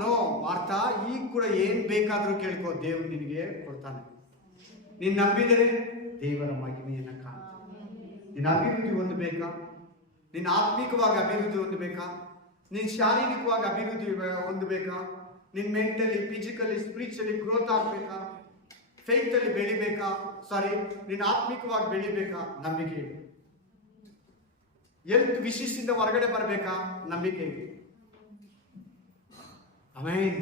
ನೋ ಮಾರ್ತಾ, ಈಗ ಕೂಡ ಏನ್ ಬೇಕಾದ್ರೂ ಕೇಳ್ಕೋ, ದೇವ್ರು ನಿನಗೆ ಕೊಡ್ತಾನೆ. ನೀನ್ ನಂಬಿದರೆ ದೇವರ ಮಹಿಮೆಯನ್ನ ಕಾಣ. ನಿನ್ನ ಅಭಿವೃದ್ಧಿ ಹೊಂದಬೇಕಾ? ನಿನ್ನ ಆತ್ಮಿಕವಾಗಿ ಅಭಿವೃದ್ಧಿ ಹೊಂದಬೇಕಾ? ನಿನ್ನ ಶಾರೀರಿಕವಾಗಿ ಅಭಿವೃದ್ಧಿ ಹೊಂದಬೇಕಾ? ನಿನ್ನ ಮೆಂಟಲಿ, ಫಿಸಿಕಲಿ, ಸ್ಪಿರಿಚುವಲಿ ಗ್ರೋತ್ ಆಗ್ಬೇಕಾ? ಫೇತ್ ಅಲ್ಲಿ ಬೆಳಿಬೇಕಾ? ಸಾರಿ, ನಿನ್ನ ಆತ್ಮಿಕವಾಗಿ ಬೆಳಿಬೇಕಾ? ನಂಬಿಕೆ ಇದೆ. ಹೆಲ್ತ್ ವಿಶೇಷದಿಂದ ಹೊರಗಡೆ ಬರಬೇಕಾ? ನಂಬಿಕೆ ಇದೆ. ಆಮೇನ್.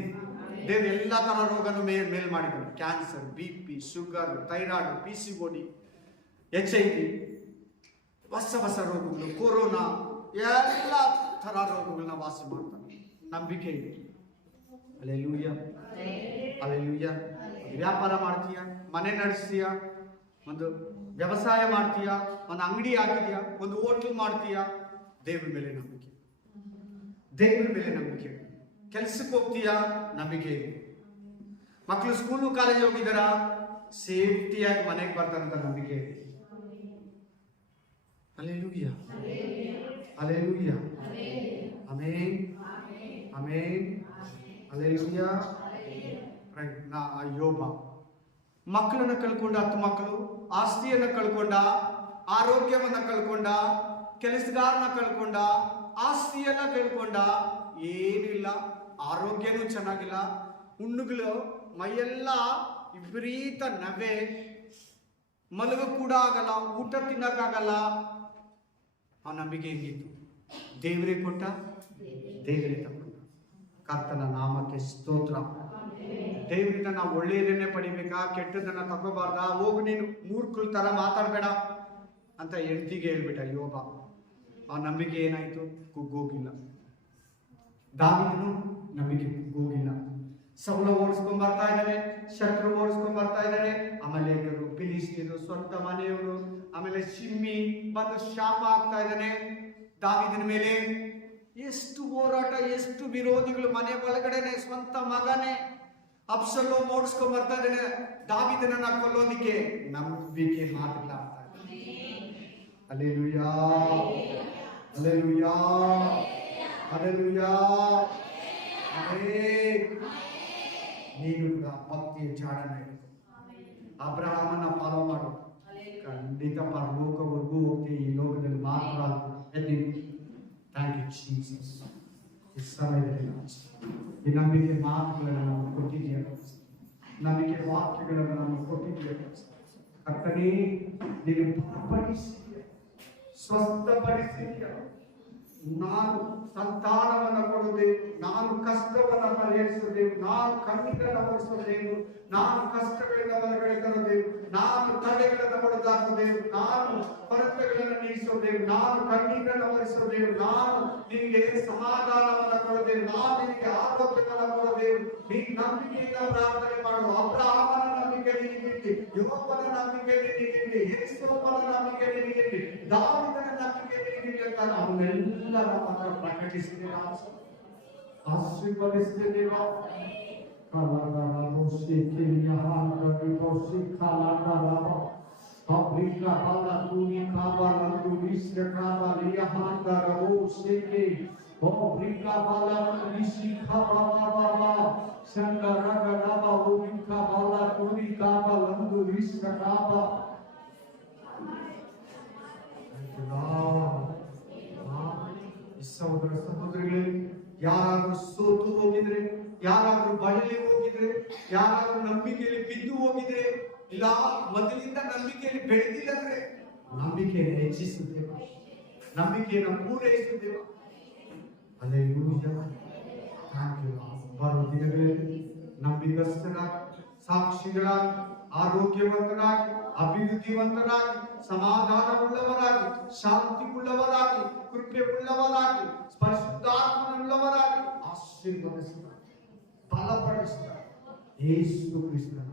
ದೇವ್ರು ಎಲ್ಲ ತರ ರೋಗನು ಮೇಲ್ ಮಾಡಿದ್ರು. Cancer, BP, sugar, thyroid, PCOD, HIV, ಹೊಸ ರೋಗಗಳು, ಕೊರೋನಾ, ಎಲ್ಲ ತರ ರೋಗಗಳನ್ನ ವಾಸಿ ಮಾಡ್ತಾನೆ. ನಂಬಿಕೆ ಇದೆ. Hallelujah, hallelujah. ವ್ಯಾಪಾರ ಮಾಡ್ತೀಯಾ, ಮನೆ ನಡೆಸ್ತೀಯಾ, ಒಂದು ವ್ಯವಸಾಯ ಮಾಡ್ತೀಯಾ, ಒಂದು ಅಂಗಡಿ ಹಾಕಿದ್ಯಾ, ಒಂದು ಹೋಟ್ಲ್ ಮಾಡ್ತೀಯಾ, ದೇವ್ರ ಮೇಲೆ ನಂಬಿಕೆ, ದೇವ್ರ ಮೇಲೆ ನಂಬಿಕೆ. ಕೆಲ್ಸಕ್ಕೆ ಹೋಗ್ತೀಯಾ, ನಂಬಿಕೆ ಇದೆ. ಮಕ್ಕಳು ಸ್ಕೂಲು ಕಾಲೇಜ್ ಹೋಗಿದಾರ, ಸೇಫ್ಟಿಯಾಗಿ ಮನೆಗೆ ಬರ್ತಾರಂತ ನಂಬಿಕೆ ಇದೆ. Hallelujah, hallelujah, amen, amen, hallelujah. ಯೋಬ ಮಕ್ಕಳನ್ನ ಕಳ್ಕೊಂಡ, 10 ಮಕ್ಕಳು, ಆಸ್ತಿಯನ್ನ ಕಳ್ಕೊಂಡ, ಆರೋಗ್ಯವನ್ನ ಕಳ್ಕೊಂಡ, ಕೆಲಸಗಾರನ ಕಳ್ಕೊಂಡ, ಆಸ್ತಿಯನ್ನ ಕಳ್ಕೊಂಡ, ಏನಿಲ್ಲ, ಆರೋಗ್ಯನೂ ಚೆನ್ನಾಗಿಲ್ಲ, ಹುಣ್ಣುಗಳು, ಮೈಯೆಲ್ಲ ವಿಪರೀತ ನವೆ, ಮಲಗ ಕೂಡ ಆಗಲ್ಲ, ಊಟ ತಿನ್ನಕ್ಕಾಗಲ್ಲ. ಆ ನಂಬಿಕೆ ಹೆಂಗಿತ್ತು? ದೇವರೇ ಕೊಟ್ಟ, ದೇವರೇ ತಗೊಂಡ. ಕರ್ತನ ನಾಮಕ್ಕೆ ಸ್ತೋತ್ರ. ದೇವರಿಂದ ನಾವು ಒಳ್ಳೆಯದನ್ನೇ ಪಡಿಬೇಕಾ, ಕೆಟ್ಟದನ್ನ ತಗೋಬಾರ್ದ? ಹೋಗು, ನೀನು ಮೂರ್ಖರ ತರ ಮಾತಾಡಬೇಡ. ಅಂತ ಹೆಂಡತಿಗೆ ಹೇಳ್ಬಿಟ್ಟ ಯೋಬ. ಆ ನಂಬಿಕೆ ಏನಾಯ್ತು? ಕುಗ್ಗೋಗಿಲ್ಲ. ದಾವೀದನು ನಂಬಿಕೆ ಕುಗ್ಗೋಗಿಲ್ಲ. ಸೌಲ ಓಡಿಸ್ಕೊಂಡ್ ಬರ್ತಾ ಇದ್ದಾನೆ, ಶತ್ರು ಓಡಿಸ್ಕೊಂಡ್ ಬರ್ತಾ ಇದ್ದಾನೆ, ಅಮಲೇಕರು, ಫಿಲಿಸ್ಟಿಯರು, ಸ್ವಂತ ಮನೆಯವರು, ಆಮೇಲೆ ಶಿಮ್ಮಿ ಬಂದು ಶಾಪ ಆಗ್ತಾ ಇದ್ದಾನೆ ದಾವೀದನ ಮೇಲೆ. ಎಷ್ಟು ಹೋರಾಟ, ಎಷ್ಟು ವಿರೋಧಿಗಳು, ಮನೆ ಒಳಗಡೆನೆ ಸ್ವಂತ ಮಗನೇ ಅಬ್ಸಲೋಮ್ ಓಡಿಸ್ಕೊಂಡ್ ಬರ್ತಾ ಇದ್ದಾನೆ ದಾವೀದನನ್ನ ಕೊಲ್ಲೋದಿಕ್ಕೆ. ನಂಬಿಕೆ ಮಾತುಗಳಾಗ್ತಾ ಇದೆ. Hallelujah, hallelujah, hallelujah. ನೀನು ಕೂಡ ಭಕ್ತಿಯ ಜಾಡನ್ನ ಇರುತ್ತೆ. ಅಬ್ರಹಾಮನ ಫಾಲೋ ಮಾಡು, ಖಂಡಿತ ಪರಲೋಕವರೆಗೂ ಹೋಗ್ತೀವಿ. ಈ ಲೋಕದಲ್ಲಿ ಮಾತ್ರ ಎದ್ದು. Thank you Jesus. ಈ ಸಮಯದಲ್ಲಿ ಈ ನಂಬಿಕೆ ಮಾತುಗಳನ್ನು ನಾವು ಕೊಟ್ಟಿದ್ದೇವೆ, ನಂಬಿಕೆ ವಾಕ್ಯಗಳನ್ನು ನಾವು ಕೊಟ್ಟಿದ್ದೇವೆ. ಕರ್ತನೇ, ನೀನು ಬಲಪಡಿಸಿದ್ದೀಯ, ಸ್ವಸ್ಥಪಡಿಸಿದ್ದೀಯ. ನಾನು ಸಂತಾನವನ್ನು ಕೊಡುವುದೇವು, ನಾನು ಕಷ್ಟವನ್ನು ಪರಿಹರಿಸುವುದೇವು, ನಾನು ಕಣ್ಣೀರನ್ನು ಒರೆಸುವುದೇವು, ನಾನು ಕಷ್ಟಗಳಿಂದ ಹೊರಗಡೆ ತರುವುದೇವು, ನಾನು ತಡೆಗಳನ್ನು ಹೊಡೆದಾಕುವುದೇವು, ನಾನು ಕೊರತೆಗಳನ್ನು ನೀಗಿಸುವುದೇವು, ನಾನು ಕಣ್ಣೀರನ್ನು ಒರೆಸುವುದೇವು, ನಾನು ನಿನಗೆ ಸಮಾಧಾನವನ್ನು ಕೊಡುವುದೇವು, ನಾನು ನಿನಗೆ ಆರೋಗ್ಯವನ್ನು ಕೊಡುವುದೇವು. ನೀನು ನಂಬಿಕೆಯಿಂದ ಪ್ರಾರ್ಥನೆ ಮಾಡು. ಅಬ್ರಹಾಮನ ನಂಬಿಕೆ ನಿನಗಿರಲಿ, ಯೋಬನ ನಂಬಿಕೆ ನಿನಗಿರಲಿ, ಯೇಸುವನ ನಂಬಿಕೆ ನಿನಗಿರಲಿ, ದಾವೀದನ ನಂಬಿಕೆ ನಿನಗಿರಲಿ ಅಂತ ಅವನ್ನೆಲ್ಲ ನಮ್ಮ ಪ್ರಕಟಿಸಿದ್ದೇವೆ, ಆಶೀರ್ವದಿಸಿದ್ದೇವೆ. ಸಹೋದರ ಸಹೋದರಿಗಳೇ, ಯಾರಾದ್ರೂ ಸೋತು ಹೋಗಿದ್ರೆ, ಯಾರಾದ್ರೂ ಬಳಲಿ ಹೋಗಿದ್ರೆ, ಯಾರಾದ್ರೂ ನಂಬಿಕೆಯಲ್ಲಿ ಬಿದ್ದು ಹೋಗಿದ್ರೆ, ಇಲ್ಲ ಮೊದಲಿಂದ ನಂಬಿಕೆಯಲ್ಲಿ ಬೆಳೆದಿಲ್ಲಂದ್ರೆ ನಂಬಿಕೆಯನ್ನು ಹೆಚ್ಚಿಸುತ್ತೇವೆ, ನಂಬಿಕೆಯನ್ನು ಪೂರೈಸುತ್ತೇವೆ. ಬರುವ ದಿನಗಳಲ್ಲಿ ನಂಬಿಕಸ್ಥರಾಗಿ, ಸಾಕ್ಷಿಗಳಾಗಿ, ಆರೋಗ್ಯವಂತರಾಗಿ, ಅಭಿವೃದ್ಧಿವಂತರಾಗಿ, ಸಮಾಧಾನವುಳ್ಳವರಾಗಿ, ಶಾಂತಿಯುಳ್ಳವರಾಗಿ, ಕೃಪೆಯುಳ್ಳವರಾಗಿ, ಪರಿಶುದ್ಧಾತ್ಮನುಳ್ಳವರಾಗಿ ಆಶೀರ್ವದಿಸುತ್ತಾರೆ, ಬಲಪಡಿಸುತ್ತಾರೆ. ಯೇಸು ಕ್ರಿಸ್ತನ